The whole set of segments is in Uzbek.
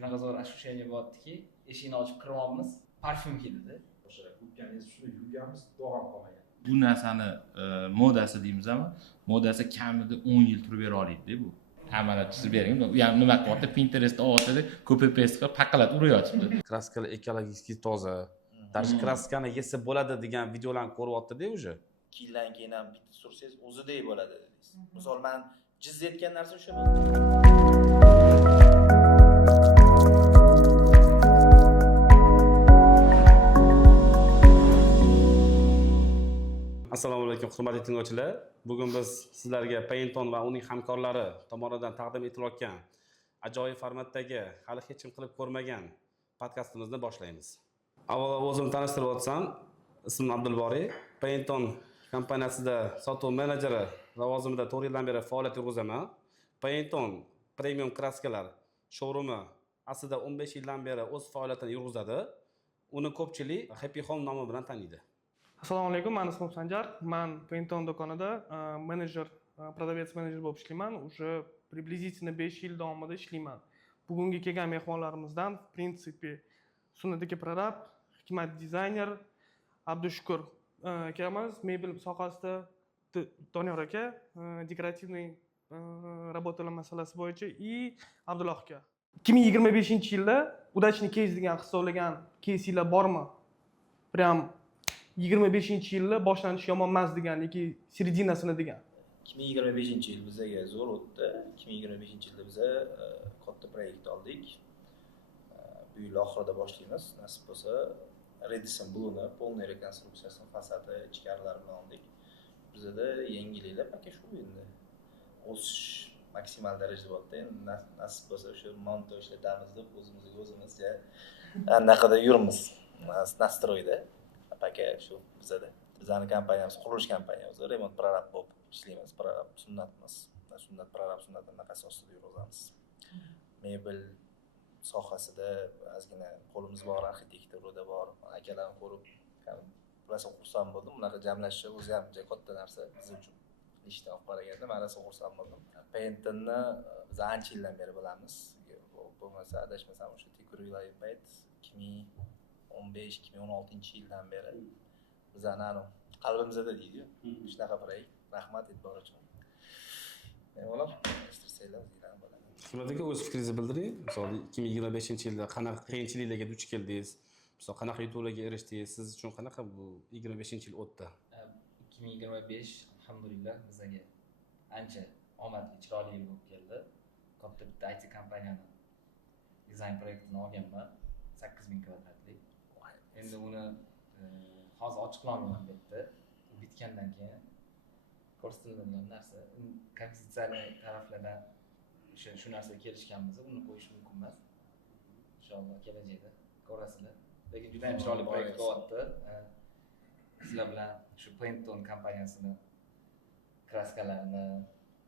Shunaqa zo'r ощущение bo'lyaptiki, eshikni ochib kiryapmiz, parfyum hidida. O'sha yubkangiz shuni yuvganmiz, dog'am qolmagan. Bu narsani modasi deymizmi? Modasi kamida 10 yil turib bera oladi bu. Hammalar chizib bering. U ham nima qilyapti? Pinterestda oldida copy paste qilib paqalab uryapti. Kraskalar ekologik toza. Даже kraskani yesa bo'ladi degan videolarni ko'ryapti-da уже. Yildan keyin ham bitta sursangiz o'zidek bo'ladi dedingiz. Misol men jiz etgan narsa o'sha bo'ldi. Assalomu alaykum hurmatli tinglovchilar. Bugun biz sizlarga Painton va uning hamkorlari tomonidan taqdim etilayotgan ajoyib formatdagi hali hech kim qilib ko'rmagan podkastimizni boshlaymiz. Avvalo o'zimni tanishtirib o'tsam, ismim Abdulboriy. Painton kompaniyasida sotuv menejeri lavozimida 4 yildan beri faoliyat yurgizaman. Painton premium kraskalar showroomi aslida 15 yildan beri o'z faoliyatini yurgizadi. Uni ko'pchilik Happy Home nomi bilan taniydi. Assalomu alaykum, men ismim Sanjar. Men Painton do'konida menejer, продавец menejer bo'lib ishlayman. Уже приблизительно 5 yil davomida ishlayman. Bugungi kelgan mehmonlarimizdan, в принципе, Sunnataka prorab, Hikmat dizayner, Abdushukur akamiz, mebel sohasida Doniyor aka, dekorativniy работалар masalasi bo'yicha и Abdulloh aka. 2025-yilda удачный кейс degan hisoblagan keysinglar bormi? Прям 25-yilda boshlanishi yomon emas degan, lekin serjedinasini degan. 2025-yil bizga zo'r o'tdi. 2025-yilda biz katta proyekt oldik. Bu yil oxirida boshlaymiz. Nasib bo'lsa, Redison Blue'ni полный rekonstruksiyasini, fasadi, ichkarilari bilan oldik. Bizda yangiliklar paka shu endi. O'sish maksimal darajada bo'ldi. Nasib bo'lsa o'sha montaj ishlatamiz deb o'zimizga anaqada yurimiz. Nastroyda. Paka shu bizada. Bizning kompaniyamiz qurilish kompaniyamiz, remont prorab bo'lib ishlaymiz. Prorab sunnatmiz. Sunnat prorab sunnatining asosida yuramiz. Mebel sohasida ozgina qo'limiz bor, arxitekturada bor. Akalarni ko'rib, rosa xursand bo'ldim. Unaqa jamlashi o'zi ham juda katta narsa biz uchun. Ishdan olib qaraganda men rosa xursand bo'ldim. Paintonni biz ancha yildan beri bilamiz. Bo'lmasa adashmasam o'sha Tekurilar payt 2015-2016-yildan beri bizani qalbimizda deydi-ku. Shunaqa proyekt. Rahmat e'tibor uchun. Mehmonlar, ishtirsanglar o'zingizlar bo'ladi. Hurmatli o'z fikringizni bildiring. Misol 2025-yilda qanaqa qiyinchiliklarga duch keldingiz? Misol qanaqa yutuqlarga erishdingiz? Siz uchun qanaqa bu 25-yil o'tdi? 2025 alhamdulillah bizga ancha omadli, chiroyli yil bo'lib keldi. Katta bitta IT kompaniyani dizayn proyektini olganman. 8000 kvadratlik. Endi uni hozir ochiqlamayman bu yerda. Bitgandan keyin ko'rsatiladigan narsa, kompozitsiyaviy taraflardan shu narsaga kelishganmiz, uni qo'yish mumkin emas. Inshaalloh kelajakda ko'rasizlar. Lekin juda ham chiroyli proyekt bo'lyapti. Sizlar bilan shu Painton kompaniyasini kraskalarini,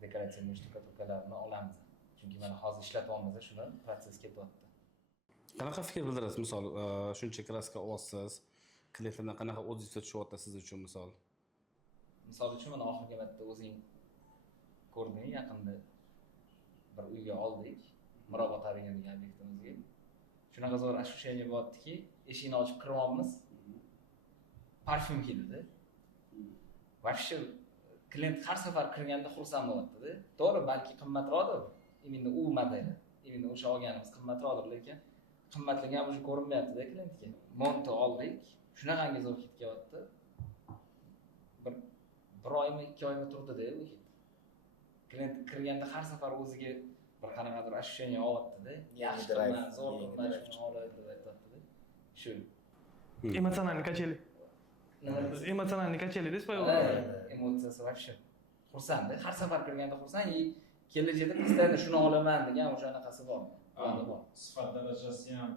dekorativ shtukaturkalarini olamiz. Chunki mana hozir ishlatyapmiz, shuni protsess ketyapti. Qanaqa fikr bildirasiz? Misol, shuncha kraska olyapsiz, klientlardan qanaqa o'zingiz tushyapti siz uchun misol? Misol uchun mana oxirgi marta o'zing ko'rding, yaqinda bir uyga oldik, Mirobod Arena degan obyektimizga. Shunaqa zo'r ощущение bo'lyaptiki, eshikni ochib kiryapmiz, parfyum hidida. Вообще klient har safar kirganda xursand bo'lyapti-da. To'g'ri, balki qimmatroqdir, именно u modeli, именно o'sha olganimiz qimmatroqdir, lekin qimmatligi ham o'sha ko'rinmayapti-da klientga. Monto oldik, shunaqangi zo'r hid kelyapti. Bir oymi, 2 oymi turdi-da u hid. Klient kirganda har safar o'ziga bir qanaqadir ощущение olyapti-da. Yaxshi qilman, zo'r qilman, shuni oladi deb aytadi-da. Shu. Emotsionalniy kacheli. Emotsionalniy kacheli deb qo'yadi. Emotsiyasi вообще xursand-da. Har safar kirganda xursand, kelajakda postoyanно shuni olaman degan o'sha anaqasi bor. Sifat darajasi ham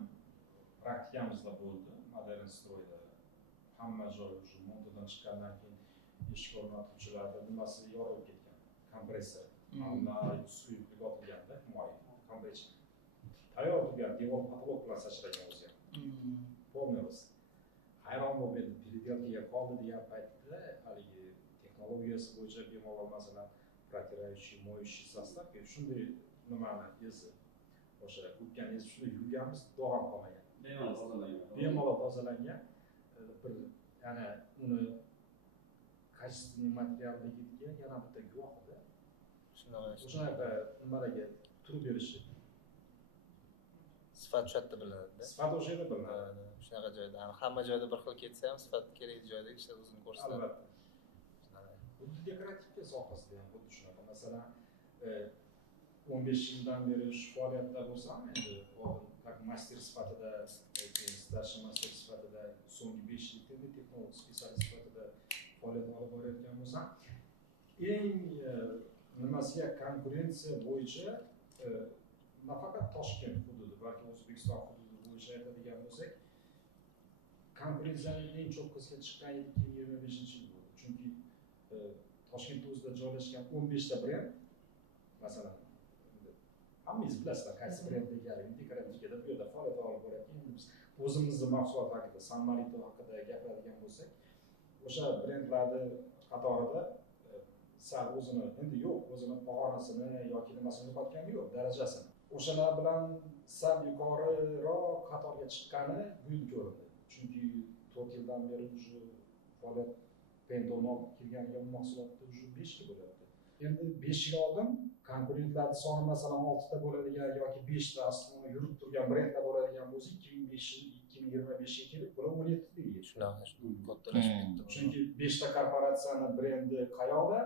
praktikamizda bo'ldi. Modern stroyda hamma joy o'sha montadan chiqqandan keyin eshik o'rnatuvchilarda nimasi yorilib ketgan, kompressor. Hamma suyuqlik otilganda, moy, kompressor. Tayyor turgan devor потолок bilan sachragan o'zi ham. Помнилось. Hayron bo'lib endi переделкаga qoldi degan paytda haligi texnologiyasi bo'yicha bemalol masalan протирающий, моющий sostav, shunday nimani ezi o'sha o'pkaningiz shuni yuvganmiz, dog' ham qolmagan. Bemalol tozalangan. Bemalol tozalangan. Bir yana uni kачественный materialligiga yana bitta guvoh edi. O'shaqa nimalarga turib berishi. Sifat o'sha yerda bilinadi. Sifat o'sha yerda bilinadi. Shunaqa joyda, hamma joyda bir xil ketsa ham sifat kerakli joyda ishlar o'zini ko'rsatadi. Albatta. Xuddi dekorativ sohasida ham xuddi shunaqa. Masalan, 15 yildan beri shu faoliyatda bo'lsam, endi oldin как master sifatida, keyin starший master sifatida, so'nggi 5 yil texnolog spetsialist sifatida faoliyat olib borayotgan bo'lsam, eng nimasiga konkurensiya bo'yicha nafaqat Toshkent hududi, balki O'zbekiston hududi bo'yicha aytadigan bo'lsak, konkurensiyaning eng cho'q qisqa chiqqan yil 2025-yil bo'ldi. Chunki Toshkentda o'zida joylashgan 15 ta brend, masalan, hammangiz bilasizlar, qaysi brend ekanligini, dekorativkada bu yerda faoliyat olib borayotgan. Endi biz o'zimizni mahsulot haqida, San Marito haqida gapiradigan bo'lsak, o'sha brendlarni qatorida sal o'zini endi yo'q, o'zini pog'onasini yoki nimasini yo'qotgani yo'q, darajasini. O'shalar bilan sal yuqoriroq qatorga chiqqani bu yil ko'rindi. Chunki 4 yildan beri уже faoliyat Pantone olib kelganiga mahsulotda уже 5 yil bo'lyapti. Endi 5 yil oldin konkurentlarning soni masalan 6 ta bo'ladigan yoki 5 ta aslida yurib turgan brendlar bo'ladigan bo'lsa, 2025 ga kelib bular 17 ta ega. Shunaqa kattalashib ketdi. Chunki 5 ta korporatsiyani brendi qayoqda?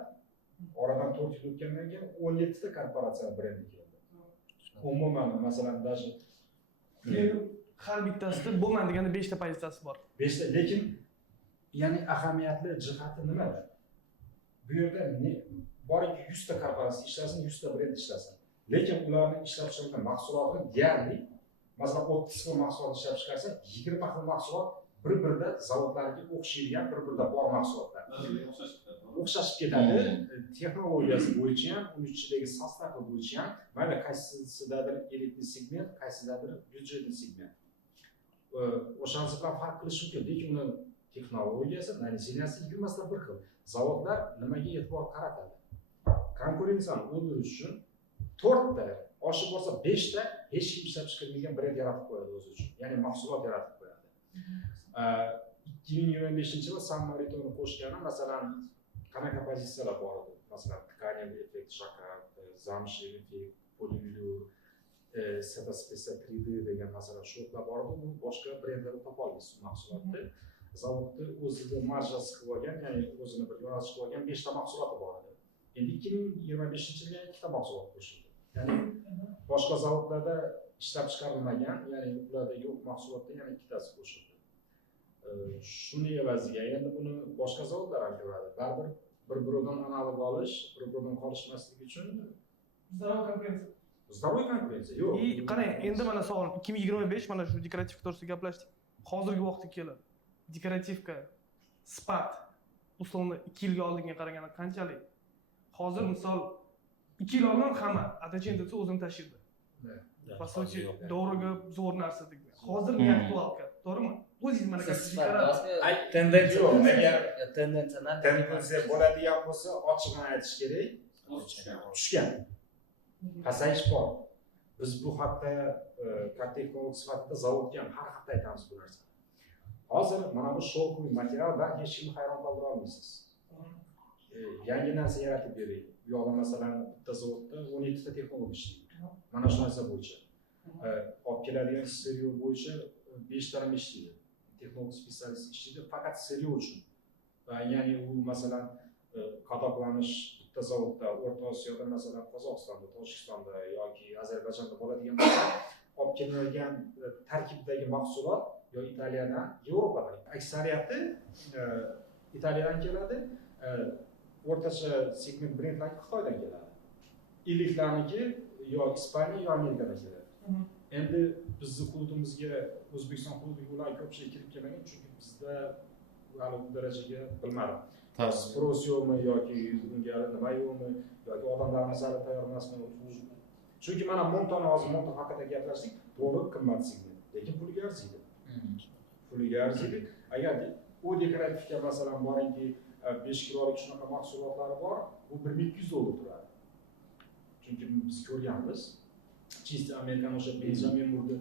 Oradan 4 yil o'tgandan keyin 17 ta korporatsiya brendi keldi. Umuman masalan даже har bittasida bo'lmaydigan 5 ta pozitsiyasi bor. 5 ta, lekin ya'ni ahamiyatli jihati nimada? Bu yerda boringki 100 ta korporatsiya ishlasin, 100 ta brend ishlasin. Lekin ularning ishlab chiqargan mahsulotini deyarli masalan 30 xil mahsulot ishlab chiqarsa, 20 xil mahsulot bir-birida zavodlarga o'xshaydigan bir-birida bor mahsulotlar. O'xshashib ketadi. Texnologiyasi bo'yicha ham, uning ichidagi sostavi bo'yicha ham, mayli qaysisidadir elitli segment, qaysisidadir byudjetli segment. O'shanisi bilan farq qilish mumkin, lekin uni texnologiyasi, nanisiyasi 20 ta bir xil. Zavodlar nimaga e'tibor qaratadi? Konkurensiyani o'ldirish uchun 4 ta, oshib borsa 5 ta hech kim ishlab chiqarmagan brend yaratib qo'yadi o'zi uchun. Ya'ni mahsulot yaratib qo'yadi. 2025-yilda San Maritoni qo'shgani, masalan, qanaqa pozitsiyalar bor edi? Masalan, tkаневый effekt, shakar, zamshir effekt, polivinyl, Setaspesa 3D degan masalan shotlar bor edi. Bu boshqa brendlarda topa olmaysiz mahsulotni. Zavodni o'zida marjasi qilib olgan, ya'ni o'zini bir yo'nalish qilib olgan 5 ta mahsuloti bor edi. Endi 2025-yilga 2 ta mahsulot qo'shildi. Ya'ni boshqa zavodlarda ishlab chiqarilmagan, ya'ni ularda yo'q mahsulotdan yana 2 tasi qo'shildi. Shuni evaziga endi buni boshqa zavodlar ham ko'radi. Baribir bir-biridan analog olish, bir-biridan qolishmasligi uchun zdoroy konkurensiya yo'q. Qarang, endi mana savol 2025 mana shu dekorativ to'g'risida gaplashdik. Hozirgi vaqtga kelib dekorativka sifat условно 2 yilga oldinga qaraganda qanchalik? Hozir misol 2 yil oldin hamma atachentovsi o'zini tashirdi. Po сути, doroga zo'r narsa degan. Hozir ne aktualka, to'g'rimi? O'zingiz mana tendensiya bo'ladigan bo'lsa, ochiqdan aytish kerak, tushgan. Pasayish bor. Biz bu haqda texnolog sifatida zavodga ham har hafta aytamiz bu narsani. Hozir mana bu showroom materialdan hech kimni hayron qoldira olmaysiz. Yangi narsa yaratib bering. Bu yoqda masalan bitta zavodda 17 ta texnolog ishlaydi. Mana shu narsa bo'yicha. Olib keladigan stereo bo'yicha 5 ta ishlaydi. Texnolog spetsialist ishlaydi faqat stereo uchun. Ya'ni u masalan qadoqlanish bitta zavodda O'rta Osiyoda masalan Qozog'istonda, Tojikistonda yoki Ozarbayjonda bo'ladigan bo'lsa, olib kelinadigan tarkibdagi mahsulot yo Italiyadan, Yevropadan. Aksariyati Italiyadan keladi. O'rtacha segment brendlar Xitoydan keladi. Illiklarniki yo Ispaniya yo Amerikadan keladi. Endi bizni hududimizga, O'zbekiston hududiga ular ko'pchilik kirib kelmagan, chunki bizda hali bu darajaga bilmadim. Sпрос yo'qmi yoki unga nima yo'qmi yoki odamlarimiz hali tayyor emasmi? Chunki mana Montoni hozir Monton haqida gaplashdik, to'g'ri qimmat segment, lekin puliga arziydi. Puliga arziydi. Agar u dekorativga masalan boringki 5 kilolik shunaqa mahsulotlari bor, bu $1200 turadi. Chunki biz ko'rganmiz, чисто Amerikan o'sha Benjamin Murni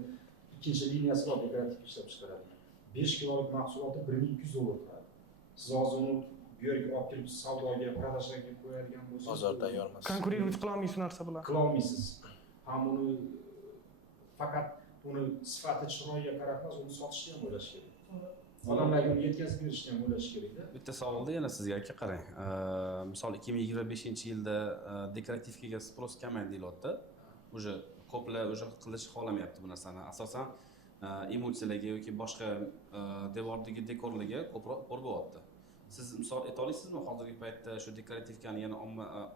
ikkinchi liniyasi bor, dekorativ ishlab chiqaradi. 5 kilolik mahsuloti 1200 dollar turadi. Siz hozir uni bu yerga olib kelib savdoga, продажаga qo'yadigan bo'lsangiz, bozor tayyor emas. Konkurировать qila olmaysiz u narsa bilan. Qila olmaysiz. Ham uni faqat uni sifati chiroyiga qarab emas, uni sotishni ham o'ylash kerak. Odamlarga uni yetkazib berishni ham o'ylash kerak-da. Bitta savolda yana sizga aka qarang. Misol 2025-yilda dekorativkaga sпрос kamaydi deyilyapti. Уже ko'plar уже qilish xohlamayapti bu narsani. Asosan emotsiyalarga yoki boshqa devordagi dekorlarga ko'proq qo'l bo'lyapti. Siz misol ayta olasizmi hozirgi paytda shu dekorativkani yana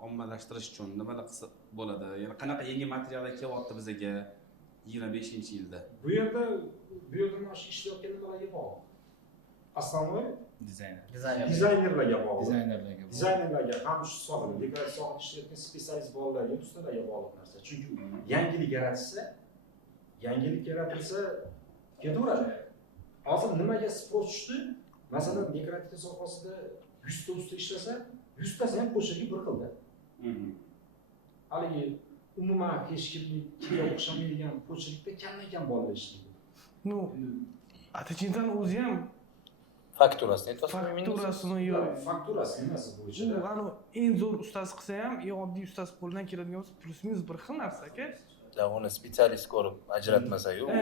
ommalashtirish uchun nimalar qilsa bo'ladi? Yana qanaqa yangi materiallar kelyapti bizga 25-yilda? Bu yerda mana shu ishlayotgan nimalarga bog'liq. Основной dizaynerlarga bog'liq. Dizaynerlarga ham shu sohada, dekorativ sohada ishlayotgan specialist bolalarga, ustalarga bog'liq narsa. Chunki yangilik yaratilsa ketaveradi. Hozir nimaga sпрос tushdi? Masalan, dekorativ sohasida 100 ta usta ishlasa, 100 tasi ham qo'shilib bir xilda. Haligi umuman hech kimga o'xshamaydigan qo'shilibda kamdan-kam bolalar ishlaydi. Ну, atachintan o'zi ham Fakturasini aytyapsizmi? fakturasini yo'q. Fakturasi nimasi bo'yicha? U ani eng zo'r ustasi qilsa ham, oddiy ustasi qo'lidan keladigan bo'lsa, plus-minus bir xil narsa aka. Da uni specialist ko'rib ajratmasa-yu, u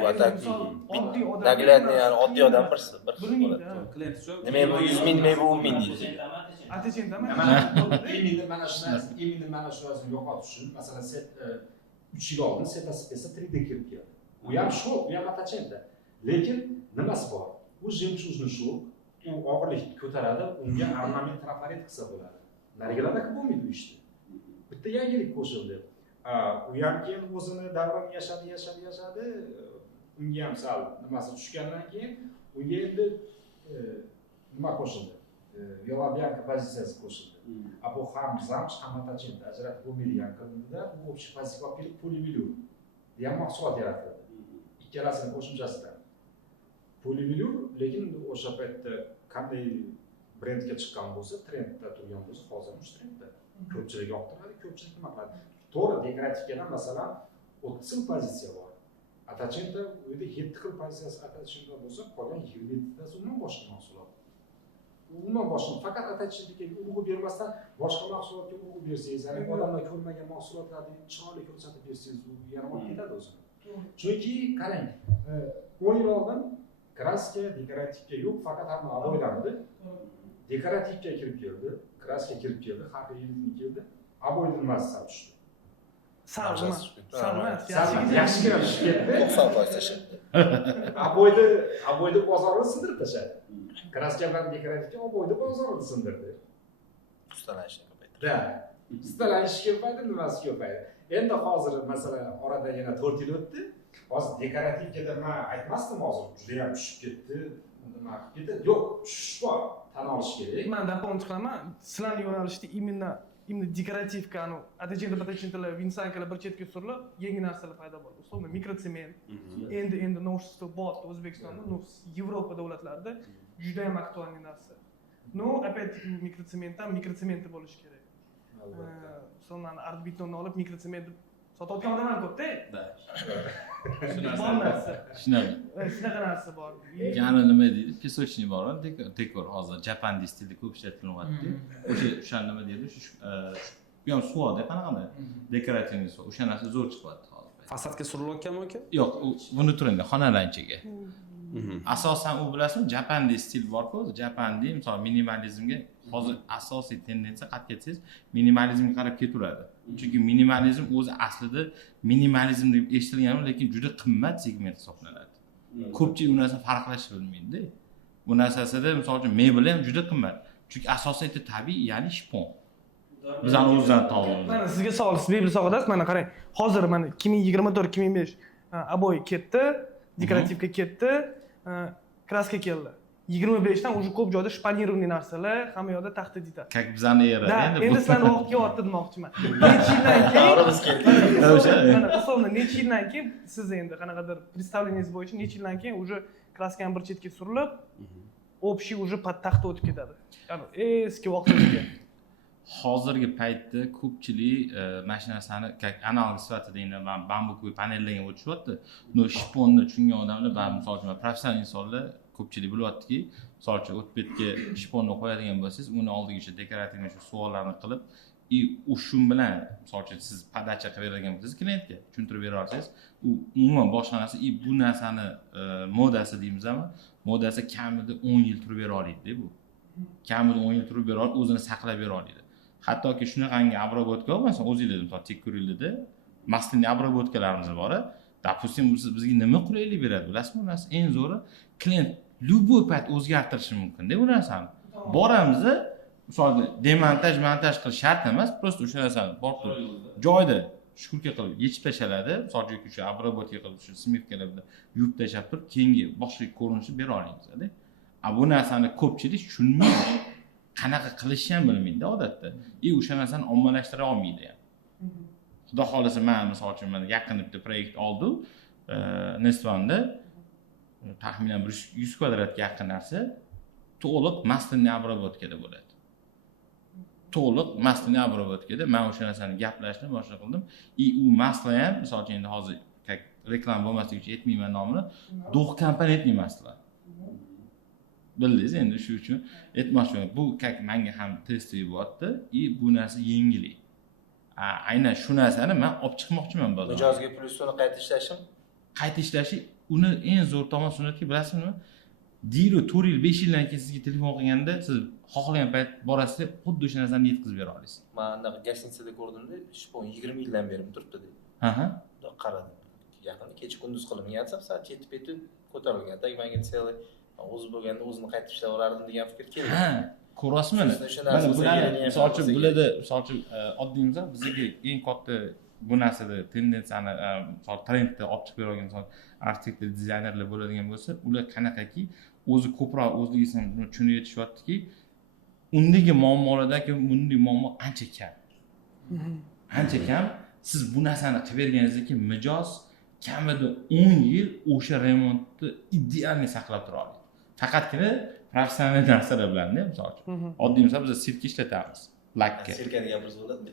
oddiy odam. nagliyatni ya'ni oddiy odam bir xil bo'ladi. Klient uchun Nima bu 100 ming, nima bu 10 ming deydi. Atachintan Endi mana shu narsani yo'qotish uchun, masalan, 3 yil oldin Setaspace 3D kirib keldi. U ham shu, u ham atachenta. Lekin nimasi bor? U jemchujni shu, u og'irlikni ko'taradi, unga ornament trafaret qilsa bo'ladi. Narigalarda bo'lmaydi bu ishni. Bitta yangilik qo'shildi. U ham keyin o'zini davron yashadi. Unga ham sal nimasi tushgandan keyin unga endi nima qo'shildi? Vela Bianca pozitsiyasi qo'shildi. Bu ham zamsh, ham atachenta ajratib bo'lmaydigan qilindida, bu общий pozitsiya olib kelib polivilyur degan mahsulot yaratildi. Ikkalasining qo'shimchasidan. Polivilyur, lekin o'sha paytda qanday brendga chiqqan bo'lsa, trendda turgan bo'lsa, hozir ham shu trendda. Ko'pchilik yoqtiradi, ko'pchilik nima qiladi? To'g'ri, dekorativkadan masalan 30 xil pozitsiya bor. Atachenta u yerda 7 xil pozitsiyasi atachenta bo'lsa, qolgan 27 tasi umuman boshqa mahsulot. Umuman boshqa, faqat atachentaga urg'u bermasdan boshqa mahsulotga urg'u bersangiz, ya'ni odamlar ko'rmagan mahsulotlarni chiroyli ko'rsatib bersangiz, u yana olib ketadi o'zini. Chunki qarang, 10 yil oldin kraska, dekorativka yo'q, faqat hamma aboydan edi. Dekorativka kirib keldi, kraska kirib keldi, har xil yengil keldi. Aboydan nimasi sal tushdi. Sal emas. Yaxshigina tushib ketdi. 90% tashadi. Aboyda bozorini sindirib tashladi. Kraska bilan dekorativka aboyda bozorini sindirdi. Ustalanishni ko'paytirdi. Da. Ustalanish ko'paydi, nimasi ko'paydi. Endi hozir masalan orada yana 4 yil o'tdi. Hozir dekorativkada men aytmasdim hozir juda ham tushib ketdi. Nima qilib ketdi? Yo'q, tushish bor. Tan olish kerak. Men doполнить qilaman. Sizlarning yo'nalishda imенно dekorativkani, atachentalar, vinsankalar bir chetga surilib, yangi narsalar paydo bo'ldi. Условно mikrotsement. Endi новшество bo'lyapti O'zbekistonda, Yevropa davlatlarida juda ham aktualniy narsa. No, опять-таки mikrotsement bo'lishi kerak. Sonra arbitonni olib mikrotsement sotayotgan odamlar ko'p-da. Shunaqa narsa bor. Yana nima deydi? Pesочный bor, dekor hozir Japan stilida ko'p ishlatilyapti. O'sha nima deydi? Bu ham suvoda qanaqada? Dekorativniy suv. O'sha narsa zo'r chiqyapti hozir. fasadga surilayotganmi aka? Yo'q, buni turingda xonalanchaga. Asosan u bilasizmi, Japan stil bor-ku, Japan misol minimalizmga hozir asosiy tendensiya qad ketsangiz, minimalizmga qarab ketaveradi. Chunki minimalizm o'zi aslida minimalizm deb eshitilgan, lekin juda qimmat segment hisoblanadi. Ko'pchilik u narsani farqlashni bilmaydi-da. Bu narsasida misol uchun mebel ham juda qimmat. Chunki asosiyati tabiiy, ya'ni shipon. Bizning o'zimizdan topiladi. Mana sizga savol, siz mebel sohadasiz, mana qarang. Hozir mana 2024-2025 aboy ketdi, dekorativka ketdi, kraska keldi. 25 dan уже ko'p joyda shpanirованный narsalar, hamma yoqda taxta detal. Как bizani erada endi sizlarni vaqtga o'tdi demoqchiman. Necha yildan keyin o'sha mana условно necha yildan keyin siz endi qanaqadir представлениеңiz bo'yicha necha yildan keyin уже kraskani bir chetga surilib, общий уже под taxta o'tib ketadi. Ya'ni eski vaqtlarga. hozirgi paytda ko'pchilik mana shu narsani analog sifatida endi bambukoviy panellarga o'tishyapti. No shiponni tushungan odamlar, misol uchun professional insonlar ko'pchilik bilyaptiki, misol uchun o'tbetga shiponni qo'yadigan bo'lsangiz, uni oldiga shu dekorativ shu savollarni qilib, shu bilan misol uchun siz podacha qilib beradigan bo'lsangiz klientga tushuntirib bera olsangiz, u umuman boshqa narsa, bu narsani modasi deymizmi? Modasi kamida 10 yil turib bera oladi bu. Kamida 10 yil turib bera olib, o'zini saqlab bera oladi. Hattoki shunaqangi обработка bo'lsa, o'zingizlar misol tek ko'ringlarda maslinli обработкаlarimiz bor. Допустим, bizga nima qulaylik beradi, bilasizmi? Bu narsa eng zo'ri klient любой payt o'zgartirishi mumkin-da bu narsani. Boramiz, misol demontaj, montaj qilish shart emas, просто o'sha narsani borib joyda shkurka qilib yechib tashaladi, misol uchun shu обработка qilib shu smetkalar bilan yuvib tashab turib, keyingi boshqa ko'rinishni bera olamiz-da. Bu narsani ko'pchilik tushunmaydi. Qanaqa qilishni ham bilmaydi odatda. O'sha narsani ommalashtira olmaydi ham. Xudo xolasa, men misol uchun yaqin bitta proyekt oldim. Nestvanda taxminan 100 kvadratga yaqin narsa to'liq maslinli обработкада bo'ladi. To'liq maslinli обработкада men o'sha narsani gaplashni boshla qildim. U masla ham misol uchun endi hozir reklama bo'lmasligi uchun aytmayman nomini, duxkomponentli masla. Bildingiz, endi shu uchun aytmoqchiman. Bu menga ham test bo'lyapti. Bu narsa yengillik. Aynan shu narsani men olib chiqmoqchiman bozorga. Mijozga plyusini qayta ishlashi, uni eng zo'r tomoni shundaki, bilasizmi? Diro 4 yil, 5 yildan keyin sizga telefon qilganda, siz xohlagan payt borasiz, xuddi o'sha narsani yetkazib bera olasiz. Men anaqa gostinitsada ko'rdimda, shipon 20 yildan beri turibdi dedi. Aha. Qaradim. Yaqinda kecha kunduz qilingan, soat 7:00 ko'tarilgan. Tak menga selay o'zi bo'lganda o'zini qaytib ishlab olardim degan fikr keldi. Ha, ko'rasizmi? Mana bularni misol uchun bularda, misol uchun oddiy misol, bizga eng katta bu narsada tendensiyani, misol trendni olib chiqib beradigan misol arxitektor, dizaynerlar bo'ladigan bo'lsa, ular qanaqaki o'zi ko'proq o'zligisini tushunib yetishyaptiki, undagi muammolardagi bunday muammo ancha kam. Ancha kam. Siz bu narsani qilib berganingizdan keyin mijoz kamida 10 yil o'sha remontni ideal saqlab tura oladi. Faqatgina professional narsalar bilan-da, misol uchun. Oddiy misol biz sirka ishlatamiz. Lakka. Sirkani gapirsa bo'ladi.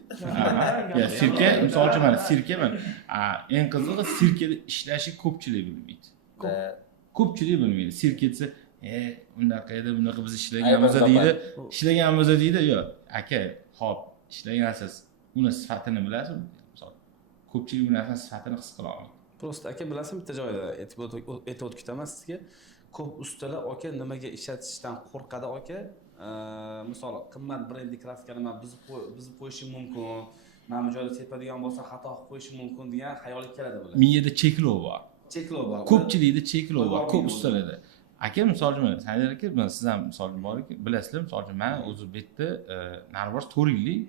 Ha, sirka, misol uchun mana sirka eng qizig'i sirkada ishlashi ko'pchilik bilmaydi. Ko'pchilik bilmaydi. Sirka desa, unaqa edi, bunaqa biz ishlaganmiz deydi. Yo'q, aka, xo'p, ishlagansiz. Uni sifatini bilasizmi? Misol. Ko'pchilik bu narsani sifatini his qila olmaydi. Prosta aka, bilasizmi, bitta joyda aytib o'tib sizga. Ko'p ustalar aka nimaga ishlatishdan qo'rqadi aka? Misol qimmat brendli grafikalarni buzib qo'yishim mumkin. Mana bu joyda tepadigan bo'lsa xato qilib qo'yishim mumkin degan xayolga keladi bular. Miyada cheklov bor. Cheklov bor. Ko'pchilikda cheklov bor, ko'p ustalarda. Aka, misol uchun Sanjar aka, siz ham misol borki, bilasizlar, misol uchun men o'zi bu yerda narvor 4 yillik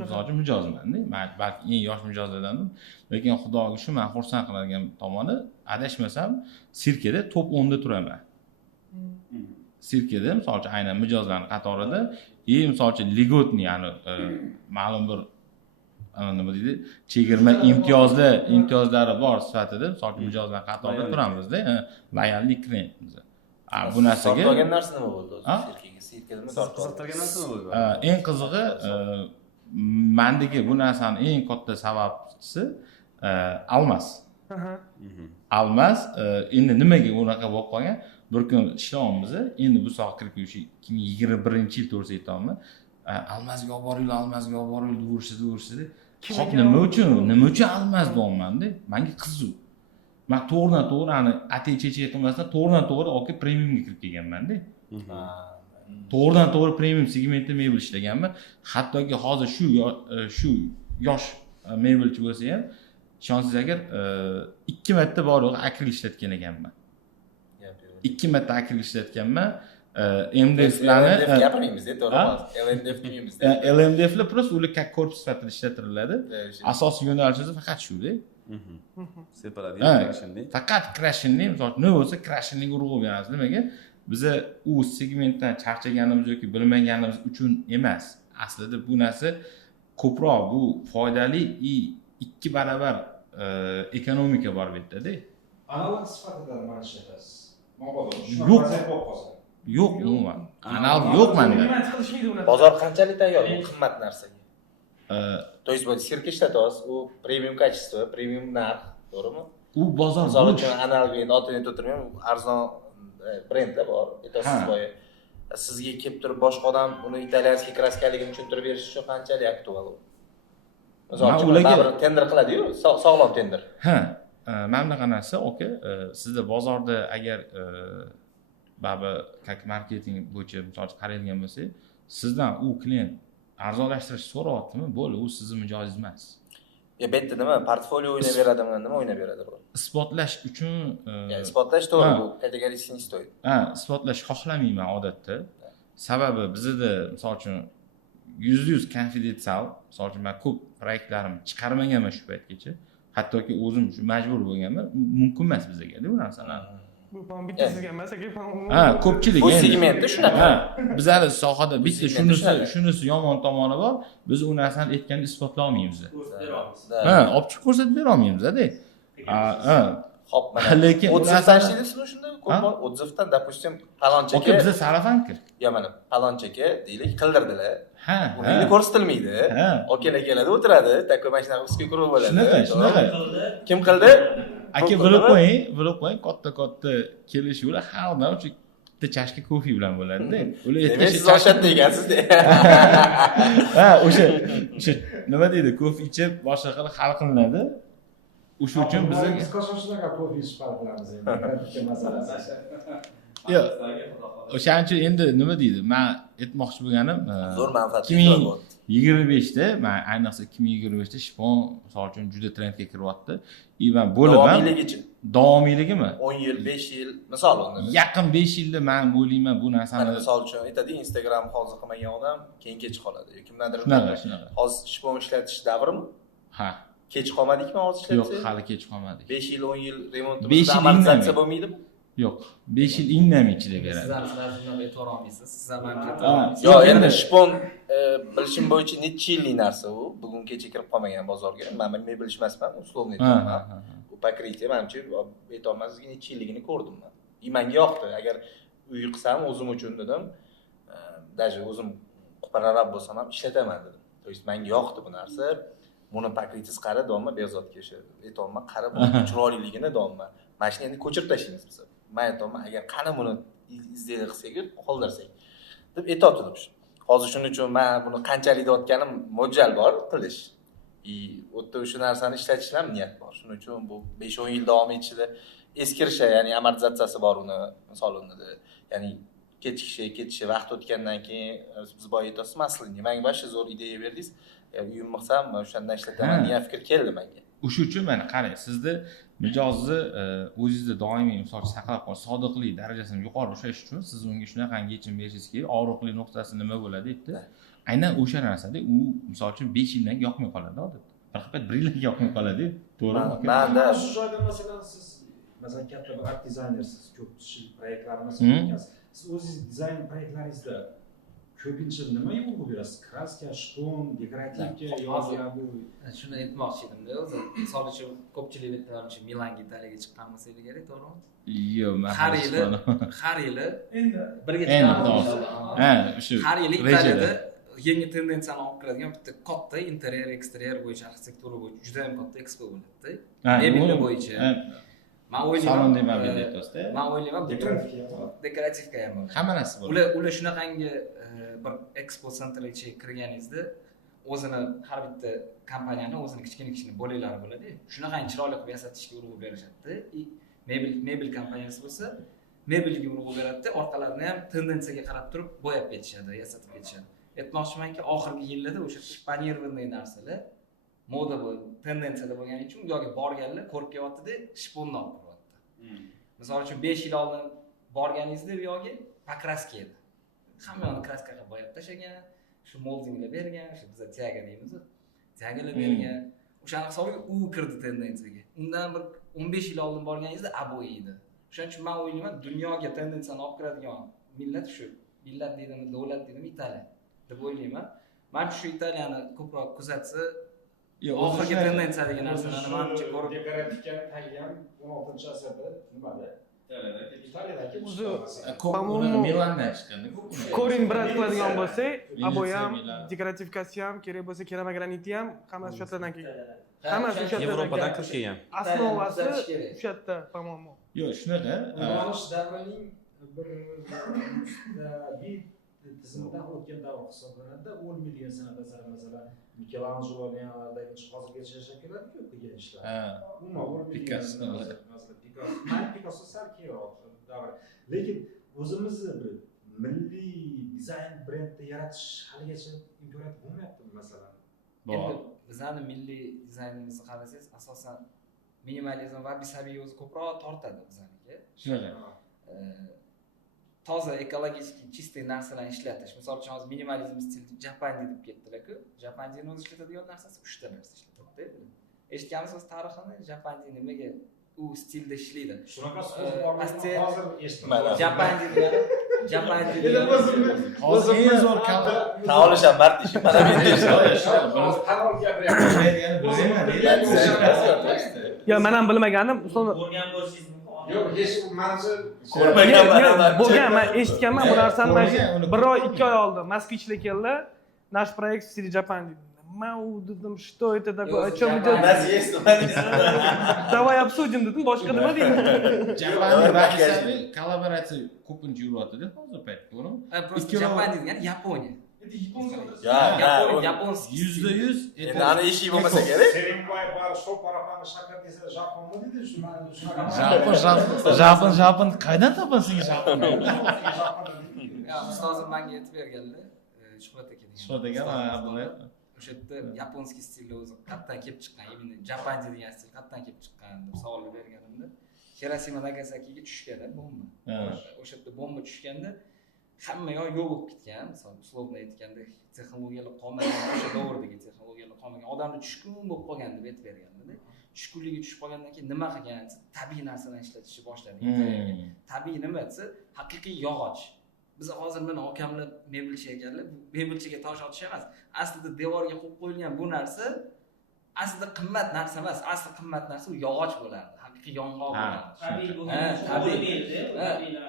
misol uchun mijozman-da. Men balki eng yosh mijozlardandim. Lekin xudoga shu men xursand qiladigan tomoni, adashmasam, sirkada top 10 da turaman. Sirkada misol uchun aynan mijozlarning qatorida, misol uchun ligotni, ya'ni ma'lum bir nima deydi, chegirma imtiyozlari bor sifatida misol uchun mijozlar qatorida turamizda, loyallik klientimiz. Bu narsaga sotgan narsa nima bo'ldi o'zi sirkaga? Sirkada nima qiziqtirgan narsa nima bo'ldi? Eng qizig'i, mendagi bu narsani eng katta sababchisi almas. Almas endi nimaga unaqa bo'lib qolgan? Bir kun ishlayapmiz, endi bu soha kirib kelishi 2021-yil to'g'risida aytaman. Almasga olib boringlar, almasga olib boringlar deyurishdi. Xo'p, nima uchun almas deyapman-da? Menga qiziq. Men to'g'ridan-to'g'ri ani atay-chechay qilmasdan to'g'ridan-to'g'ri oke premiumga kirib kelganman-da. To'g'ridan-to'g'ri premium segmentda mebel ishlaganman. Hattoki hozir shu yosh mebelchi bo'lsa ham, ishonsangiz agar 2 marta borib akril ishlatgan ekanman. 2 marta akril ishlatganman. MDFlarni gapirmaymiz, to'g'ri. LMDF deymiz. LMDFlar просто ular как korpus sifatida ishlatiriladi. Asosiy yo'nalishimiz faqat shu-da. Separadiy, faqat crashingni, misol nima bo'lsa crashingga urg'u beramiz. Nimaga? Biza u segmentdan charchaganimiz yoki bilmaganimiz uchun emas. Aslida bu narsa ko'proq bu foydali 2 barobar ekonomika bor bu yerda-da. Analog sifatida mana ishlatasiz. Mabodo shu Yo'q. vaziyat bo'lib qolsa. yo'q umuman. Analog yo'q menda. Nima qilishmaydi uni? Bozor qanchalik tayyor bu qimmat narsaga? То есть вот sirka ishlatyapsiz, u premium качество, premium narx, to'g'rimi? U bozor Misol bo'sh. uchun analog endi otini aytib o'tirmayman, arzon brendlar bor. Aytasiz boya. Sizga kelib turib boshqa odam uni italyanskiy kraskaligini tushuntirib berish uchun qanchalik aktual u? Misol uchun baribir tender qiladi-yu, sog'lom tender. Ha, mana bunaqa narsa, oka, sizda bozorda agar baribir как marketing bo'yicha misol uchun qaraydigan bo'lsak, sizdan u klient arzonlashtirish so'rayaptimi, bo'ldi, u sizning mijozingiz emas. Bu yerda nima, portfolio o'ynab beradimi, nima o'ynab beradi bu? Isbotlash uchun isbotlash to'g'ri, bu kategoriyasiga стоит. Isbotlash xohlamayman odatda. Sababi bizda misol uchun 100% konfidensial, misol uchun men ko'p proyektlarimni chiqarmaganman shu paytgacha. Hattoki o'zim shu majbur bo'lganman, mumkin emas bizga bu narsalar. Bitta sizga emas, ko'pchilik bu segmentda shunaqa. Bizlar sohada bitta shunisi yomon tomoni bor, biz u narsani aytganini isbotlay olmaymiz. Olib chiqib ko'rsatib bera olmaymiz-da. Xo'p, mana lekin odzivdan ishlaysizmi shunda? Ko'p odzivdan, допустим, palonchaka. Oka, bizda sarafan-ku. Yo, mana palonchaka deylik, qildirdilar. Ha. Uni ko'rsatilmaydi. Okalar keladi, o'tiradi, takko mashina ustiga kurib bo'ladi. Shunaqa. Kim qildi? Aka, bilib qo'ying, katta kelishuvlar har doim shu bitta chashka kofe bilan bo'ladi-da. Ular aytgan siz oshatda ekansiz-da. O'sha nima deydi, kofe ichib boshqa qilib hal qilinadi. O'sha uchun bizga biz qachon shunaqa kofe ichib hal qilamiz endi, bitta masalasi. Yo'q. O'shaning uchun endi nima deydi? Men aytmoqchi bo'lganim, zo'r manfaatli bo'ldi. 2025da, men ayniqsa 2025da shipon misol uchun juda trendga kiryapti. Men bo'laman. Davomiyligimi? 10 yil, 5 yil, misol unda. Yaqin 5 yilda men o'ylayman bu narsani. Misol uchun aytadi, Instagram hozir qilmagan odam keyin kech qoladi yoki kimdandir. Shunaqa. Hozir shipon ishlatish davrimi? Ha. Kech qolmadikmi hozir ishlatsa? Yo'q, hali kech qolmadik. 5 yil, 10 yil remontimizni amortizatsiya bo'lmaydimi? Yo'q, 5 yil indamay ichida beradi. Sizlar shunday aytib olmaysiz. Siz ham aytib Yo'q, endi shipon bilishim bo'yicha necha yillik narsa u. Bugungacha kirib qolmagan bozorga. Men bilmay bilishmasman, условно aytaman. Bu покрытие menimcha aytolmas, necha yilligini ko'rdim men. Menga yoqdi. Agar uy qilsam o'zim uchun dedim, даже o'zim qupararab bo'lsam ham ishlataman dedim. То есть menga yoqdi bu narsa. Buni покрытиesi qara domma bezotga o'sha aytolman, qara bu chiroyliligini domma. Mana shuni endi ko'chirib tashlaymiz biz. Men aytaman, agar qani buni izlaydi qilsak, qoldirsak deb aytib shu. Hozir shuning uchun men buni qanchalik deyotganim mo'ljal bor qilish. O'tda o'sha narsani ishlatishga ham niyat bor. Shuning uchun bu 5-10 yil davom etishida eskirishi, ya'ni amortizatsiyasi bor uni, misolida. Ya'ni ketishi vaqt o'tgandan keyin biz boya aytasiz, maslini. Menga boshqa zo'r ideya berdingiz. Uyim qilsam, o'shandan ishlataman degan fikr keldi menga. O'sha uchun mana qarang, sizda mijozni o'zingizda doimiy misol saqlab qolish, sodiqlik darajasini yuqori ushlash uchun siz unga shunaqangi yechim berishingiz kerak. Og'riqli nuqtasi nima bo'ladi debdi. Aynan o'sha narsada u misol uchun 5 yildan yoqmay qoladi odatda. Faqat 1 yildan yoqmay qoladi, to'g'rimi? Menda shu joyda masalan siz katta bir art dizaynersiz, ko'p proyektlarni siz o'zingiz dizayn proyektlaringizda ko'pincha nima yo'l berasiz? Kraska, shpon, dekorativga yoki bu shuni aytmoqchi edimda o'zi. Misol uchun ko'pchilik aytmoqchi Milanga, Italiyaga chiqqan bo'lsa kerak, to'g'rimi? Yo'q, men har yili endi birga chiqamiz. Shu har yili Italiyada yangi tendensiyani olib kiradigan bitta katta interyer, eksteryer bo'yicha, arxitektura bo'yicha juda ham katta ekspo bo'ladi-da. Mebel bo'yicha. Men o'ylayman, dekorativga ham bor. Hamma narsa bor. Ular shunaqangi bir expo sentrga kirganingizda o'zini har bitta kompaniyani o'zini kichkina bo'laklari bo'ladi. Shunaqangi chiroyli qilib yasatishga urg'u berishadi. Mebel kompaniyasi bo'lsa, mebelga urg'u beradi, orqalarini ham tendensiyaga qarab turib bo'yab ketishadi, yasatib ketishadi. Aytmoqchimanki, oxirgi yillarda o'sha shpanirvanday narsalar moda bo'ldi, tendensiyada bo'lgani uchun u yoqqa borganlar ko'rib kelyapti-da, shponni olib kiryapti. Misol uchun 5 yil oldin borganingizda u yoqqa pokraska edi. Hamma yoqni kraskaga bo'yab tashlagan, shu moldinglar bergan, shu biz tiaga deymiz, tiagalar bergan. O'shaning hisobiga u kirdi tendensiyaga. Undan bir 15 yil oldin borganingizda abo'y edi. O'shaning uchun men o'ylayman, dunyoga tendensiyani olib kiradigan millat shu. Millat deydimi, davlat deydimi, Italiya deb o'ylayman. Men shu Italiyani ko'proq kuzatsa, oxirgi tendensiyadagi narsalarni menimcha ko'rib dekorativga taggan 16-asrda nimada? Italiyadagi O'zi По-моему, Milandan chiqqanda ko'rin brend qiladigan bo'lsak, Venetsiya, abo ham, Milan. dekorativkasi ham, kerak bo'lsa keramograniti ham hammasi o'sha yerdan kelgan. Hammasi o'sha yerdan Yevropadan kirib kelgan. Основasi o'sha yerda, по-моему. Yo'q, shunaqa. Ulanish davrining bir ustaviy tizimidan o'tgan davr hisoblanadi. 10 million sanada masalan Michelangelo Leonardo'dagi hozirgacha yashab qilgan ishlar. Umuman Picasso. Picasso sal keyinroq davr. Lekin o'zimizni bir milliy dizayn brendni yaratish haligacha imkoniyat bo'lmayapti masalan. Endi bizning milliy dizaynimizni qarasangiz, asosan minimalizm va asabiy o'zi ko'proq tortadi biznikiga. Shunaqa. Toza ekologik чистый narsalarni ishlatish. Misol uchun hozir minimalizm stilida Japandi deb ketdilar-ku. Japandini o'zi ishlatadigan narsasi 3 ta narsa ishlatadi. Eshitganmisiz tarixini? Japandi nimaga u stilda ishlaydi? Shunaqa so'z bormi? Hozir eshitdim. Japandi degani Hozir eng zo'r kalor. Taolisham mard ishi mana men Tanol gapiryapti. Yo, men ham bilmagandim. Ko'rgan bo'lishingiz mumkin. Yo'q, hech manimcha Bo'lgan, men eshitganman bu narsani. Bir oy, 2 oy oldin Moskvichlar keldi. Наш проект в стиле Japan. Mau dedim, что это такое? О чем идет? Давай обсудим dedim. Boshqa nima deyman? Japonni va asabiy kollaboratsiya ko'pincha yuryapti-da hozir paytda, to'g'rimi? Просто Japandi degani Yaponiya. Yaponskiy. %100 Endi ani eshik bo'lmasa kerak. Serimboy bari show parapani shakar desa Japonmi dedi, Japon qaydan topasan Japon? Ustozim menga aytib berganlar. Shuhrat aka degan. Shuhrat aka, bular O'sha yerda yaponskiy stilda o'zi qayerdan kelib chiqqan, именно Japandi degan stil qayerdan kelib chiqqan deb savol berganimda, Hirosima Nagasakiga tushgan bomba. O'sha yerda bomba tushganda hamma yoq bo'lib ketgan, misol uslovni aytganda texnologiyalar qolmagan, o'sha davrdagi texnologiyalar qolmagan, odamni tushkun bo'lib qolgan deb aytib berganda, tushkunligiga tushib qolgandan keyin nima qilgan? Tabiiy narsalarni ishlatishni boshladi. Tabiiy nima desa, haqiqiy yog'och. Biz hozir mana okamlar mebelchi ekanlar, mebelchiga tosh otish emas. Aslida devorga qo'yib qo'yilgan bu narsa aslida qimmat narsa emas. Asli qimmat narsa u yog'och bo'lardi. Haqiqiy yong'oq bo'lardi. Tabiiy bo'lgan tabiiy.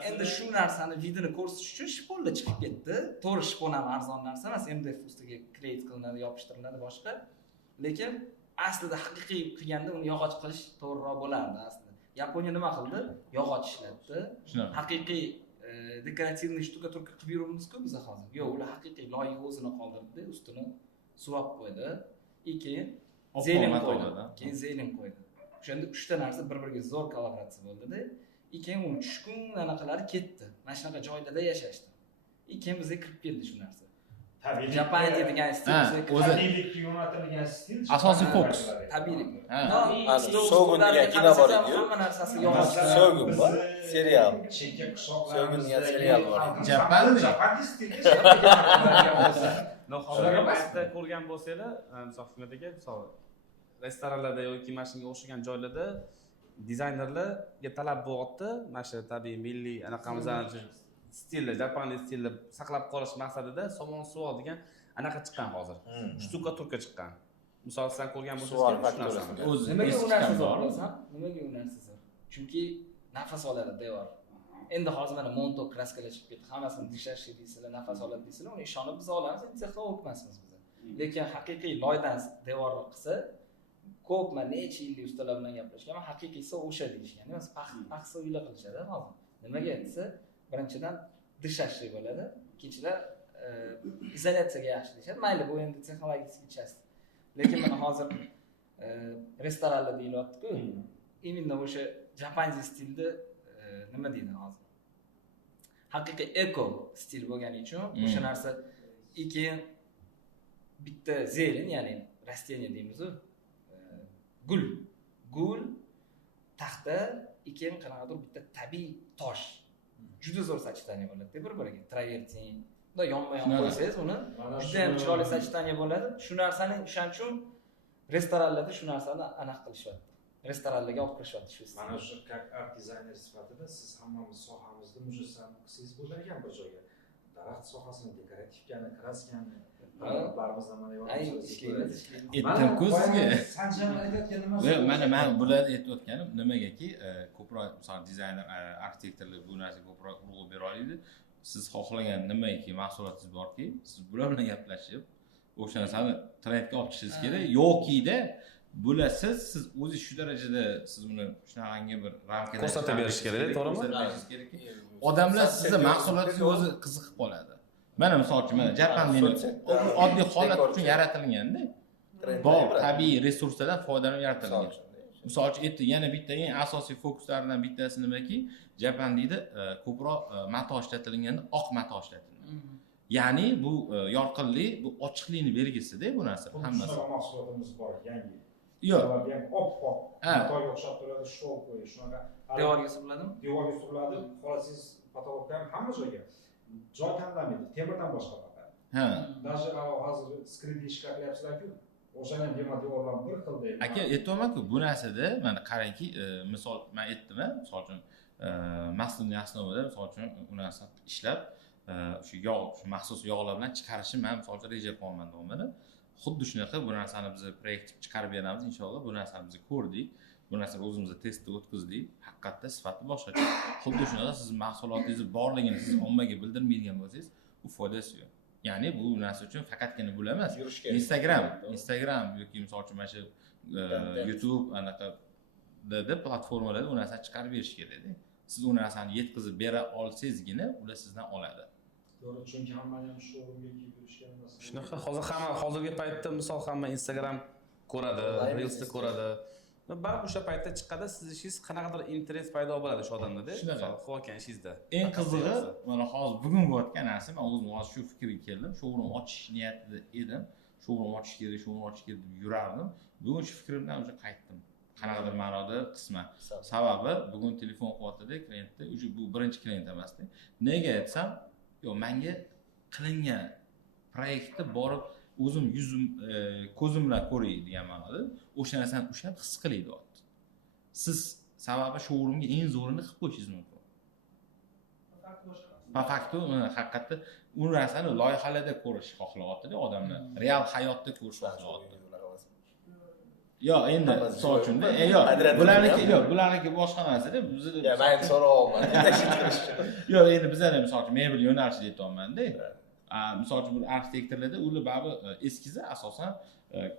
Endi shu narsani vidini ko'rsatish uchun shponla chiqib ketdi. To'g'ri shpon ham arzon narsa emas. MDF ustiga kleyt qilinadi, yopishtiriladi boshqa. Lekin aslida haqiqiy qilganda uni yog'och qilish to'g'riroq bo'lardi aslida. Yaponiya nima qildi? Yog'och ishlatdi. Haqiqiy dekorativniy shtukaturka qilib yuribmiz-ku biz hozir. Yo'q, ular haqiqiy loyiha o'zini qoldirdi, ustini suvab qo'ydi. Keyin zelin qo'ydi. Keyin zelin qo'ydi. O'shanda 3 ta narsa bir-biriga zo'r kollaboratsiya bo'ldi-da. Keyin uni tushkun anaqalari ketdi. Mana shunaqa joylarda yashashdi. Keyin bizga kirib keldi shu narsa. tabiiylik. Japoniya degan stil o'zi tabiiylikka yo'naltirilgan stil. asosiy fokus. Tabiiylik. Shogun degan kino bor edi. Hamma narsasi yog'och. Shogun bor. Serial. Chekka qishloqlar. Shogun degan serial bor. Japoniya stilga Hozirgi paytda ko'rgan bo'lsanglar, misol hikmatga, misol restoranlarda yoki mana shunga o'xshagan joylarda dizaynerlarga talab bo'lyapti. Mana shu tabiiy milliy anaqamizdan stilda, Japoniy stilda saqlab qolish maqsadida somon suv degan anaqa chiqqan hozir. Shtukaturka chiqqan. Misol sen ko'rgan bo'lsangiz, O'zi nimaga u narsa zo'r bilasan? Nimaga u narsa zo'r? Chunki nafas oladi devor. Endi hozir mana monto kraskalar chiqib ketdi. Hammasini dishash deysizlar, nafas oladi deysizlar. Uni ishonib biz olamiz, endi texnologik emasmiz biz. Lekin haqiqiy loydan devor qilsa, ko'pman necha yillik ustalar bilan gaplashganman, haqiqiysi o'sha deyishgan. Emas, paxsa uylar qilishadi hozir. Nimaga desa, birinchidan dishashli bo'ladi, ikkinchidan izolyatsiyaga yaxshi deyishadi. Mayli, bu endi texnologik часть. Lekin mana hozir restoranlar deyilyapti-ku. Именно o'sha Japanskiy stilda nima deydi hozir? Haqiqiy eko stil bo'lgani uchun o'sha narsa keyin bitta zelin, ya'ni rasteniya deymiz-ku. Gul, taxta, keyin qanaqadir bitta tabiiy tosh. Juda zo'r sachitaniya bo'ladi bir-biriga. Travertin, bunda yonma-yon qo'ysangiz uni juda ham chiroyli sachitaniya bo'ladi. Shu narsani o'shaning uchun restoranlarda shu narsani aniq qilishyapti. Restoranlarga olib kirishyapti shu. Mana shu как art dizayner sifatida siz hammamiz sohamizda mujassam qilsangiz bo'larkan bir joyga. Daraxt sohasini, dekorativkani, kraskani, Barimizdan mana Ay, yordam ishlaymiz. Aytdim-ku sizga. Sanjam aytayotgan nimasi? Va men bularni aytayotganim nimagaki, ko'proq misol dizayner, arxitektorlar bu narsaga ko'proq urg'u bera oladi. Siz xohlagan nimaiki mahsulotingiz borki, siz bular bilan gaplashib, o'sha narsani trendga olib chiqishingiz kerak. Yo'qida bilasiz, siz o'zi shu darajada siz buni shunaqangi bir ramkada Ko'rsatib berish kerak, to'g'rimi? Ko'rsatib berishingiz kerakki, odamlar sizni mahsulotingizga o'zi qiziqib qoladi. Mana misol uchun mana Japan meni oddiy holat uchun yaratilganda, bor tabiiy resurslardan foydalanib yaratilgan. Misol uchun yana bitta eng asosiy fokuslaridan bittasi nimaki, Japan deydi, ko'proq mato ishlatilganda oq mato ishlatiladi. Ya'ni bu yorqinlik, bu ochiqlikni belgisida bu narsa hammasi. Shunaqa mahsulotimiz bor, yangi. Yo'q. Ular ham oppoq, matoga o'xshab turadi, shov qo'yish, shunaqa Devorga suriladimi? devorga suriladi, xohlasangiz potolokka ham hamma joyga. Joy tanlamaydi, temirdan boshqa faqat. Ha. Даже hozir skrid eshiklar qilyapsizlar-ku, o'shani ham demak bilan bir xil deydi. Aka, aytayapman-ku, bu narsada mana qarangki, misol men aytdim, misol uchun mas'uliyatli asnovada misol uchun u narsa ishlab, shu yog', shu maxsus yog'lar bilan chiqarishni men misol uchun reja qilyapman davomida. Xuddi shunaqa bu narsani biz proyekt chiqarib beramiz inshaalloh. Bu narsani biz ko'rdik. Bu narsani o'zimizda testda o'tkazdik. Haqiqatda sifati boshqacha. Xuddi shunaqa siz mahsulotingizni borligini siz ommaga bildirmaydigan bo'lsangiz, u foydasi yo'q. Ya'ni bu narsa uchun faqatgina bu emas. Instagram yoki misol uchun mana shu YouTube anaqa platformalarda u narsani chiqarib berish kerak-da. Siz u narsani yetkazib bera olsangizgina ular sizdan oladi. To'g'ri, chunki hammani ham showroomga kiyib yurishgan emas. Shunaqa hozirgi paytda misol hamma Instagram ko'radi, Reels'da ko'radi. Baribir o'sha paytda chiqadi, siz ishingiz qanaqadir interes paydo bo'ladi o'sha odamda-da. Misol qilayotgan ishingizda. Eng qizig'i, mana hozir bugun bo'layotgan narsa, men o'zim hozir shu fikrga keldim. Showroom ochish niyatida edim. Showroom ochish kerak deb yurardim. Bugun shu fikrimdan o'sha qaytdim. Qanaqadir ma'noda qisman. Sababi bugun telefon qilyapti-da klientda, o'sha bu birinchi klient emasdi. Nega aytsam, yo'q, menga qilingan proyektni borib o'zim yuzim, ko'zim bilan ko'ray degan ma'noda o'sha narsani ushlab his qilaydi. Siz sababi showroomga eng zo'rini qilib qo'yishingiz mumkin. Faqat haqiqatda u narsani loyihalarda ko'rish xohlayapti-da odamlar. Real hayotda ko'rish xohlayapti. Yo'q, endi misol uchun-da, bularniki boshqa narsa-da. Ya men so'rayapman. Yo'q, endi bizlar misol uchun mebel yo'nalishida aytyapman-da. Misol uchun bu arxitektorlarda ular baribir eskiza asosan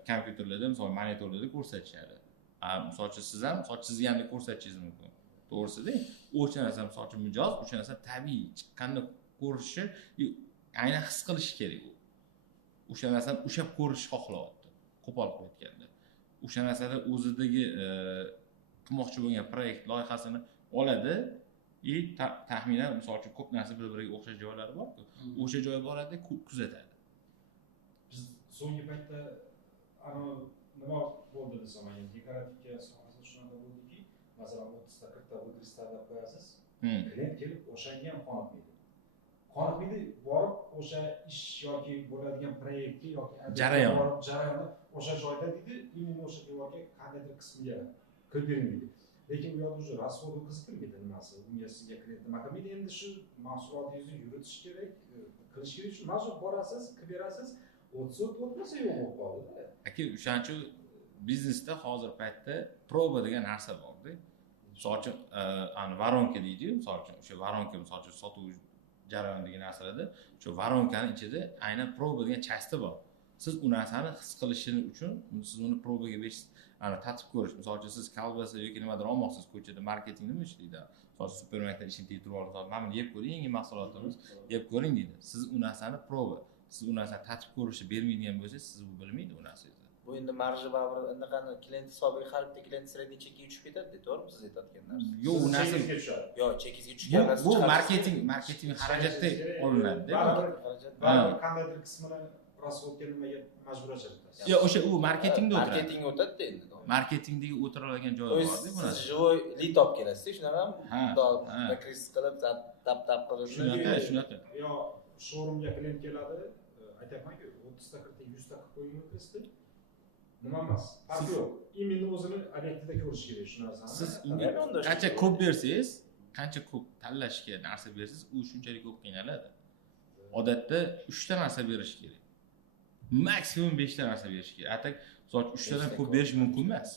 kompyuterlarda, misol monitorlarda ko'rsatishadi. Misol uchun siz ham, sizga ham ko'rsatishingiz mumkin. To'g'risida, o'sha narsa misol uchun mijoz, o'sha narsa tabiiy chiqqanini ko'rishi, aynan his qilishi kerak u. O'sha narsani ushlab ko'rish xohlayapti, qo'pol qilayotganda. O'sha narsada o'zidagi qilmoqchi bo'lgan proyekt loyihasini oladi, taxminan misol uchun ko'p narsa bir-biriga o'xshash joylari bor-ku. O'sha joyga boradi, kuzatadi. Biz so'nggi paytda nima bo'ldi desam, yani dekorativga sohasida shunaqa bo'ldiki, masalan 30 ta 40 ta o'tirish talab qo'yasiz. Klient kelib o'shanga ham qoniqmaydi. Qoniqmaydi, borib o'sha ish yoki bo'ladigan proyektga yoki jarayonni o'sha joyda deydi, именно o'sha devorga qandaydir qismiga qilib bering deydi. Lekin u yoqda уже расход qiziqtirmaydi nimasi. Unga sizga klient nima qilmaydi, endi shu mahsulotingizni yuritish kerak, qilish kerak, shu mazkur borasiz, qilib berasiz, o'tmasa yo'q bo'lib qoldi-da. Aka, o'shaning uchun biznesda hozir paytda proba degan narsa bor-da. Misol uchun, varonka deydi-yu, misol uchun o'sha varonka misol uchun sotuv jarayonidagi narsalarda, o'sha varonkani ichida aynan proba degan chasti bor. Siz u narsani his qilishini uchun siz uni probaga berasiz. Tatib ko'rish. Misol uchun siz kolbasa yoki nimadir olmoqsiz ko'chada, marketing nima ishlaydi? Misol uchun supermarketda ishini tegtirib olib, mana buni yeb ko'ring, yangi mahsulotimiz, yeb ko'ring deydi. Siz u narsani proba, siz u narsani tatib ko'rishni bermaydigan bo'lsangiz, siz bu bilmaydi u narsangizni. Bu endi marji baribir anaqani klient hisobiga qarabda klient sredniy chekkaga tushib ketadi, to'g'rimi siz aytayotgan narsa? Yo'q, u narsa yo'q, chekkizga tushgan narsa. Bu marketing xarajatda olinadi-da. Baribir qandaydir qismini расходga nimaga majbur ochadi. Yo'q, o'sha u marketingda o'tiradi. Marketing o'tadi endi. Marketingdagi o'tira olgan joyi bor-da bu narsa. Siz живой lead olib kelasiz, shunaqami? Nakris qilib, tap qilib. Shunaqa. Yo, showroomga klient keladi, aytayapman-ku, 30 ta 40 ta 100 ta qilib qo'ying o'tirishdi. Nima emas. Farqi yo'q. Именно o'zini obyektida ko'rish kerak shu narsani. Siz unga qancha ko'p bersangiz, qancha ko'p tanlashga narsa bersangiz, u shunchalik ko'p qiynaladi. Odatda 3 ta narsa berish kerak. maksimum 5 ta narsa berish kerak. Atak soat 3 tadan ko'p berish mumkin emas.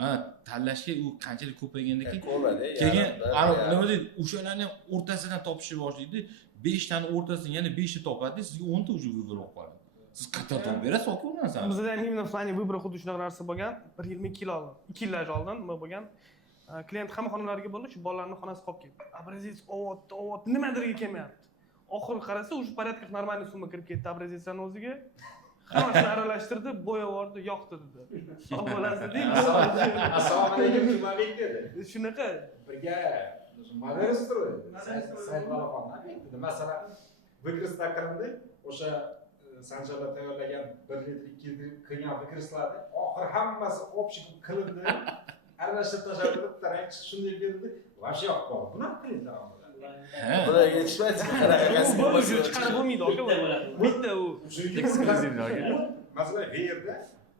Ha, tanlashga u qanchalik ko'payganda keyin nima deydi, o'shalarning o'rtasidan topishni boshlaydi. 5 tani o'rtasidan yana 5 ta topadi, sizga 10 ta уже vыбор bo'lib qoladi. Siz qayerdan topib berasiz yoki u narsani? Bizda ham именно в плане выбора xuddi shunaqa narsa bo'lgan. 1 yil 2 yil oldin, 2 yillar oldin nima bo'lgan? Klient hamma xonalariga bo'ldi, shu bolalarning xonasi qolib ketdi. Образец ovatdi, nimadirga kelmayapti. Oxiri qarasa, уже порядка нормальный summa kirib ketdi obrazetslarni o'ziga. Hammasini aralashtirdi, bo'yab yubordi, yoqdi dedi. Sog' bo'lasizda. Assalomu alaykum, Jumabek dedi. Shunaqa. Birga model stroy. Sayt balaqondan aytdi. Masalan, vykreslar qilindi. O'sha Sanjarlar tayyorlagan 1 litr 2 litr qilgan vykreslarni oxir hammasi общий qilindi. Aralashtirib tashlab bitta rang shunday berdi. Вообще yoqib qoldi. Bunaqa qilinglar omada. Bular yetishmaydi. Bu chiqarib bo'lmaydi, aka. Bitta u eksklyuziv aka. Masalan, bu yerda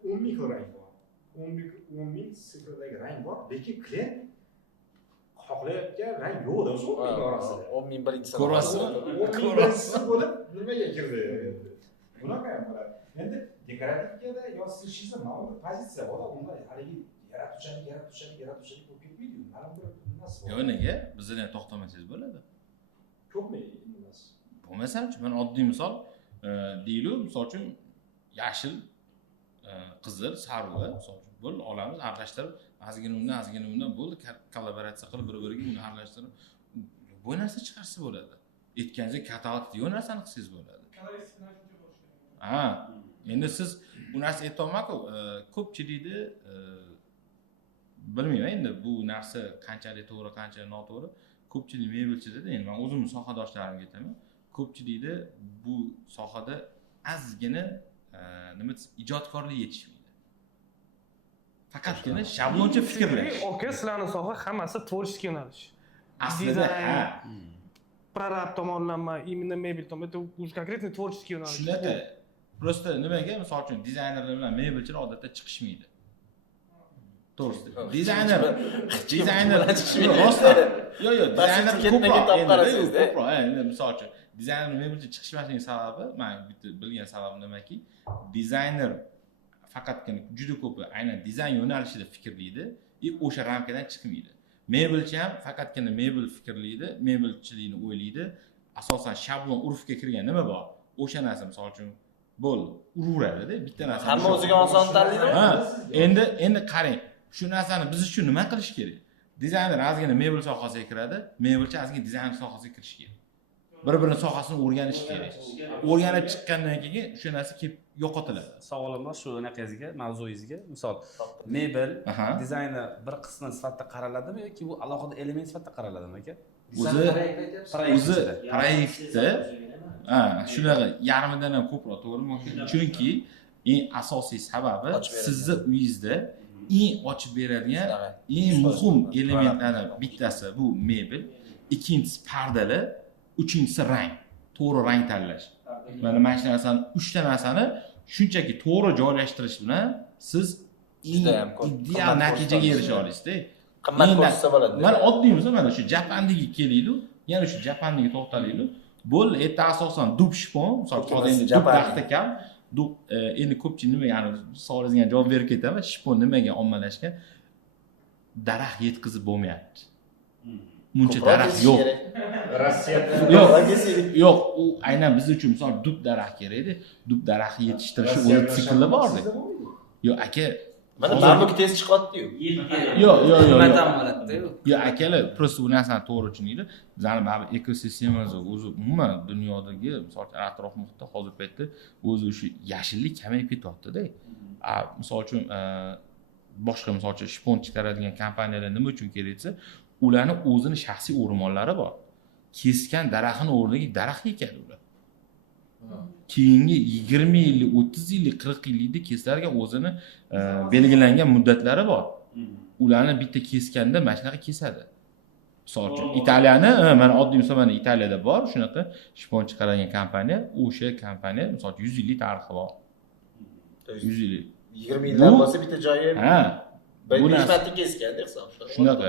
10 ming xil rang bor. 10 ming sifrdagi rang bor, lekin klient xohlayotgan rang yo'q-da, o'sha 10 ming orasida. 10 ming birinchi Ko'rasizmi? 10 ming birinchisi bo'lib nimaga kirdi? Bunaqa ham bo'ladi. Endi dekorativkada yo stilshizda ma'lum bir pozitsiya bor, unda haligi yaratuvchanlik bo'lib ketmaydi. Ma'lum bir nimasi bor. Yo'q, nega? Bizdan ham to'xtamasangiz bo'ladi. Ko'pmi nimasi? Masalan, men oddiy misol deylik, misol uchun yashil, qizil, sariq, misol uchun bo'ldi, olamiz, aralashtirib, ozgina undan bo'ldi, kollaboratsiya qilib bir-biriga uni aralashtirib, bu narsa chiqarsa bo'ladi. Aytganingizda katalogda yo'q narsani qilsangiz bo'ladi. Ha, endi siz bu narsa aytolmaku, ko'pchilikni bilmayman endi bu narsa qanchalik to'g'ri, qanchalik noto'g'ri. Ko'pchilik mebelchida, endi men o'zimning sohadoshlarimga aytaman. Ko'pchilikda bu sohada ozgina nima desa, ijodkorlik yetishmaydi. Faqatgina shabloncha fikrlash. Aka, sizlarning soha hammasi tvorческий yo'nalish. Aslida ha. Prorab tomonlama, именно mebel tomon, это уже конкретный творческий yo'nalish. Shunaqa. Просто nimaga, misol uchun dizaynerlar bilan mebelchilar odatda chiqishmaydi. To'g'risi. Dizayner rostdan. Yo'q, dizayner ko'proq. Endi misol uchun dizayner mebelchi chiqishmasligining sababi, men bitta bilgan sababim nimaki, dizayner faqatgina juda ko'p aynan dizayn yo'nalishida fikrlaydi, o'sha ramkadan chiqmaydi. Mebelchi ham faqatgina mebel fikrlaydi, mebelchilikni o'ylaydi. Asosan shablon urfga kirgan nima bor? O'sha narsa misol uchun bo'ldi, uraveradi-da, bitta narsa. Hamma o'ziga oson tanlaydi. Ha, endi qarang, shu narsani biz uchun nima qilish kerak? Dizayner ozgina mebel sohasiga kiradi, mebelchi ozgina dizayn sohasiga kirish kerak. Bir-birini sohasini o'rganish kerak. O'rganib chiqqandan keyin o'sha narsa kelib yo'qotiladi. Savolimiz shu naqazga, mavzuyingizga, misol mebel dizayni bir qismi sifatida qaraladimi yoki bu alohida element sifatida qaraladimi aka? O'zi proyektda shunaqa yarmidan ham ko'proq, to'g'rimi? Chunki eng asosiy sababi sizni uyingizda eng ochib beradigan eng muhim elementlardan bittasi bu mebel, ikkinchisi pardalar, uchinchisi rang. To'g'ri rang tanlash. Mana shu narsani, 3 ta narsani shunchaki to'g'ri joylashtirish bilan siz ideal natijaga erisha olasizda. Qimmat ko'rsa bo'ladi. Mana oddiy misol, mana shu japandiga kelaylik, yana shu japandiga to'xtalaylik. Bo'ldi, erta asosan dub shpon, misol hozir endi dub vaqti kam. Dub endi ko'pchilik nima, ya'ni savolingizga javob berib ketaman. Shpon nimaga ommalashgan? Daraxt yetkazib bo'lmayapti. Muncha daraxt yo'q. Rossiyada yo'q, u aynan biz uchun misol dub daraxt kerak edi. Dub daraxt yetishtirishni o'zi siklli bor-da. Yo'q, aka, mana bambuk tez chiqadi-yu. Yo'q. Qimmatdan bo'ladi-ku. Yo'q, akalar, prosta bu narsani to'g'ri tushuninglar. Bizning baribir ekosistemamiz o'zi umuman dunyodagi, misol uchun atrof muhitda hozir paytda o'zi shu yashillik kamayib ketyapti-da. Misol uchun boshqa misol uchun shpon chiqaradigan kompaniyalar nima uchun kerak desa, ularning o'zini shaxsiy o'rmonlari bor. Kesgan daraxtning o'rniga daraxt ekadi ular. Keyingi 20 yillik, 30 yillik, 40 yillikda kesiladigan o'zini belgilangan muddatlari bor. Ularni bitta kesganda mana shunaqa kesadi. Misol uchun Italiyani, mana oddiy misol, mana Italiyada bor shunaqa shpon chiqaradigan kompaniya, o'sha kompaniya misol 100 yillik tarixi bor. 100 yillik. 20 yildan bo'lsa bitta joyi. Ha. Bu narsa kesganda hisob. Shunaqa.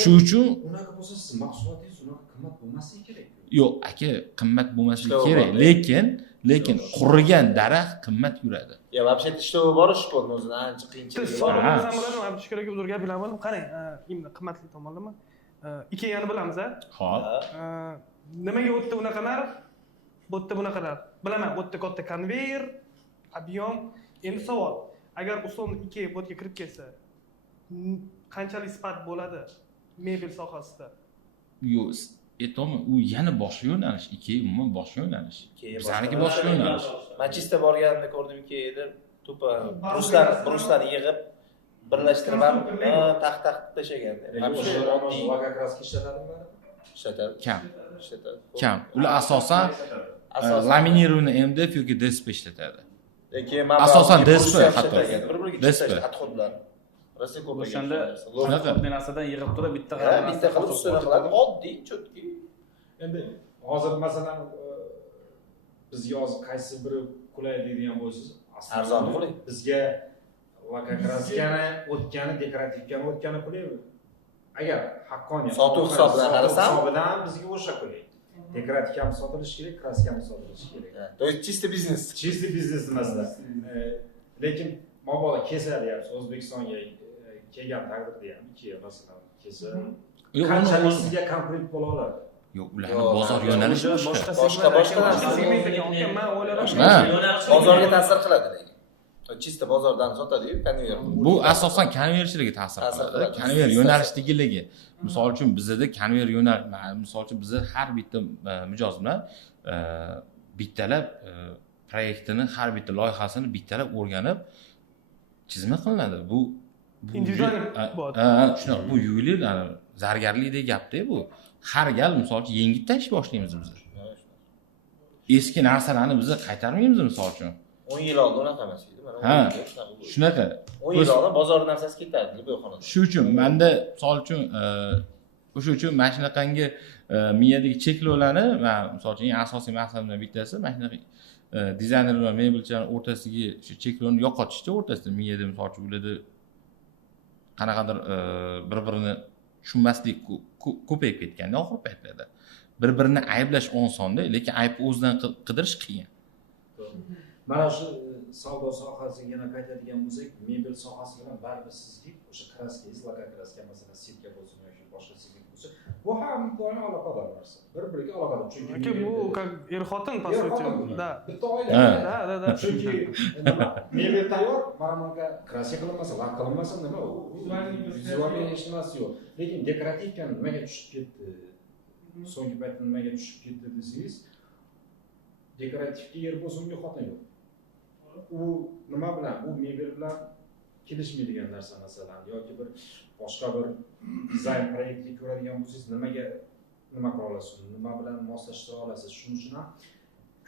Shu uchun unaqa bo'lsa siz mahsulotingiz unaqa qimmat bo'lmasligi kerak. Yo'q, aka, qimmat bo'lmasligi kerak, lekin qurigan daraxt qimmat yuradi. Ya вообще-то ishlovi bor ish bo'ldi o'zini ancha qiyinchiligi bor. Sog'lom narsani biladim, Abdushkur aka bir gap bilan bo'ldim. Qarang, endi qimmatli tomonlama. Ikeani bilamiz a? Xo'p. Nimaga o'tdi bunaqa narx? Bu yerda bunaqa narx. Bilaman, u yerda katta konveyer, ob'yom. Endi savol, agar условно Ikea bu yerga kirib kelsa, qanchalik sifat bo'ladi mebel sohasida? Yo'q, aytaymi, u yana boshqa yo'nalish, Ikea umuman boshqa yo'nalish. Bizaniki boshqa yo'nalish. Manchester borganimda ko'rdim Ikea'da to'pa bruslar yig'ib birlashtirib taxt tashagan. Logokraska ishlatadimi? Ishlatadi. Kam. Ular asosan laminirованный MDF yoki DSP ishlatadi. Lekin men asosan DSP hatto. bir-biriga DSP. adxodlar. Rossiya ko'p O'shanda kombinatsiyadan yig'ib turib bitta bitta qilib ustuna qiladi, oddiy, cho'tki. Endi hozir masalan bizga hozir qaysi biri qulay deydigan bo'lsangiz, Arzon qulay. Bizga logokraskani o'tgani, dekorativkani o'tgani qulaymi? Agar haqqoniy sotuv hisobidan qarasam, hisobidan bizga o'sha qulay. Dekorativkami sotilishi kerak, kraskami sotilishi kerak. То есть чисто biznes. Чисто biznes masala. Lekin mabodo kelsa deyapsiz, O'zbekistonga kelgan taqdirda ham Ikea masalan kelsa, qanchalik sizga konkurent bo'la oladi? Yo'q, ularni bozor yo'nalishi boshqa narsa. Segmentga olgan men o'yladim. Bozorga ta'sir qiladi lekin. Chista bozordan sotadi-yu, konveyer. Bu asosan konverchilarga ta'sir qiladi. Konveyer yo'nalishdagiligi. Misol uchun bizda konveyer misol uchun bizda har bitta mijoz bilan bittalab proyektini, har bitta loyihasini bittalab o'rganib chizma qilinadi. Bu individual bor. Shunaqa bu yuvilib, zargarlikdek gapda bu. Har gal misol uchun yengitdan ish boshlaymiz biz. Eski narsalarni biz qaytarmaymiz misol uchun. 10 yil oldin unaqa emas edi. Ha, shunaqa. 10 yil oldin bozor narsasi ketardi bu xonada. Shu uchun menda misol uchun o'sha uchun mana shunaqangi miyadagi cheklovlarni men misol uchun eng asosiy maqsadimdan bittasi mana shunaqa dizayner va mebelchilar o'rtasidagi shu cheklovni yo'qotishda o'rtasida miyada misol uchun ularda qanaqadir bir-birini tushunmaslik ko'payib ketganda oxirgi paytlarda bir-birini ayblash osonda, lekin aybni o'zidan qidirish qiyin. Mana shu savdo sohasiga yana qaytadigan bo'lsak, mebel sohasi bilan baribir sizga o'sha kraskangiz, logokraska masalan sirka bo'lsin yoki boshqa sirka bo'lsin, bu ham doim aloqador narsa. Bir-biriga aloqador. Chunki bu er-xotin по сути, да. Bitta oila. Да. Chunki nima? Mebel tayyor, mana bunga kraska qilinmasa, lak qilinmasa nima u? Vizual hech narsa yo'q. Lekin dekorativkani nimaga tushib ketdi? So'nggi paytda nimaga tushib ketdi desangiz, dekorativga yer bo'lsa unga xotin yo'q. U nima bilan, u mebel bilan kelishmaydigan narsa masalan yoki bir boshqa bir dizayn proyektga ko'radigan bo'lsangiz, nima qila olasiz, nima bilan moslashtira olasiz. Shuning uchun ham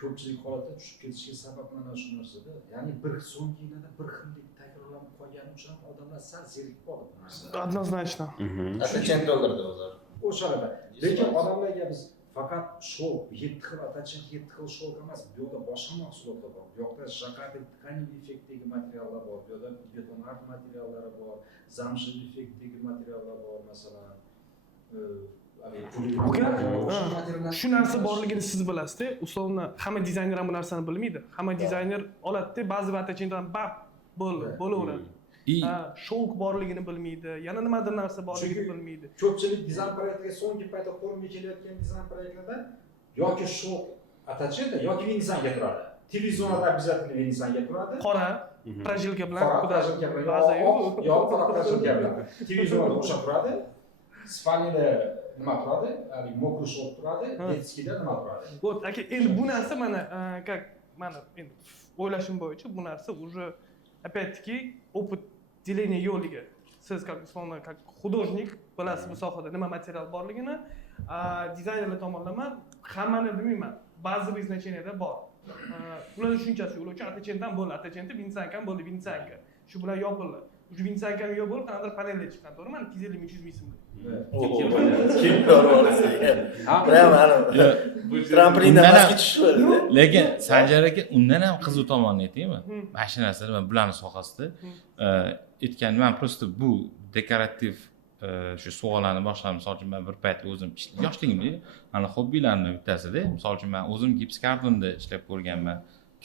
ko'pchilik holatda tushib ketishiga sabab mana shu narsada. Ya'ni bir so'nggi yilda bir xillik takrorlanib qolgani uchun odamlar sal zerikib qoldi bu narsaga. Однозначно. Atachent o'ldirdi bozor. O'shalada. Lekin odamlarga biz faqat shov 7 xil atachent 7 xil shov emas, bu yerda boshqa mahsulotlar bor. Bu yoqda jacquard tkaniv effektdagi materiallar bor, bu yerda beton art materiallari bor, zamshir effektdagi materiallar bor masalan. Shu narsa borligini siz bilasizda, условно hamma dizayner ham bu narsani bilmaydi. Hamma dizayner oladi-da, ba'zi atachentdan bo'laveradi. Shok borligini bilmaydi, yana nimadir narsa borligini bilmaydi. Ko'pchilik dizayn proyektiga so'nggi paytda qo'lga kelayotgan dizayn proyektlarda yoki shok atachent yoki vinsanga turadi. Televizorda обязательно vinsanga turadi. Qora projilka bilan, projilka bilan, yo'q, qora projilka bilan. Televizorda o'sha turadi. Spalnida nima turadi? Hali mokriy shok turadi, detskida nima turadi? Вот, aka, endi bu narsa mana endi o'ylashim bo'yicha bu narsa уже опять-таки опыт деления yo'liga. Siz как художник bilasiz bu sohada nima material borligini, dizaynerlar tomonidan hammani bilmayman. Ba'zi bir значениеda bor. Ular tushunchasi ular uchun atachentdan bo'ldi, atachenti vinsankan bo'ldi, vinsanka. Shu bilan yopildi. Shu vinsankan yo'q bo'lib, qanaqadir panellar chiqqan, to'g'rimi? 250-300 ming so'mga. Kim ko'ryapsiz? Tramplindan pastga tushib. Lekin Sanjar aka undan ham qiziq tomonini aytaymi? Mana shu narsa bularning sohasida aytgan men просто bu dekorativ shu savollarni boshlab, misol uchun men bir payt o'zim yoshligimda ana hobbilarimning bittasida, misol uchun men o'zim gips kartonda ishlab ko'rganman,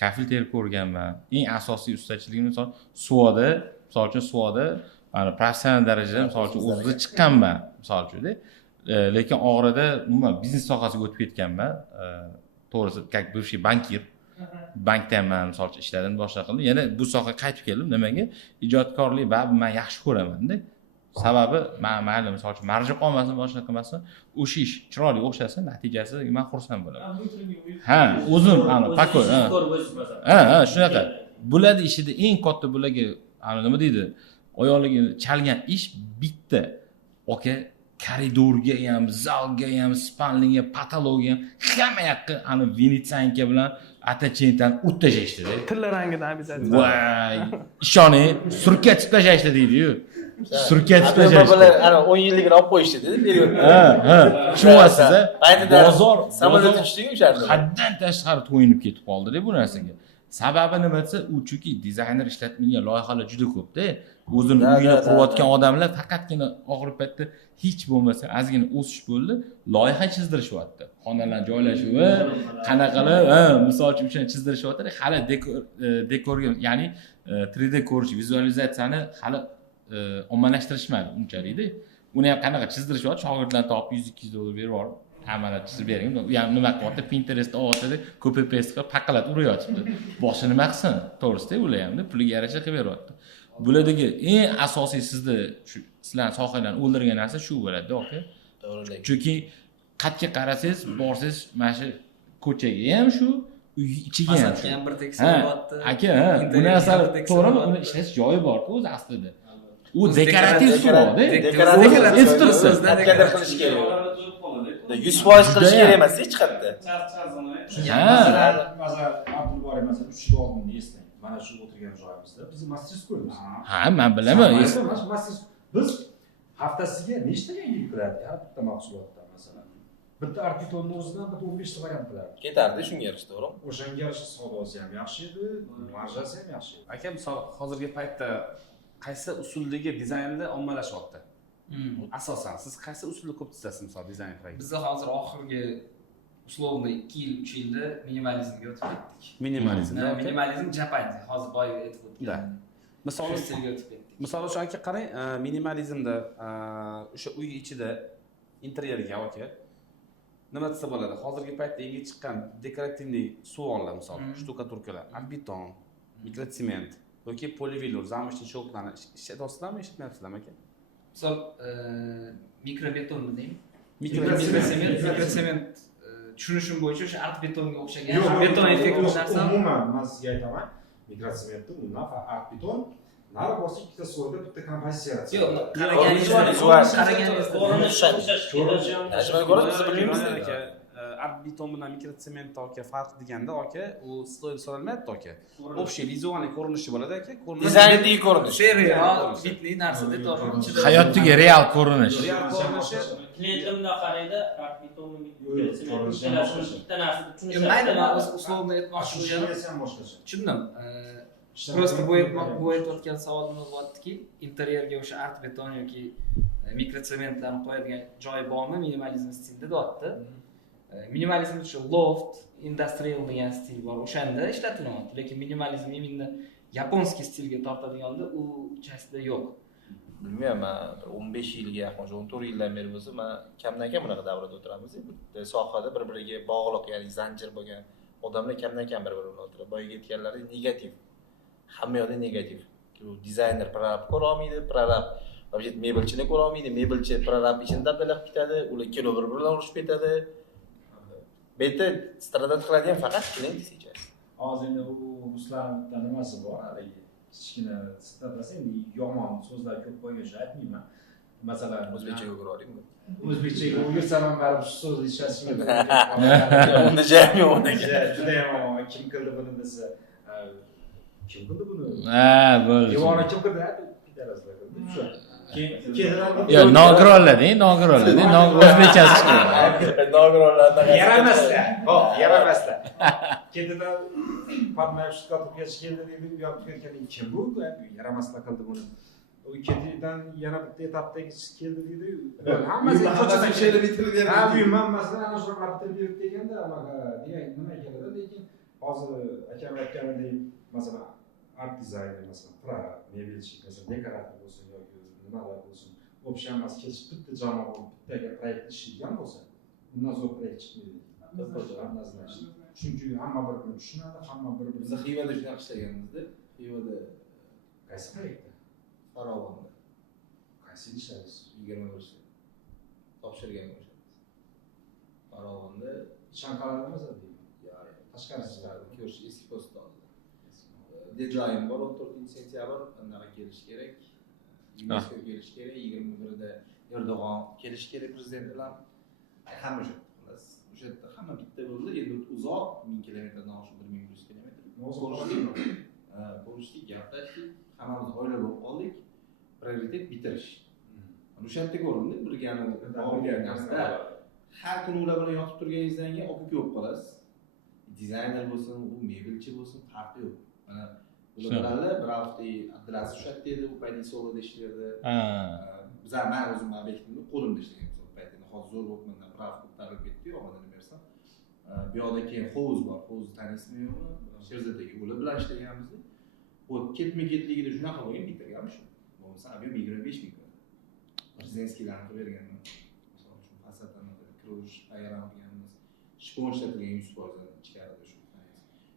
kafil terib ko'rganman. Eng asosiy ustachiligim misol suvoda, misol uchun suvoda mana professional darajada misol uchun o'zimda chiqqanman, misol uchun. Lekin orada umuman biznes sohasiga o'tib ketganman. To'g'risi, как бывший bankir. Bankda ham men misol uchun ishladim, boshqa qildim. Yana bu sohaga qaytib keldim. Nimaga? Ijodkorlik baribir men yaxshi ko'raman-da. Sababi mayli misol uchun marji qolmasin, boshqa qilmasin, o'sha ish chiroyli o'xshasin, natijasi men xursand bo'laman. Ha, o'zim ana pakoy. Ha, shunaqa. Bularni ishida eng katta bularga nima deydi? Oyoqligini chalgan ish bitta. Oka koridorga ham, zalga ham, spanliga, patologiya ham hamma yoqqa ana Venetsanka bilan atachentan o'tashishdi. Tilla rangidan obязательно. Voy, ishoning, surkatib tashlashdi deydi-yu. Surkatib tashlashdi. Ana 10 yilligini olib qo'yishdi dedi, periodda. Ha. Tushunyapsiz-a? Bozor samolyot tushding o'shanda. Haddan tashqari to'yinib ketib qoldi-da bu narsaga. Sababi nima desa, u chunki dizayner ishlatmagan loyihalar juda ko'p-da. O'zini uyini qurayotgan odamlar faqatgina oxirgi paytda hech bo'lmasa ozgina o'sish bo'ldi, loyiha chizdirishyapti. Xonalar joylashuvi, qanaqalar, misol uchun shuni chizdirishyapti. Hali dekorga, ya'ni 3D ko'rish, vizualizatsiyani hali ommalashtirishmadi unchalik-da. Uni ham qanaqa chizdirishyapti, shogirdlarni topib $100-200 berib yuborib, hammalar chizib bering. U ham nima qilyapti? Pinterest orqasida copy paste qilib paqalab uryapti. Boshi nima qilsin? To'g'risi-da, ular hamda puliga yarasha qilib beryapti. Bulardagi eng asosiy sizni shu sizlarning sohalarni o'ldirgan narsa shu bo'ladi, aka. To'g'ri. Chunki qayerga qarasangiz, borsangiz, mana shu ko'chaga ham shu, uy ichiga ham shu. bir tekshiryapti. Aka, bu narsalar to'g'rimi? Uni ishlash joyi bor-ku o'zi aslida. U dekorativ suvoqda, ekstrasiz. Qanday qilish kerak? 100% qilish kerak emas hech qayerda. Masalan, Abdulboriy masalan 3 yil oldin eslang. Mana shu o'tirgan joyimizda biz masтерскойmiz. Ha, men bilaman. Biz haftasiga nechta yangi yukladi? Bitta mahsulotdan masalan. Bitta artitonni o'zidan bitta 15 ta variant qilardi. Ketardi shunga yarasha, to'g'rimi? O'shanga yarasha savdosi ham yaxshi edi, marjasi ham yaxshi edi. Aka, misol hozirgi paytda qaysi usuldagi dizaynlar ommalashyapti? Asosan siz qaysi usulni ko'p chizasiz misol dizayn proyekt? Biz hozir oxirgi uslovda 2 yil, 3 yilda minimalizmga o'tib ketdik. Minimalizmda. Minimalizm Japonda, hozir boya aytib o'tgan. Misol uchun o'tib ketdik. Misol uchun aka qarang, minimalizmda o'sha uy ichida interyerga aka nima desa bo'ladi? Hozirgi paytda yangi chiqqan dekorativniy suvollar, misol shtukaturkalar, beton, mikrotsement yoki polivelur, zamshli shoklarni ishlatyapsizlarmi, ishlatmayapsizlarmi aka? Misol mikrobeton deymi? Mikrotsement tushunishim bo'yicha o'sha art betonga o'xshagan beton effektli narsa. Umuman men sizga aytaman, mikrotsementni undan art beton nari borsa ikkita so'rida bitta kompozitsiya yaratsa. Yo'q, qaraganingizda Najma ko'rib biz bilmaymiz aka. Art beton bilan mikrotsement aka farq deganda aka, u stoy so'ralmayapti aka. Общий vizual ko'rinishi bo'ladi aka. Dizayndagi ko'rinish. real bitli narsada to'g'ri. Hayotdagi real ko'rinish. Real ko'rinishi Klientlar bunday qaraydi, betonmi, bitta narsani tushunishadi. Mayli, men o'z uslovimda aytmoqchi bo'lganim. ham boshqacha. Tushundim. Просто bo'yatayotgan savol nima bo'lyaptiki, interyerga o'sha art beton yoki mikrotsementlarni qo'yadigan joy bormi minimalizm stilida deyapti. Minimalizm shu loft, industrial degan stil bor, o'shanda ishlatilyapti. Lekin minimalizm imенно yaponskiy stilga tortadiganda u частida yo'q. Bilmayman, 15 yilga yaqin, 14 yildan beri bo'lsa, men kamdan kam bunaqa davrada o'tiramiz. Bu sohada bir-biriga bog'liq, ya'ni zanjir bo'lgan odamlar kamdan kam bir-biri bilan o'tiradi. Boyaga aytganlaringiz negativ. Hamma yoqda negativ. Dizayner prorab ko'ra olmaydi, prorab вообще mebelchini ko'ra olmaydi, mebelchi prorab ishini dabdalab ketadi, ular kilo bir-biri bilan urushib ketadi. Bu yerda stradat qiladigan faqat klient сейчас. Hozir endi u ruslarning bitta nimasi bor, haligi kichkina sitatasi, endi yomon so'zlar ko'p bo'lgan aytmayman. Masalan, O'zbekchaga o'giraylikmi? O'zbekchaga o'girsam ham baribir shu so'zni ishlatishmaydi. Unda jam yo'q aka. Juda yomon, kim qildi buni desa, kim qildi buni? Ha, bo'ldi. Devona kim qildi? Pidaraslar qildi. Shu. Yo'q, nogironlar-deng, o'zbekchasi chiqadi. Nogironlardan yaramaslar. Hop, yaramaslar. Ketidan Parmay shtukaturkachi keldi deydi, u yoqqa ketgan kim bu? Yaramaslar qildi buni. u ketidan yana bitta etapdagi keldi deydi. Hammasi ko'chada ishlar bitirilgan. Ha, bu hammasini ana shunaqa bitirib berib deganda, anaqa degan nima keladi, lekin hozir akam aytganidek, masalan, art dizayner, masalan, mebelchi, masalan, dekorator bo'lsin yoki nimalar bo'lsin, общий hammasi kelishib bitta jamoa bo'lib bittaga proyekt ishlaydigan bo'lsa, undan zo'r proyekt chiqmaydi. Однозначно. Chunki hamma bir-birini tushunadi, hamma bir-birini. Biz Xivada shunaqa ishlaganmizda. Xivada Qaysi proyektda? Farovonda Qaysi ishlaysiz? 21 topshirgan o'shamiz. Farovonda Shanqalarni deydi. tashqarisiga ko'rish eski postda oldi. Deadline bor 14-sentyabr, anaqa kelish kerak. UNESCO kelish kerak, 21da Erdo'g'on kelish kerak prezident bilan. Hamma shu. Xullas, o'sha yerda hamma bitta bo'ldi. Endi uzoq 1000 kilometrdan oshiq 1100 kilometr. Ko'rishdik, gaplashdik, hammamiz oila bo'lib qoldik. Prioritet bitirish. O'sha yerda ko'rindi, birgani borganimizda har kuni ular bilan yotib turganingizdan keyin aka bo'lib qolasiz. Dizayner bo'lsin, u mebelchi bo'lsin, farqi yo'q. Mana ular bilan bir hafta Abdulaziz o'sha yerda edi, u paytda soloda ishlardi. Bizlar men o'zim obyektimni qo'limda ishlagan o'sha paytda. Hozir zo'r bo'libman, bir hafta ko'tarilib ketdi, yo'qman bersam. Bu yoqda keyin hovuz bor, hovuzni taniysizmi yo'qmi? Sherzadagi ular bilan ishlaganmiz. Bu ketma-ketligida shunaqa bo'lgan, bittagan shu. Bo'lmasa, ob'yem 25 ming. Prezidentskiylarni qilib berganman. Misol uchun fasaddan kirush tayyorlab olganmiz. Shpon ishlatilgan 100% ichkarida shu.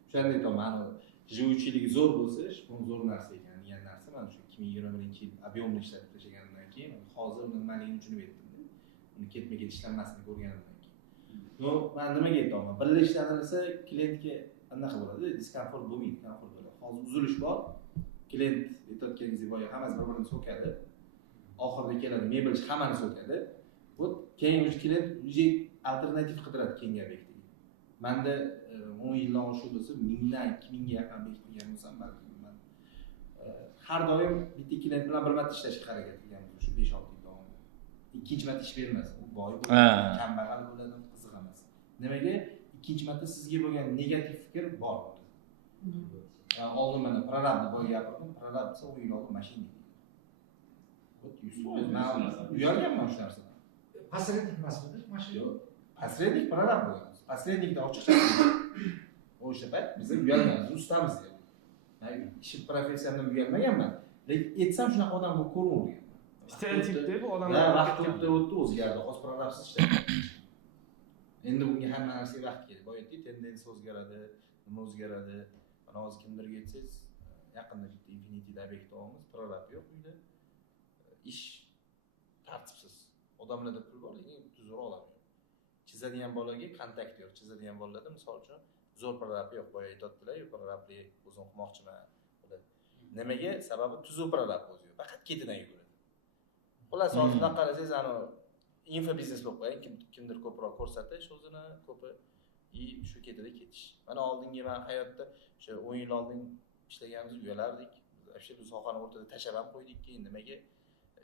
O'shanday tomoni живучилigi zo'r bo'lsa, shpon zo'r narsa ekan degan narsa mana shu 2021-yil ob'yomli ishlatib tashlagandan keyin hozir nimaligini tushunib yetdim. Uni ketma-ket ishlanmasini ko'rganimdan keyin. No, men nimaga aytaman? Birga ishlanilsa, klientga anaqa bo'ladi, diskomfort bo'lmaydi, komfort bo'ladi. Hozir uzilish bor. Klient aytayotganingizdek boya hammasi bir-birini so'kadi. Oxirida keladi, mebelchi hammani so'kadi. Bu keyin o'sha klient уже alternativ qidiradi keyingi obyektiga. Menda 10 yildan oshiq bo'lsa, 1000dan 2000 ga yaqin obyekt qilgan bo'lsam, balki men har doim bitta klient bilan bir marta ishlashga harakat qilganman o'sha 5-6 yil davomida. Ikkinchi marta ish bermas. U boy bo'ladi, kambag'al bo'ladi, qiziq emas. Nimaga? Ikkinchi marta sizga bo'lgan negativ fikr bor bo'ladi. Oldin mana prorabni boy gapirdim, prorab desa 10 yil oldin mashina. Uyalganman shu narsadan. Посредник emasmidi mashina? Yo'q. Посредник prorab bo'lgan. Посредникda ochiqcha o'sha payt biz uyalganmiz, ustamiz dedi. Men ish professiyamdan uyalmaganman, lekin aytsam shunaqa odam bo'lib ko'rmaganman. Stereotipda bu odamlar vaqt o'tdi o'zgardi, hozir prorabsiz ishlaydi. Endi bunga hamma narsaga vaqt kerak. Boyagi tendensiya o'zgaradi, nima o'zgaradi. Mana hozir kimlarga aytsangiz, yaqinda bitta Infinity'da obyekt olamiz, prorab yo'q uyda. Ish tartibsiz. Odamlarda pul bor, lekin zo'r odam yo'q. Chizadigan bolaga kontakt yo'q. Chizadigan bolalarda misol uchun zo'r prorab yo'q. Boya aytadilar, prorabli o'zim qilmoqchiman. Nimaga? Sababi tuzuv prorab o'zi yo'q. Faqat ketidan yuguradi. Xullas, hozir qarasangiz, ana infobiznes bo'lib qo'ying, kimdir ko'proq ko'rsatish o'zini, ko'pi shu ketida ketish. Mana oldingi men hayotda o'sha 10 yil oldin ishlaganmiz, uyalardik. O'sha bu sohani o'rtada tashlab ham qo'ydik keyin nimaga?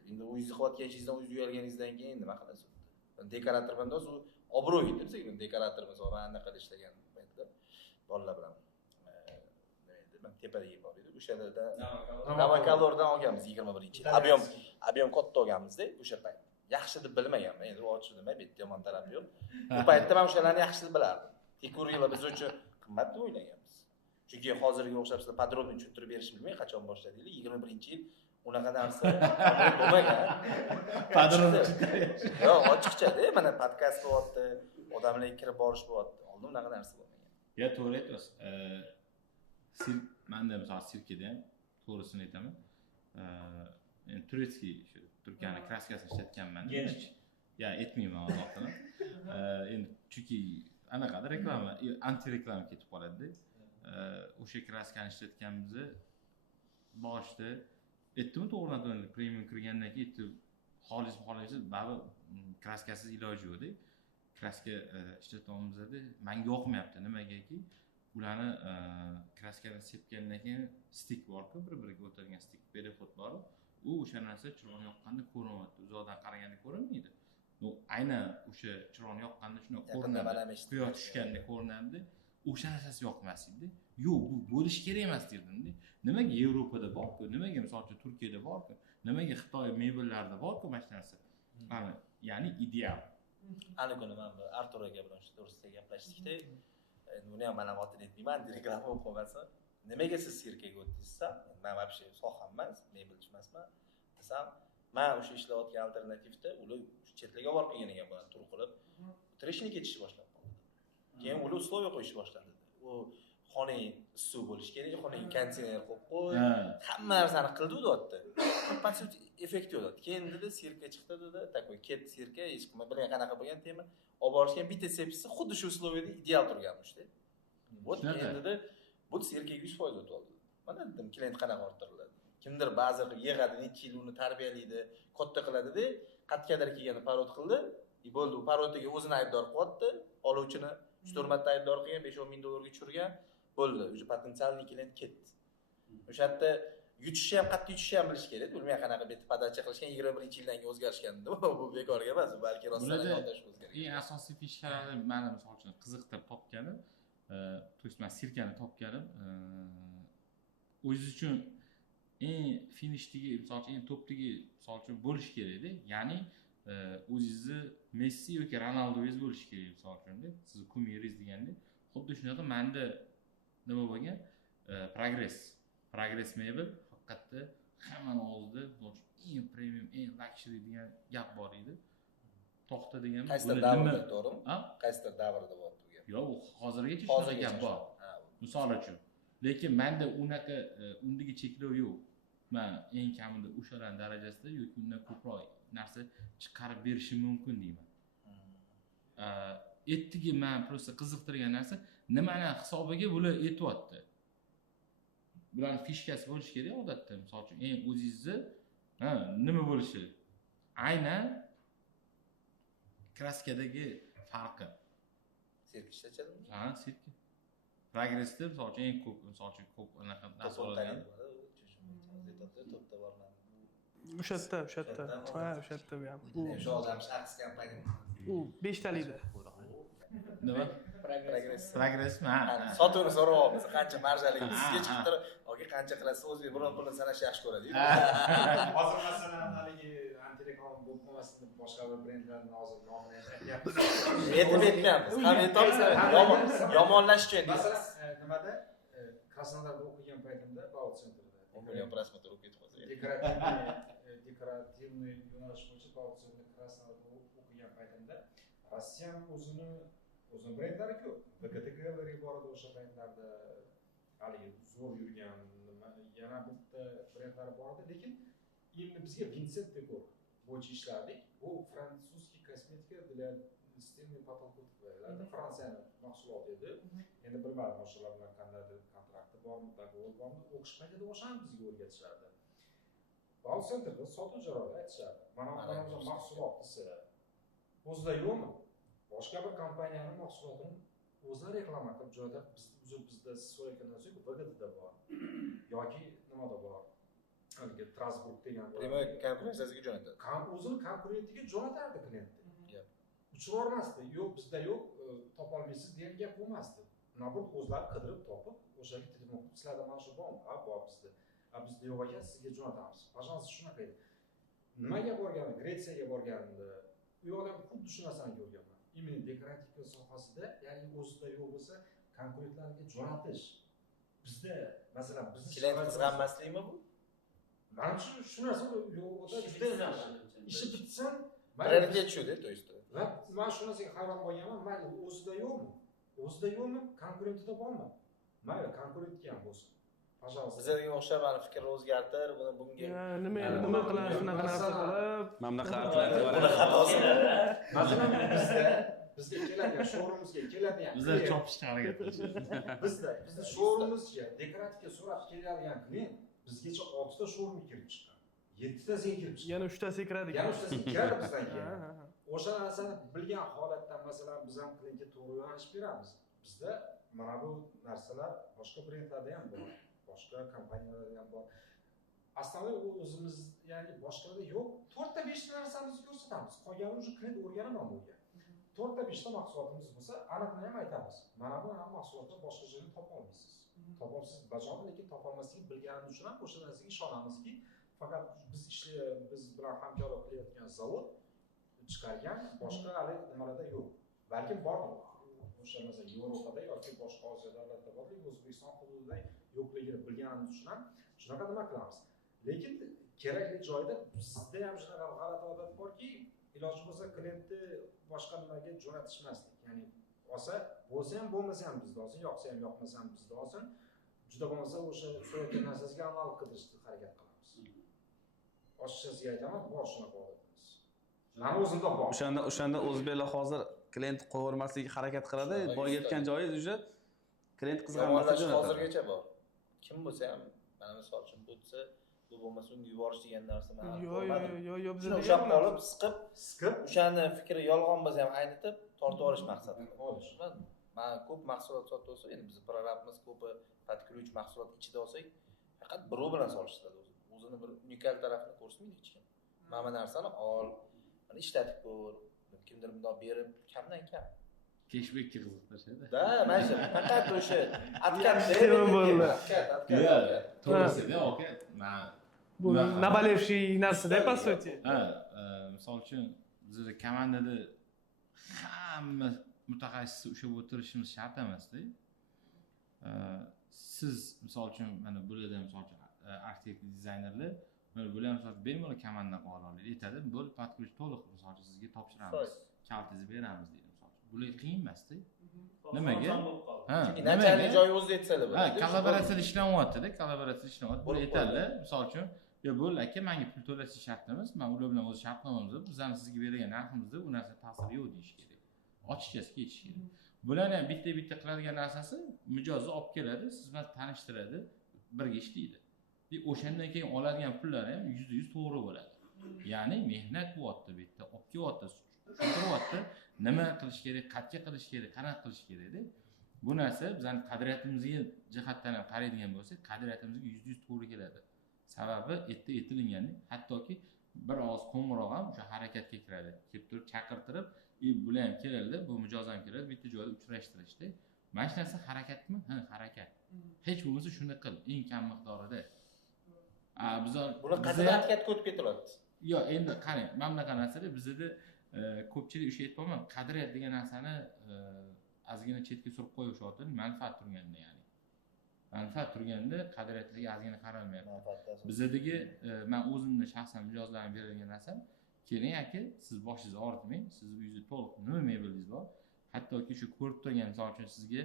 Endi o'zingizni qilayotganingizdan o'zingiz uyalganingizdan keyin nima qilasiz? Dekorator bilan o'zi obro'ydir, sizga dekorator misol men anaqa ishlagan paytda bolalar bilan men tepadagi bor edi. O'shalarda Navakalordan olganmiz 21-yil. Ob'yom katta olganmiz-da o'sha payt. Yaxshi deb bilmaganman, endi ochiq nima, bitta yomon tarafi yo'q. Bu paytda men o'shalarni yaxshi deb bilardim. Tekuriylar biz uchun qimmat deb o'ylaganmiz. Chunki hozirgi o'xshab sizlar podrobni tushuntirib berishni bilmay qachon boshladinglar? 21-yil unaqa narsa bo'lmagan. Podrobni yo'q, ochiqcha-da, mana podkast bo'lyapti, odamlar kirib borish bo'lyapti. Oldin unaqa narsa bo'lmagan. Ya, to'g'ri aytasiz. Menda misol sirkida ham to'g'risini aytaman. Men turetskiy shu Turkiyani kraskasini ishlatganman. Ya, aytmayman Allohdan. Endi chunki anaqada reklama, anti reklama ketib qoladi-da. O'sha kraskani ishlatganimizda boshida aytdim, to'g'ridan premium kirgandan keyin aytdim, xolis baribir kraskasiz iloji yo'q-da. Kraska ishlatyapmiz dedi. Menga yoqmayapti. Nimagaki? Ularni kraskani sepgandan keyin stik bor-ku, bir-biriga o'tadigan stik, perexod bor. U o'sha narsa chiroyli yoqqanda ko'rinyapti. Uzoqdan qaraganda ko'rinmaydi. U aynan o'sha chiroyli yoqqanda shunday ko'rinadi. Quyosh tushganda ko'rinadi. o'sha narsasi yoqmas edi. Yo'q, bu bo'lish kerak emas derdimda. Nimaga Yevropada bor-ku, nimaga misol uchun Turkiyada bor-ku, nimaga Xitoy mebellarida bor-ku mana shu narsa. Ya'ni ideal. Ana kuni men Artur aka bilan shu to'g'risida gaplashdik-da. Uni ham mana otini aytmayman, reklama bo'lib qolmasin. Nimaga siz sirkaga o'tdingizsa, men вообще soham emas, mebelchi emasman. Desam, men o'sha ishlayotgan alternativda ular chetlarga borib kelganiga bilan tur qilib, treshni ketishni boshlab qoldi. Keyin ular условия qo'yishni boshladi. U xonang issiq bo'lishi kerak, xonang konditsioner qo'yib qo'y, hamma narsani qildi u deyapti. По сути, effekt yo'q. Keyin dedi, sirka chiqdi dedi, takoy ket sirka, hech kim bilmagan qanaqa bo'lgan tema. Olib borishgan bitta sepsisi xuddi shu условияda ideal turganmish-da. Вот keyin dedi, bu sirkaga 100% o'tib oldi. Mana dedim, klient qanaqa orttiriladi. Kimdir ba'zi yig'adi, necha yil uni tarbiyalaydi, katta qiladi-da, qatqadir kelganda parod qildi, bo'ldi, u parodiga o'zini aybdor qilyapti, oluvchini 3-4 marta aybdor qilgan, 5-10 ming dollarga tushirgan, bo'ldi, o'sha potensialniy klient ketdi. O'sha yerda yutishni ham, qattiq yutishni ham bilish kerak. Bilmay qanaqa betib podacha qilishgan 21-yildan keyin o'zgarishganda bu bekorga emas, balki rostdan yondash o'zgargan. Eng asosiy fishkalarni meni misol uchun qiziqtirib topganim, то есть men sirkani topganim, o'zi uchun eng finishdagi, misol uchun eng topdagi misol uchun bo'lish kerak-da. Ya'ni o'zingizni Messi yoki Ronaldoingiz bo'lish kerak misol uchun-da. Sizni kumiringiz deganda, xuddi shunaqa menda nima bo'lgan? Progress mebel haqiqatda hammaning og'zida eng premium, eng luxury degan gap bor edi. To'xta degan qaysidir davrda, to'g'rimi? Qaysidir davrda bor bu gap. Yo'q, hozirgacha shunaqa gap bor. Misol uchun. Lekin menda unaqa undagi cheklov yo'q. Men eng kamida o'shalar darajasida yoki undan ko'proq narsa chiqarib berishim mumkin deyman. Ertaga men просто qiziqtirgan narsa nimani hisobiga bular aytyapti. Bularning fishkasi bo'lishi kerak odatda. Misol uchun eng o'zingizni nima bo'lishi? Aynan kraskadagi farqi. Sirk ishlatadimi? Ha, sirk. Progressda misol uchun eng ko'p, misol uchun ko'p anaqa narsalar. To'pda borman. O'sha yerda. Ha, o'sha yerda bu ham. O'sha odam shaxs kompaniya. U 5 talikda. Nima? Progressmi? Sotuvni so'rayapmiz, qancha marjalik sizga chiqib, yoki qancha qilasiz, o'zingiz biron pulni sanashni yaxshi ko'radi-ku. Hozir masalan haligi antireklama bo'lib qolmasin deb boshqa bir brendlarning hozir nomini aytyapmiz. Aytmayapmiz. Ham aytamiz, yomonlash uchun deysiz. Masalan, nimada Krasnodarda o'qigan paytimda Bauer sentrida 10 million prosmotr o'qib ketib qolsa. Dekorativniy yo'nalish bo'yicha Bauer sentrida Krasnodarda o'qigan paytimda Rossiya o'zini brendlari ko'p. BKTG-larga bor edi o'sha paytlarda. Haligi zo'r yurgan yana bitta brendlari bor edi, lekin endi bizga Vincent Decor bo'yicha ishlardik. Bu fransuzskiy kosmetika для стенных потолков. Fransiyaning mahsuloti edi. Endi bilmadim o'shalar bilan qandaydir kontrakti bormi, dogovor bormi, o'qish paytida o'shani bizga o'rgatishardi. Bauer sentrda sotuv jarayonida aytishardi. Mana bu mahsulot desa, o'zida yo'qmi? Boshqa bir kompaniyaning mahsulotini o'zlari reklama qilib joylab, bizda so'ykandan so'ng VGTda bor. Yoki nimada bor? Haligi Strasburg degan bor. Prima konkurensiyaga jo'natadi. O'zini konkurentiga jo'natardi kliyentni. Uchirolmasdi. Yo'q, bizda yo'q, topolmaysiz degan gap bo'lmasdi. Nobud o'zlari qidirib topib, o'shaga telefon qilib, sizlarda mana shu bormi? Ha, bor bizda. Bizda yo'q ekan, sizga jo'natamiz. Pожалуйста, shunaqa edi. Nimaga borganim? Gretsiyaga borganimda, u yoqda xuddi shu narsani ko'rganman. Именно dekorativ sohasida, ya'ni o'zida yo'q bo'lsa, konkurentlarga jo'natish. Bizda, masalan, bizni klient qizg'anmaslikmi bu? Men shu narsa yo'q, juda emas. Ishi bitsin, prioritet shu-da, to есть. Men shu narsaga hayron qolganman. Mayli, o'zida yo'qmi? O'zida yo'qmi? Konkurentida bormi? Mayli, konkurentga ham bo'lsin. Пожалуйста. Bizga o'xshab mana fikrni o'zgartir, buni bunga nima qilasiz, shunaqa narsa qilib, mana bunaqa masalan bizga keladigan showroomimizga keladigan bizlar chopishga harakat qilishimiz. Bizda showroomimizga dekorativga so'rab keladigan klient bizgacha 6 ta showroomga kirib chiqqan. 7 tasiga kirib chiqqan. yana 3 tasi kiradi. Yana 3 tasi kiradi bizdan keyin. O'sha narsani bilgan holatda masalan biz ham klientga to'g'ri yo'nalish beramiz. Bizda mana bu narsalar boshqa brendlarda ham bor. Boshqa kompaniyalarda ham bor. Aslida o'zimiz, ya'ni boshqalarda yo'q, 4 ta 5 ta narsamizni ko'rsatamiz. Qolgani уже klient o'rganib olgan. to'rtta beshta mahsulotimiz bo'lsa, aniqni ham aytamiz. Mana bu mahsulotlar boshqa joyda topa olmaysiz. Topolsiz bajoni, lekin topolmaslikni bilganimiz uchun ham o'sha narsaga ishonamizki, faqat biz bilan hamkorlik qilayotgan zavod chiqargan boshqa hali nimalarda yo'q. Balkim bordir. O'sha masalan Yevropada yoki boshqa Osiyo davlatlarida bor, lekin O'zbekiston hududida yo'qligini bilganimiz uchun ham shunaqa nima qilamiz. Lekin kerakli joyda bizda ham shunaqa g'alati odat borki, iloji bo'lsa klientni boshqa nimaga jo'natishmaslik. Ya'ni olsa, bo'lsa ham bo'lmasa ham bizda olsin, yoqsa ham yoqmasa ham bizda olsin. Juda bo'lmasa o'sha so'rayotgan narsasiga amal qilishga harakat qilamiz. Ochiqchasiga aytaman, bor shunaqa odatimiz. Mani o'zimda bor. O'shanda o'zbeklar hozir klient qo'yvermaslikka harakat qiladi. Boy yetgan joyingiz уже klient qizg'anmasdan jo'natadi. Hozirgacha bor. Kim bo'lsa ham mana misol uchun bo'lsa, bu bo'lmasa unga yuborish degan narsa men yo'q bizda o'sha qolib siqib o'shani fikri yolg'on bo'lsa ham aynitib tortib olish maqsadi. Men ko'p mahsulot sotib olsa, endi biz prorabimiz ko'pi podключ mahsulot ichida olsak, faqat birov bilan solishtiradi o'zi. O'zini bir unikal tarafini ko'rsatmaydi hech kim. Mana bu narsani ol, mana ishlatib ko'r, kimdir bundoq berib, kamdan kam. Cashbackga qiziqtirishadi. Da, mana shu faqat o'sha откатda to'g'risida, aka, bu nabalevshiy narsa-da, по сути. Ha, misol uchun bizda komandada hamma mutaxassis ushlab o'tirishimiz shart emasda. Siz misol uchun mana bularda misol uchun arxitekt dizaynerlar mana bular misol bemalol komandadan qila oladi. Aytadi, bu podключ to'liq misol uchun sizga topshiramiz. Kaltingizni beramiz deydi misol uchun. Bular qiyin emasda. Nimaga? Ha, nimaga joyi o'zida etsalar bo'ladi. Ha, kollaboratsiyada ishlanyapti-da, kollaboratsiyada ishlanyapti. Bular aytadilar, misol uchun yo bo'ldi aka, menga pul to'lash shart emas. Men ular bilan o'z shartnomamizda bizlarni sizga bergan narximizda bu narsa ta'siri yo'q deyish kerak. Ochiqchasi ketish kerak. Bularni ham bitta qiladigan narsasi mijozni olib keladi, siz bilan tanishtiradi, birga ishlaydi. O'shandan keyin oladigan pullari ham 100% to'g'ri bo'ladi. Ya'ni mehnat qilyapti bu yerda, olib kelyapti, tushuntiryapti, nima qilish kerak, qancha qilish kerak, qanaqa qilish kerak deb. Bu narsa bizning qadriyatimizga jihatdan ham qaraydigan bo'lsak, qadriyatimizga 100% to'g'ri keladi. Sababi aytilgani, hattoki bir oz qo'ng'iroq ham o'sha harakatga kiradi. Kelib turib chaqirtirib, bular ham keladi, bu mijoz ham keladi, bitta joyda uchrashtirishdi. Mana shu narsa harakatmi? Ha, harakat. Hech bo'lmasa shuni qil, eng kam miqdorida. Buni qadriyatga o'tib ketiladi. Yo'q, endi qarang, mana bunaqa narsalar bizda ko'pchilik o'sha aytmoqman, qadriyat degan narsani ozgina chetga surib qo'yishyapti, manfaat turganda ya'ni. Manfaat turganda qadriyatlarga ozgina qaralmayapti. Bizdagi men o'zimni shaxsan mijozlarimga beradigan narsam, keling aka, siz boshingizni og'ritmang, sizni uyingizda to'liq nima mebelingiz bor, hattoki shu ko'rib turgan misol uchun sizga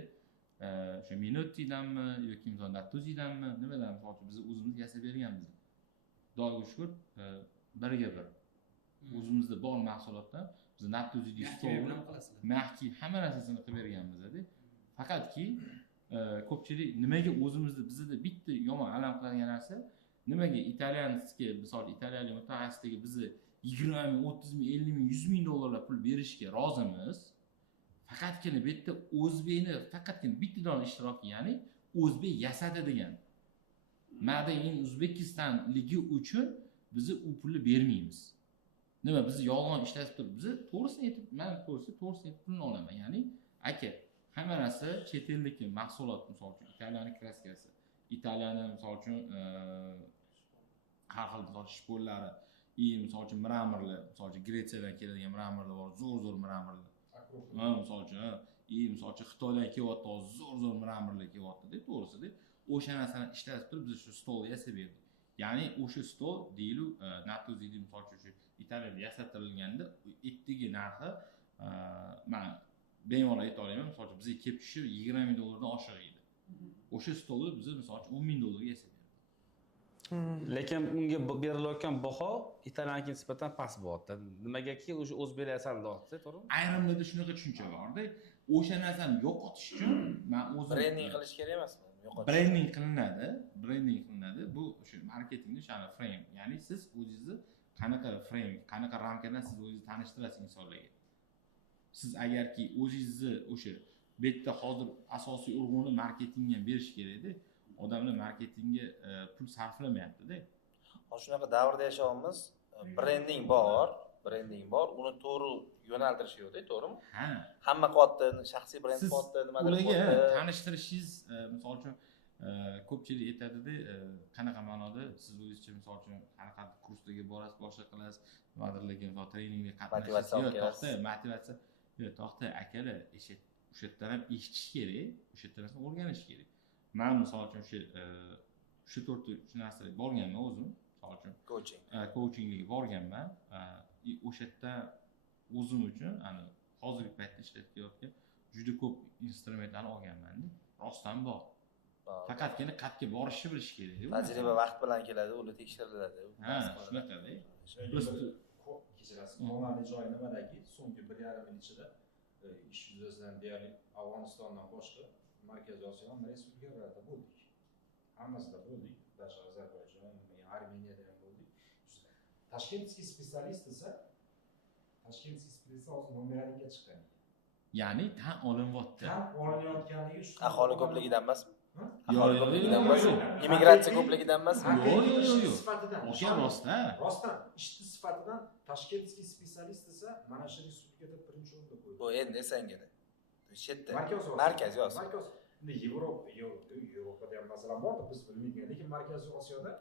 o'sha Minuttidanmi yoki misol Nattuzidanmi nimadan misol uchun biz o'zimiz yasab berganmiz. Xudoga shukr, biriga bir o'zimizda bor mahsulotdan biz Nattuzidagi stolni, mahki hamma narsasini qilib berganmiz-da. Faqatki ko'pchilik nimaga o'zimizda bizda bitta yomon alam qiladigan narsa, nimaga italyanskiga misol italiyalik mutaxassisligi bizni 20 ming, 30 ming, 50 ming, 100 ming dollarlar pul berishga rozimiz. Faqatgina bu yerda o'zbekni faqatgina bitta dona ishtiroki, ya'ni o'zbek yasadi degan. Made in Uzbekistanligi uchun biz u pulni bermaymiz. Nima biz yolg'on ishlatib turib, biz to'g'risini aytib, men to'g'risini aytib pulni olaman. Ya'ni aka, hamma narsa chet ellik mahsulot, misol uchun italyan kraskasi, italyan misol uchun har xil misol shpollari, misol uchun mramorlar, misol uchun Gretsiyadan keladigan mramorlar bor, zo'r mramorlar. Misol uchun, misol uchun Xitoydan kelyapti, zo'r mramorlar kelyapti deb to'g'risida o'sha narsani ishlatib turib biz shu stolni yasab berdik. Ya'ni o'sha stol deyilu Nattuzidi misol uchun shu Italiyada yasatilganda etdagi narxi men bemalol ayta olaman, misol uchun bizga kelib tushishi 20 ming dollardan oshiq edi. O'sha stolni biz misol uchun 10 ming dollarga yasab berdik. Lekin unga berilayotgan baho italyanga nisbatan past bo'lyapti. Nimagaki o'sha o'zbek yasaldi, to'g'rimi? Ayrimlarda shunaqa tushuncha borda. O'sha narsani yo'qotish uchun men o'zim brending qilish kerak emasmi? Brending qilinadi. Bu o'sha marketingning o'sha frame. Ya'ni siz o'zingizni qanaqa frame, qanaqa ramkadan siz o'zingizni tanishtirasiz insonlarga. Siz agarki o'zingizni o'sha bu yerda hozir asosiy urg'uni marketingga ham berish kerak-da. Odamlar marketingga pul sarflamayapti-da. Hozir shunaqa davrda yashayapmiz. Brending bor, uni to'g'ri yo'naltirish yo'qda, to'g'rimi? Ha. Hamma qilyapti, shaxsiy brend Siz qilyapti, nimadir ularga qilyapti. tanishtirishingiz, misol uchun ko'pchilik aytadida, qanaqa ma'noda siz o'zingizcha misol uchun qanaqa kurslarga borasiz, boshqa qilasiz, nimadirlarga misol treningga qatnashasiz, motivatsiya. Yo'q, to'xta, akalar, o'sha yerdan ham eshitish kerak, o'sha yerdan ham o'rganish kerak. Men misol uchun shu to'rtta narsaga borganman o'zim, misol uchun coachingga borganman. O'sha yerda o'zim uchun hozirgi paytda ishlatayotgan juda ko'p instrumentlarni olganman-da. Rostdan bor. Faqatgina qayerga borishni bilish kerak. Tajriba vaqt bilan keladi, ular tekshiriladi. Ha, shunaqada. Kechirasiz, qonunli joy nimadagi so'nggi 1,5 yil ichida ish yuzasidan deyarli Afg'onistondan boshqa Markaziy Osiyo respublikalarida bo'ldik. Hammasida bo'ldik. Даже Ozarbayjon, Armeniyada ham bo'ldik. Toshkentskiy specialist esa Toshkentskiy specialist hozir nomer 1ga chiqqan. Ya'ni tan olinyapti. Tan olinayotganligi shu. Aholi ko'pligidan emasmi? Yo'q, Immigratsiya ko'pligidan emasmi? Yo'q. Sifatida. Oka rostdan. Rostdan ishchi sifatidan Toshkentskiy specialist esa mana shu respublikada birinchi o'rinda qo'yildi. Bu endi esangina. Shu yerda. Markaziy Osiyo. Yevropada ham masalan bor, biz bilmaydigan, lekin Markaziy Osiyoda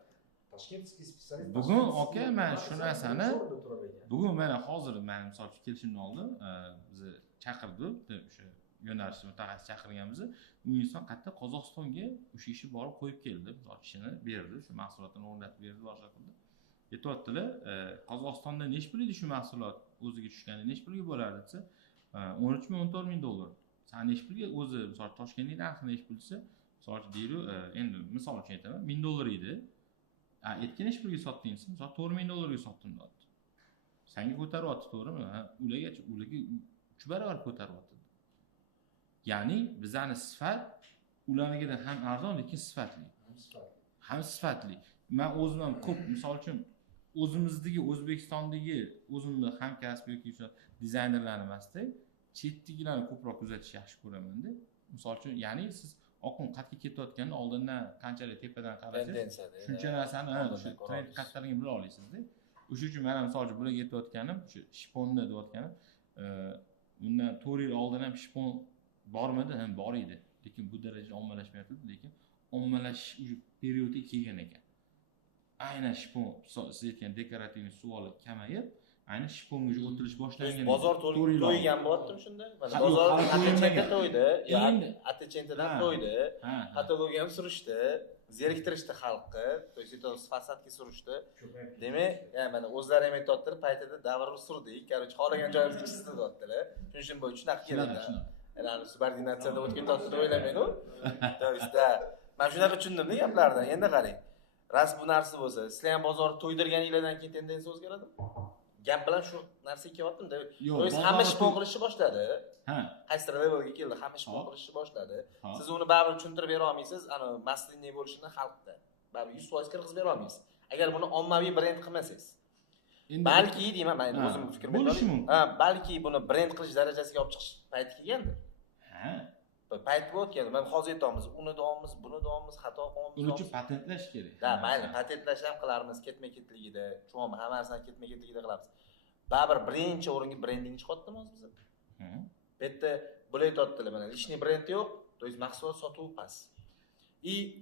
Toshkentskiy specialist. Bugun aka men shu narsani bugun mana hozir men misol uchun kelishimni oldim, bizni chaqirdi, o'sha yo'nalishni mutaxassis chaqirganmiz. U inson qayerda Qozog'istonga o'sha ishni borib qo'yib keldi, misol ishini berdi, shu mahsulotni o'rnatib berdi, boshqa qildi. Aytyaptilar, Qozog'istonda nech pulga shu mahsulot o'ziga tushganda nech pulga bo'lardi desa, 13 ming 14 ming dollar. San nech pulga o'zi misol Toshkentning narxi nech pul desa, misol deyru, endi misol uchun aytaman, 1000 dollar edi. Etga nech pulga sotding desa, misol 4000 dollarga sotdim deyapti. Senga ko'taryapti, to'g'rimi? Ularga 3 barobar ko'taryapti. Ya'ni bizning sifat ularnikidan ham arzon, lekin sifatli. Ham sifatli. Men o'zim ham ko'p, misol uchun o'zimizdagi O'zbekistondagi o'zimni hamkasb yoki o'sha dizaynerlarni emasda, chetdagilarni ko'proq kuzatishni yaxshi ko'raman-da. Misol uchun, ya'ni siz oqim qayerga ketayotganini oldindan qanchalik tepadan qarasangiz, shuncha narsani o'sha trend qayerligini bila olasizda. O'sha uchun men ham misol uchun bularga ketayotganim, o'sha shiponni deyotganim, bundan 4 yil oldin ham shipon bormidi? Ham bor edi. Lekin bu darajada ommalashmayapti, lekin ommalashish o'sha periodi kelgan ekan. Aynan shipon siz aytgan dekorativniy suvoli kamayib, aynan shiponga o'tirish boshlangan. Bozor to'ygan bo'lyaptimi shunda? Bozor Atechenta to'ydi, endi Atechentadan to'ydi. Patologiya ham surishdi, zeriktirishdi xalqni, to есть это fasadga surishdi. Demak, mana o'zlari ham aytayotdilar, paytida davrni surdik, короче, xohlagan joyimizga chizdi deyaptilar. Shuning bo'yicha shunaqa keladi. Ya'ni subordinatsiyada o'tgan deb o'ylamayman-ku. To есть da, men shunaqa tushundim-da gaplardan. Endi qarang. Ras bu narsa bo'lsa, sizlar ham bozorni to'ydirganinglardan keyin tendensiya o'zgaradimi? Gap bilan shu narsaga kelyaptim-da. O'zi hamma shipon qilishni boshladi. Qaysi levelga keldi, hamma shipon qilishni boshladi. Siz uni baribir tushuntirib bera olmaysiz, ana maslinniy bo'lishini xalqda. Baribir 100% kirgizib bera olmaysiz. Agar buni ommaviy brend qilmasangiz. Balki deyman, men o'zim fikrimni aytaman. Balki buni brend qilish darajasiga olib chiqish payti kelgandir. Payt bo'tgan. Men hozir aytamiz, uni davomimiz, buni davomimiz xato qilamiz. Uni uchun patentlash kerak. Ha, mayli, patentlash ham qilarmiz, ketma-ketligida, cho'mi hammasini ketma-ketligida qilamiz. Baribir birinchi o'ringa brending chiqyaptimi o'zi bizda? Bu yerda bular aytadilar, mana lishniy brend yo'q, to есть mahsulot sotuvi past.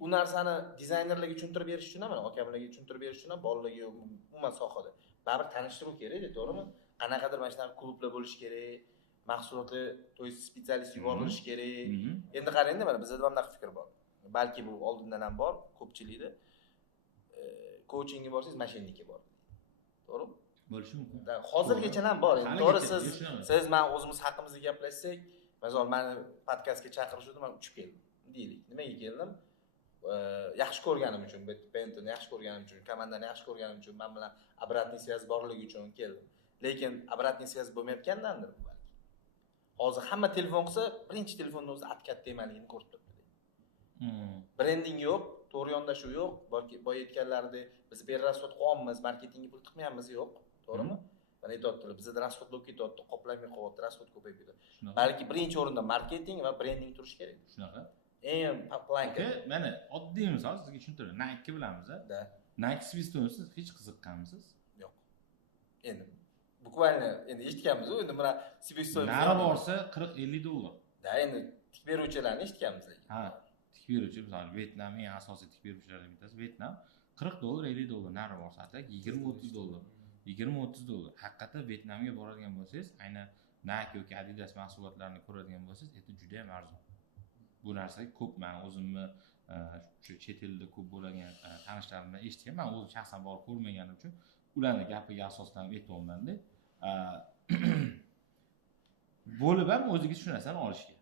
U narsani dizaynerlarga tushuntirib berish uchun ham, mana akamlarga tushuntirib berish uchun ham, bolalarga umuman sohada baribir tanishtiruv kerak, to'g'rimi? Qanaqadir mana shunaqa klublar bo'lish kerak. Mahsulotli, to есть specialist yuborilishi kerak. Endi qarangda, mana bizda ham bunaqa fikr bor. Balki bu oldindan ham bor, ko'pchilikda. Coachingga borsangiz, mashinnikka bor. To'g'rimi? Bo'lishi mumkin. Hozirgacha ham bor. Endi to'g'ri siz men o'zimiz haqimizda gaplashsak, masalan, meni podkastga chaqirishdi, men uchib keldim. Deylik. Nimaga keldim? Yaxshi ko'rganim uchun, Bentoni yaxshi ko'rganim uchun, komandani yaxshi ko'rganim uchun, men bilan обратный связь borligi uchun keldim. Lekin обратный связь bo'lmayotgandandir bu. Hozir hamma telefon qilsa, birinchi telefonning o'zida katta emasligini ko'rib turibdi. Brending yo'q, to'g'ri yondashuv yo'q, boya aytganlaridek biz bu yerda rasxod qo'yamiz, marketingga pul tiqmayapmiz yo'q, to'g'rimi? Mana aytayotdilar, bizda rasxod bo'lib ketyapti, qoplamay qo'yapti, rasxod ko'payib ketadi. Balki birinchi o'rinda marketing va brending turishi kerak. Shunaqa. Eng planka. Mana oddiy misol sizga tushuntirib, Nike bilamiz-a? Nike Swiss siz hech qiziqqanmisiz? Yo'q. Endi bukvalni endi eshitganmiz endi mana себестоимость nari borsa 40-50 dollar. da endi tik beruvchilarni eshitganmiz Ha, tik beruvchi misol Vyetnamning asosiy tik beruvchilaridan bittasi Vyetnam 40 dollar, 50 dollar nari borsa, atak 20-30 dollar. 20-30 dollar. Haqiqatan Vyetnamga boradigan bo'lsangiz, aynan Nike yoki Adidas mahsulotlarini ko'radigan bo'lsangiz, eti juda ham arzon. Bu narsaga ko'p men o'zimni shu chet elda ko'p bo'lgan tanishlarimdan eshitgan. Men o'zim shaxsan borib ko'rmaganim uchun ularning gapiga asoslanib aytyapman-da. Bo'lib ham o'zingiz shu narsani olishga.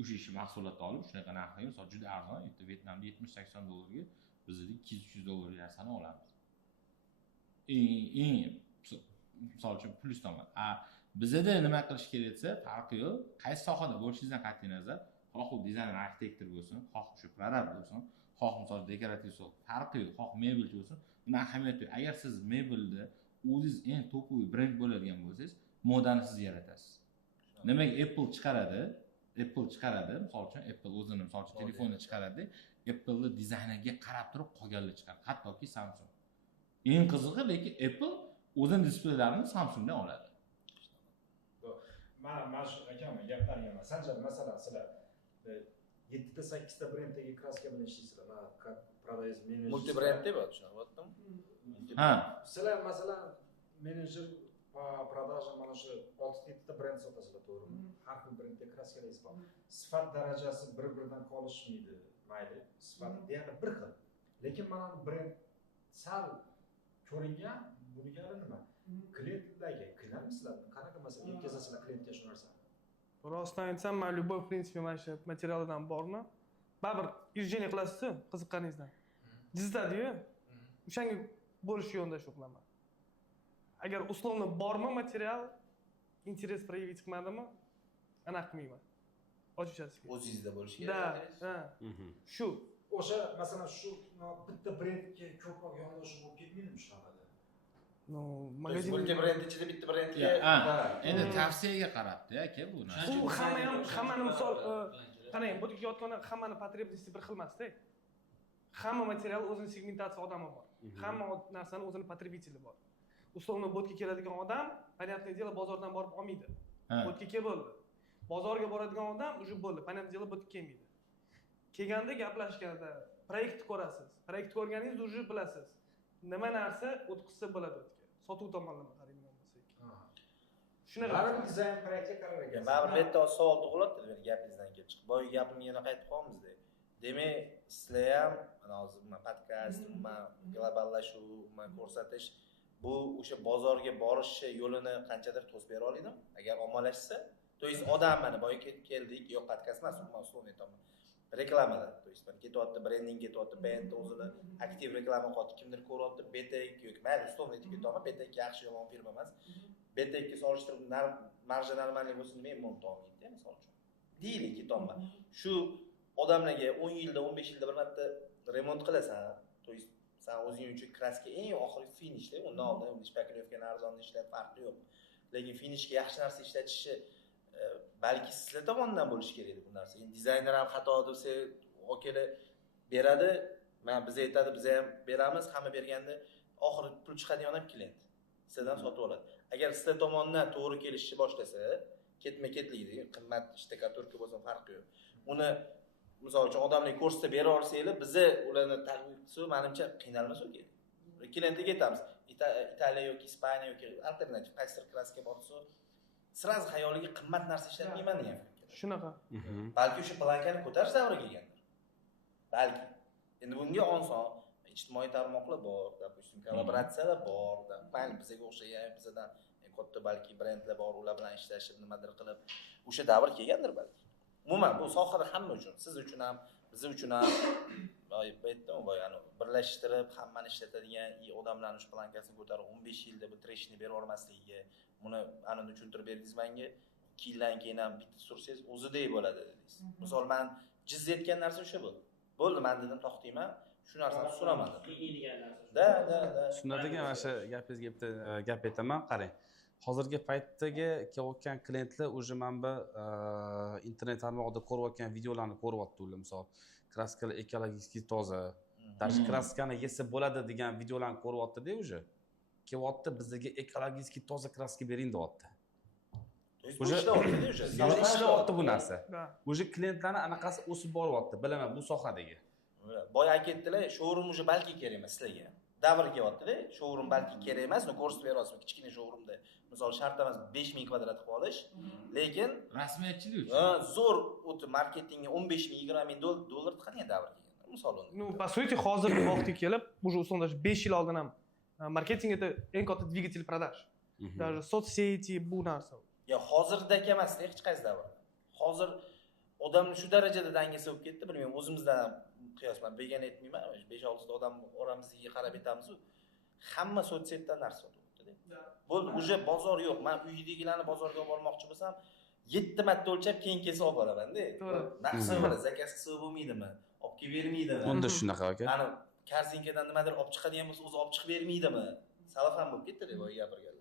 O'sha ish mahsulotni olib, shunaqa narxga, misol juda arzon, Vyetnamda 70-80 dollarga bizda 200-300 dollar narsani olamiz. Eng misol uchun plyus tomon. Bizda nima qilish kerak desa, farqi yo'q. Qaysi sohada bo'lishingizdan qat'iy nazar, xoh u dizayner, arxitektor bo'lsin, xoh shu produkt bo'lsin, xoh misol dekorativ soha, farqi yo'q, xoh mebelchi bo'lsin, buni ahamiyati yo'q. Agar siz mebelda o'zingiz eng topoviy brend bo'ladigan bo'lsangiz, modani siz yaratasiz. Nimaga Apple chiqaradi? Misol uchun Apple o'zini misol uchun telefonni chiqaradi. Apple'ni dizaynerga qarab turib qolganlar chiqaradi. Hattoki Samsung. Eng qizig'i, lekin Apple o'zini displeylarini Samsungdan oladi. Mana shu akamning gaplariga emas. Sanjar, masalan, sizlar 7 ta 8 ta brenddagi kraska bilan ishlaysizlar. Mana продавец menejer. Multi brend deb tushunyaptim. Ha. Sizlar masalan menejer продажа mana shu 6-7 ta brend sotasizlar, to'g'rimi? Har xil brendda kraskalaysiz bor. Sifat darajasi bir-biridan qolishmaydi. Mayli, sifati deyarli bir xil. Lekin mana bu brend sal ko'ringan, bunga nima? Klientlarga qiynalmisizlar? Qanaqa masalan yetkazasizlar klientga shu narsani? Rostdan aytsam, men любой, в принципе, mana shu materialdan bormi? Baribir ijeniya qilasiz-ku, qiziqqaningizdan. Jizitadi-yu. O'shanga bo'lish yo'lida shu qilaman. Agar условно bormi material, interes проявить qilmadimi, anaqa qilmayman. Ochiqchasi. O'zingizda bo'lishi kerak. Da, shu. O'sha masalan shu bitta brendga ko'proq yondashuv bo'lib ketmaydimi shunaqa? No, magazin multi brend ichida bitta brendga endi tavsiyaga qarabdi aka bu narsa. U hammani misol qarang, butik yotganda hammani потребности bir xil emas-da. Hamma material o'zining segmentatsiya odami bor. Hamma narsani o'zining потребители bor. Условно botga keladigan odam, понятное дело, bozordan borib olmaydi. Botga kelib bo'ldi. Bozorga boradigan odam уже bo'ldi, понятное дело, botga kelmaydi. Kelganda gaplashganda proyekt ko'rasiz. Proyekt ko'rganingiz уже bilasiz. Nima narsa o'tkazsa bo'ladi o'tga. Sotuv tomonlama qaraydigan bo'lsak. Shunaqa. Baribir dizayn proyektga qarar ekan. Baribir bu yerda savol tug'iladi, meni gapingizdan kelib chiqib. Boya gapimga yana qaytib qolamizda. Demak, sizlar ham mana hozir podkast, globallashuv, ko'rsatish bu o'sha bozorga borish yo'lini qanchadir to'sib bera oladimi? Agar ommalashsa, to есть odam mana boya keldik, yo'q podkast emas, umuman uslubiy tomon. Reklamalar, to есть mana ketyapti, brending ketyapti, brend o'zini aktiv reklama qilyapti, kimdir ko'ryapti, BTK yoki mayli uslubiy aytib ketaman, BTK yaxshi yomon firma emas. BTK solishtirib marja normalniy bo'lsin deb men olmaydi, misol uchun. Deylik ketyapman. Shu odamlarga 10 yilda, 15 yilda bir marta remont qilasan, to есть sen o'zing uchun kraska eng oxirgi finishda, undan oldin shpaklyovkani arzonni ishlab farqi yo'q. Lekin finishga yaxshi narsa ishlatishi balki sizlar tomonidan bo'lishi kerak bu narsa. Endi dizayner ham xato desa, okalar beradi, men biz aytadi, biz ham beramiz, hamma berganda oxiri pul chiqadigan ham klient. Sizdan sotib oladi. Agar sizlar tomonidan to'g'ri kelishni boshlasa, ketma-ketlikda qimmat shtakaturka bo'lsa farqi yo'q. Uni misol uchun odamlarga ko'rsatib bera olsanglar, bizni ularni taqdim qilsa, menimcha qiynalmas u kerak. Klientga aytamiz, Italiya yoki Ispaniya yoki alternativ qaysidir kraska borsa, sразу xayoliga qimmat narsa ishlatmayman degan fikr. Shunaqa. Balki o'sha plankani ko'tarish davri kelgandir. Balki. Endi bunga oson ijtimoiy tarmoqlar bor, допустим, kollaboratsiyalar bor, mayli bizga o'xshagan, bizdan katta balki brendlar bor, ular bilan ishlashib nimadir qilib, o'sha davr kelgandir balki. Umuman bu sohada hamma uchun, siz uchun ham, biz uchun ham aytdim, boyani birlashtirib, hammani ishlatadigan odamlarning shu plankasini ko'tarib 15 yilda bitirishni berib olmasligiga, buni anini tushuntirib berdingiz menga. 2 yildan keyin ham bitta sursangiz o'zidek bo'ladi dedingiz. Misol men jiz etgan narsa o'sha bo'ldi. Bo'ldi, men dedim to'xtayman, shu narsani so'ramadim. Da. Tushunadigan mana shu gapingizga bitta gap aytaman, qarang. Hozirgi paytdagi kelayotgan klientlar уже mana bu internet tarmog'ida ko'rayotgan videolarni ko'ryapti ular, misol kraskalar ekologik toza, даже kraskani yesa bo'ladi degan videolarni ko'ryapti-da уже. kelyapti, bizga ekologik toza kraska bering deyapti. Уже ishlayapti-da, уже. Ishlayapti bu narsa. Да. Уже klientlarning anaqasi o'sib boryapti, bilaman bu sohadagi. Boya aytdilar, showroom уже balki kerak emas sizlarga. Davr kelyapti-da, showroom balki kerak emas, uni ko'rsatib berasizmi kichkina showroomda. Misol shart emas 5000 kvadrat qilib olish, lekin Rasmiyatchilik uchun. zo'r o'ti marketingga 15000 20000 dollar tiqadigan davr kelgan. Misol uni. Ну, по сути, hozirgi vaqtga kelib, уже условно 5 yil oldin ham marketing это eng katta двигатель продаж. Даже sotseti bu narsa. Ya hozirdagi emas, hech qaysi davr. Hozir odamni shu darajada dangasa bo'lib ketdi, bilmayman, o'zimizdan qiyosman, begona aytmayman, 5-6 ta odam oramizga qarab aytamiz, hamma sotsetdan narsa sotyapti-da. Bo'ldi, уже bozor yo'q. Men uydagilarni bozorga olib bormoqchi bo'lsam, 7 marta o'lchab, keyin kelsa olib boraman-da. Narsa mana zakaz qilsa bo'lmaydimi? Olib kelib bermaydimi? Unda shunaqa aka. Ana korzinkadan nimadir olib chiqadigan bo'lsa, o'zi olib chiqib bermaydimi? Salafan bo'lib ketdi deb gapirganlar.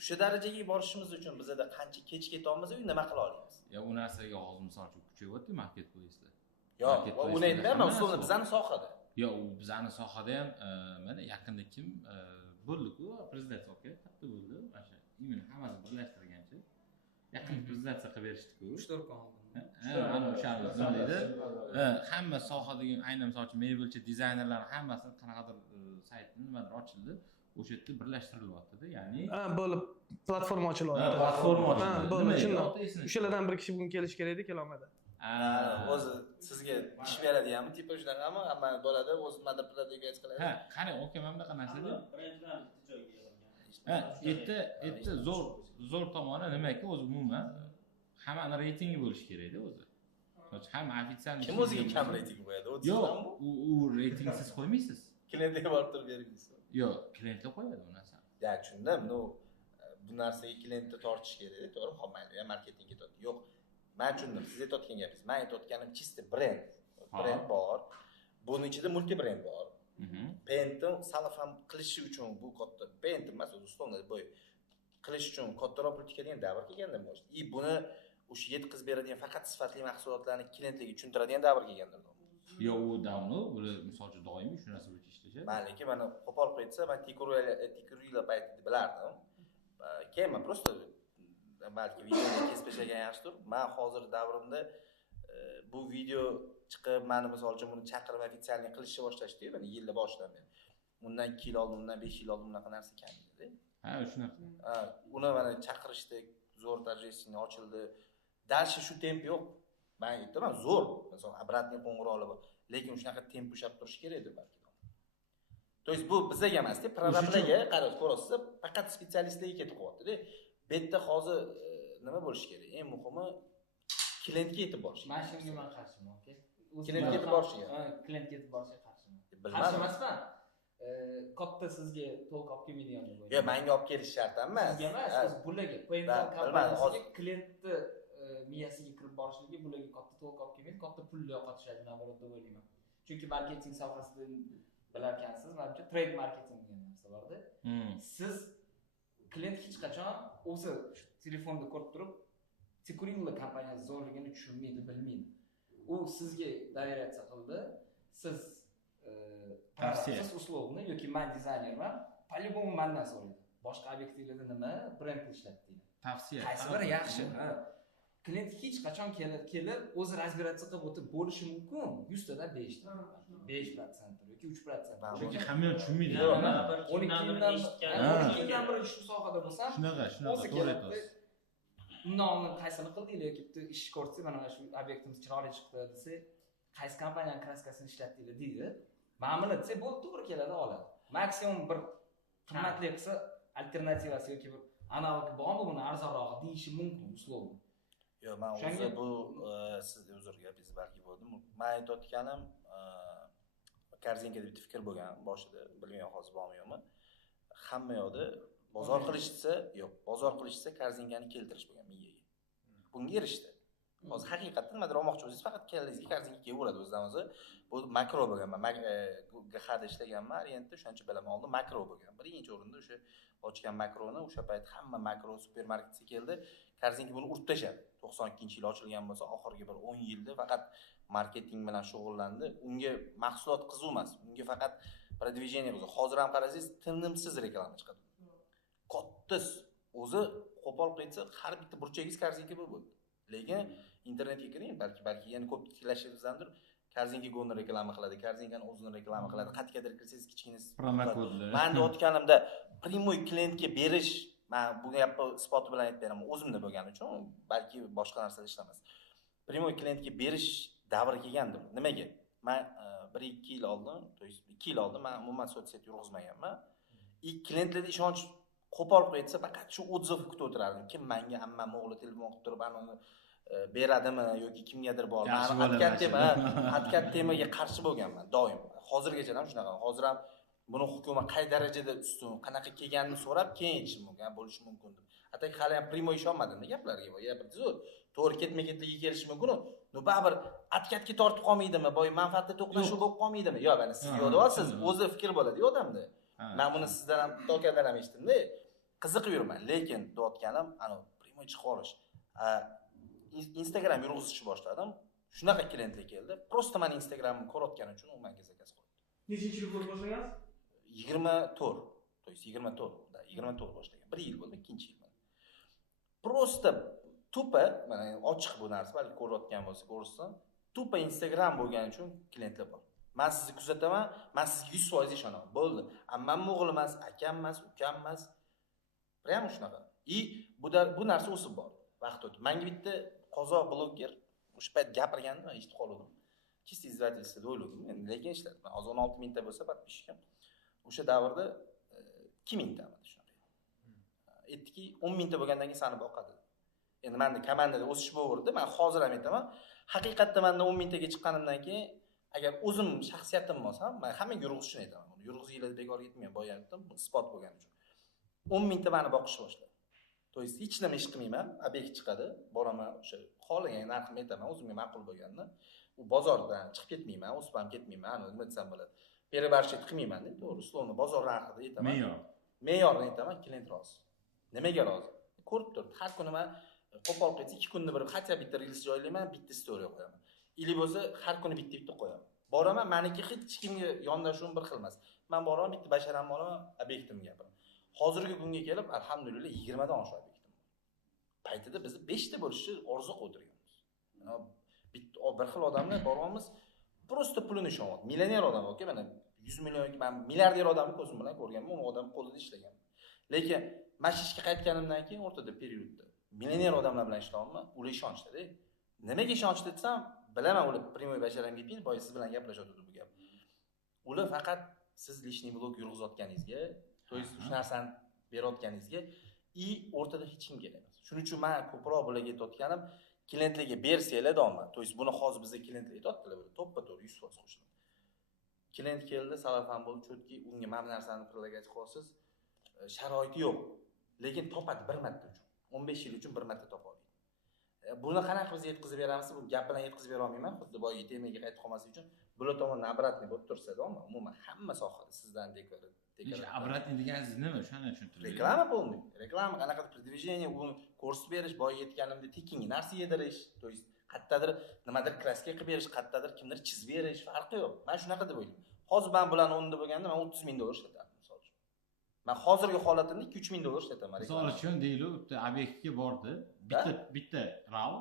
O'sha darajaga borishimiz uchun bizda qancha kech ketamiz, nima qila olamiz? Ya u narsaga hozir misol uchun kuchayyapti marketplace'lar. Yo'q, uni aytmayman, usulni bizani sohada. Yo'q, u bizani sohada ham mana yaqinda kim bo'ldi-ku, prezidentga katta bo'ldi, mana shu imенно hammasini birlashtirgancha. Yaqin prezidentga qilib berishdi-ku. 3-4 kun oldin. Ana o'shani deydi. Hamma sohadagi aynan misol uchun mebelchi dizaynerlar hammasini qanaqadir saytni nimadir ochildi. O'sha yerda birlashtirilyapti-da, ya'ni Bo'lib platforma ochilyapti. platforma ochildi. Bo'ldi, shunday. O'shalardan bir kishi bugun kelish kerak edi, kela olmadi. O'zi sizga ish beradiganmi, tipa shunaqami? Hamma bo'ladi, o'zi nimadir pullarga qiladi. Ha, qarang, aka mana bunaqa narsada. Brendlarni bitta joyga yig'ilgan. Yerda zo'r tomoni nimaki, o'zi umuman hammani reytingi bo'lishi kerak-da o'zi. Hamma ofitsialniy. Kim o'ziga kam reyting qo'yadi? Yo'q, u reytingsiz qo'ymaysiz. Klientga borib turib bermaysiz. Yo'q, klientlar qo'yadi bu narsani. Ya tushundim. Bu narsaga klientni tortish kerak, to'g'ri? Qolmaydi, ya marketingga tortish. Yo'q. Men tushundim. Siz aytayotgan gapingiz. Men aytayotganim chista brend. Brend bor. Buning ichida multi brend bor. Paintni salafam qilishi uchun bu katta paint emas, o'zi ustonda bo'y qilish uchun kattaroq pul tikadigan davr kelgandir bo'sh. Buni o'sha yetkazib beradigan faqat sifatli mahsulotlarni klientlarga tushuntiradigan davr kelgandir. Yo'q, u davno bular misol uchun doimiy shu narsa bo'yicha ishlashadi. Lekin mana qo'pol qo'ysa, men Tikurila paytida bilardim. Keyin men просто balki videoda kesib tashlagan yaxshidir. Men hozir davrimda bu video chiqib, meni misol uchun buni chaqirib ofitsialniy qilishni boshlashdi, mana yillar boshidan beri. Undan 2 yil oldin, undan 5 yil oldin bunaqa narsa kam edi. Ha, shunaqa. Uni mana chaqirishdi, zo'r торжественный ochildi. Dalshi shu temp yo'q. Men aytaman, zo'r. Masalan, обратный qo'ng'iroqlar bor, lekin shunaqa temp ushlab turish kerak edi balki. То есть bu bizga emas-da, prorablarga qarab ko'rasiz, faqat specialistlarga ketib qo'yapti-da. Bu yerda hozir nima bo'lishi kerak? Eng muhimi klientga yetib borish. Mana shunga men qarshiman, aka. Klientga yetib borishiga. Klientga yetib borishiga qarshiman. Bilmadim. Qarshi emasman. Katta sizga to'liq olib kelmaydigan joy. Yo'q, menga olib kelish shart emas. Sizga emas, siz bularga Painton kompaniyasiga klientni miyasiga kirib borishligi bularga katta to'liq olib kelmaydi, katta pul yo'qotishadi naborot deb o'ylayman. Chunki marketing sohasida bilarkansiz, menimcha trade marketing degan narsa bor-da. Siz klient hech qachon o'zi telefonda ko'rib turib Tikurila kompaniyasi zo'rligini tushunmaydi, bilmaydi. U sizga doveryatsiya qildi, siz tavsiya uslovni yoki men dizaynerman, по-любому mendan so'raydi. Boshqa obyektivlarda nima brend ishlatdi deydi. Tavsiya. Qaysi biri yaxshi? Klient hech qachon kelib o'zi разбираться qilib o'tib bo'lishi mumkin. 100 tadan 5 ta. 5% yoki 3%. Chunki hamma tushunmaydi. 12 yildan beri shu sohada bo'lsam, Shunaqa, to'g'ri aytasiz. Undan qaysini qildinglar yoki bitta ish ko'rsak, mana shu obyektimiz chiroyli chiqdi desa, qaysi kompaniyaning kraskasini ishlatdinglar deydi. Ma'mula desa, bu to'g'ri keladi, oladi. Maksimum bir qimmatli qilsa, alternativasi yoki bir analogi bormi, buni arzonroq deyishi mumkin uslovni. Yo'q, men o'zi bu siz uzr gapingiz balki bo'ldi. Men aytayotganim korzinkada bitta fikr bo'lgan boshida, bilmayman hozir bormi yo'qmi. Hamma yoqda bozor qilishsa, yo'q, bozor qilishsa korzinkani keltirish bo'lgan miyaga. Bunga erishdi. Hozir haqiqatdan nimadir olmoqchi bo'lsangiz, faqat kellingizga korzinka kelaveradi o'zidan o'zi. Bu makro bo'lganman. GHda ishlaganman, Orientda shuncha bilaman oldin makro bo'lgan. Birinchi o'rinda o'sha ochgan makroni, o'sha payt hamma makro supermarketga keldi. Korzinka buni urib tashladi. 92-yil ochilgan bo'lsa, oxirgi bir 10 yilda faqat marketing bilan shug'ullandi. Unga mahsulot qiziq emas. Unga faqat продвижение bo'lsa, hozir ham qarasangiz tinimsiz reklama chiqadi. Katta o'zi qo'pol qilsa, har bitta burchagingiz korzinka bo'ldi. Lekin internetga kiring, balki yana ko'p tiklashingizdandir. Korzinka gonni reklama qiladi, korzinkani o'zini reklama qiladi. Qatikadir kirsangiz kichkina promokodlar. Men deyotganimda primoy klientga berish, men bu gapni isboti bilan aytib beraman, o'zimda bo'lgani uchun, balki boshqa narsada ishlamas. Primoy klientga berish davri kelgandir. Nimaga? Men 1-2 yil oldin, to есть 2 yil oldin men umuman sotsiyet yurg'izmaganman. Klientlarda ishonch qo'pol qo'ysa, faqat shu otziv kutib o'tirardim. Kim menga ammam o'g'li telefon qilib turib, uni beradimi yoki kimgadir bor. Men atkat temaga qarshi bo'lganman doim. Hozirgacha ham shunaqa. Hozir ham buni hukumat qay darajada ustun, qanaqa kelganini so'rab, keyin aytishim mumkin, bo'lishi mumkin deb. Atak hali ham primoy ishonmadim gaplarga. Gapirdi-ku, to'g'ri ketma-ketlikka kelishi mumkin. No baribir atkatga tortib qolmaydimi? Boy manfaatda to'qnashuv bo'lib qolmaydimi? Yo'q, mana siz yo'dasiz, o'zi fikr bo'ladi-ku odamda. Men buni sizdan ham tokadan ham eshitdim-da. Qiziqib yuraman, lekin deyotganim, ana primoy chiqib olish. Instagram yurg'izishni boshladim. Shunaqa klientlar keldi. Prosta men Instagramni ko'rayotgani uchun u menga zakaz qo'ydi. Nechinchi yil bo'lib boshlagansiz? 24. To есть 24. Da, 24 boshlagan. 1 yil bo'ldi, ikkinchi yil. Prosta tupa, mana ochiq bu narsa, balki ko'rayotgan bo'lsa, ko'rsin. Tupa Instagram bo'lgani uchun klientlar bor. Men sizni kuzataman, men sizga 100% ishonaman. Bo'ldi. Ammam o'g'li emas, akam emas, ukam emas. Prямо shunaqa. Bu narsa o'sib bor. Vaqt o'tib. Menga bitta qozoq bloger o'sha payt gapirganda eshitib qoldim. Чисто издательство o'yladim. Lekin ishladim. Men hozir 16 mingta bo'lsa подписчикim. O'sha davrda 2 mingta edi shunday. Aytdiki, 10 mingta bo'lgandan keyin seni boqadi. Endi menda komandada o'sish bo'laverdi. Men hozir ham aytaman, haqiqatda menda 10 mingtaga chiqqanimdan keyin agar o'zim shaxsiyatim bo'lsa, men hammaga yurg'izishni aytaman. Buni yurg'izinglar bekor ketmayman, boya aytdim, isbot bo'lgani uchun. 10 mingta meni boqishni boshladi. To есть hech nima ish qilmayman, obyekt chiqadi, boraman, o'sha xohlagan narximni aytaman, o'zimga ma'qul bo'lganini. U bozordan chiqib ketmayman, o'sib ham ketmayman, nima desam bo'ladi. Перебарщик qilmayman deb, to'g'ri, slovni bozor narxida aytaman. Me'yorni aytaman, klient rozi. Nimaga rozi? Ko'rib turibdi. Har kuni men qo'pol qilsa 2 kunda bir qancha bitta reels joylayman, bitta story qo'yaman. Ili bo'lsa har kuni bitta qo'yaman. Boraman, meniki hech kimga yondashuvim bir xil emas. Men boraman, bitta basharamni olaman, obyektimni gapiraman. Hozirgi kunga kelib, alhamdulillah 20 dan oshiq obyektim. Paytida biz 5 ta bo'lishni orzu qilib o'tirganmiz. Bitta bir xil odamlar boramiz, prosta pulini ishonyapti. Millioner odam yoki mana 100 million, men milliarder odamni ko'zim bilan ko'rganman, u odam qo'lida ishlagan. Lekin mashishga qaytganimdan keyin o'rtada periodda millioner odamlar bilan ishlayapman, ular ishonchda-da. Nimaga ishonchda desam, bilaman ular primoy basharam ketmaydi, boya siz bilan gaplashyapti bu gap. Ular faqat siz lishniy blog yurg'izayotganingizga, to есть shu narsani berayotganingizga o'rtada hech kim kerak emas. Shuning uchun men ko'proq bularga aytayotganim, klientlarga bersanglar deyman. To есть buni hozir bizga klientlar aytayotdilar, to'ppa-to'g'ri 100% qo'shiladi. Klient keldi, salafan bo'ldi, chotki, unga mana bu narsani qilagach qolsiz, sharoiti yo'q. Lekin topadi bir marta uchun. 15 yil uchun bir marta topa oladi. Buni qanaqa biz yetkazib beramiz? Bu gap bilan yetkazib bera olmayman. Xuddi boya temaga qaytib qolmaslik uchun bular tomon obratni bo'lib tursa-da, umuman hamma sohada sizdan dekorat. Obratni deganingiz nima? Shuni tushuntiring. Reklama bo'lmaydi. Reklama qanaqa продвижение, uni ko'rsatib berish, boya aytganimda tekinga narsa yedirish, to есть qayerdadir nimadir kraska qilib berish, qayerdadir kimdir chizib berish, farqi yo'q. Men shunaqa deb o'ylayman. Hozir men bularni o'rnida bo'lganda men 30 ming dollar ishlatardim, misol uchun. Men hozirgi holatimda 2-3 ming dollar ishlataman. Misol uchun deylik, bitta obyektga bordi, bitta RAW,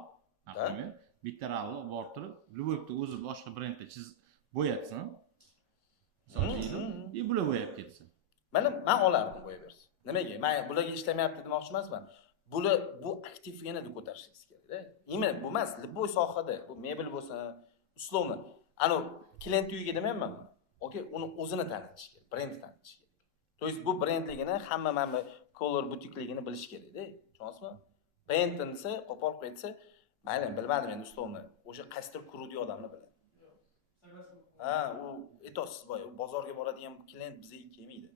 bitta RAW borib turib, любой o'zi boshqa brendda chizib bo'yatsin. Misol deylik, bular bo'yab ketsin. Men olardim bo'yab bersin. Nimaga? Men bularga ishlamayapti demoqchi emasman. Bular bu aktiv yanada ko'tarishingiz kerak-da. Именно bu emas, любой sohada, bu mebel bo'lsa, условно, ana klient uyiga demayman. Okey, uni o'zini tanitish kerak, brendni tanitish kerak. To есть bu brendligini hamma mana color butikligini bilish kerak-da. Tushunasizmi? Brendni desa, qo'pol qo'ysa, mayli, bilmadim endi условно, o'sha qaysidir kurudi odamni biladi. U aytasiz boya, u bozorga boradigan klient bizga kelmaydi.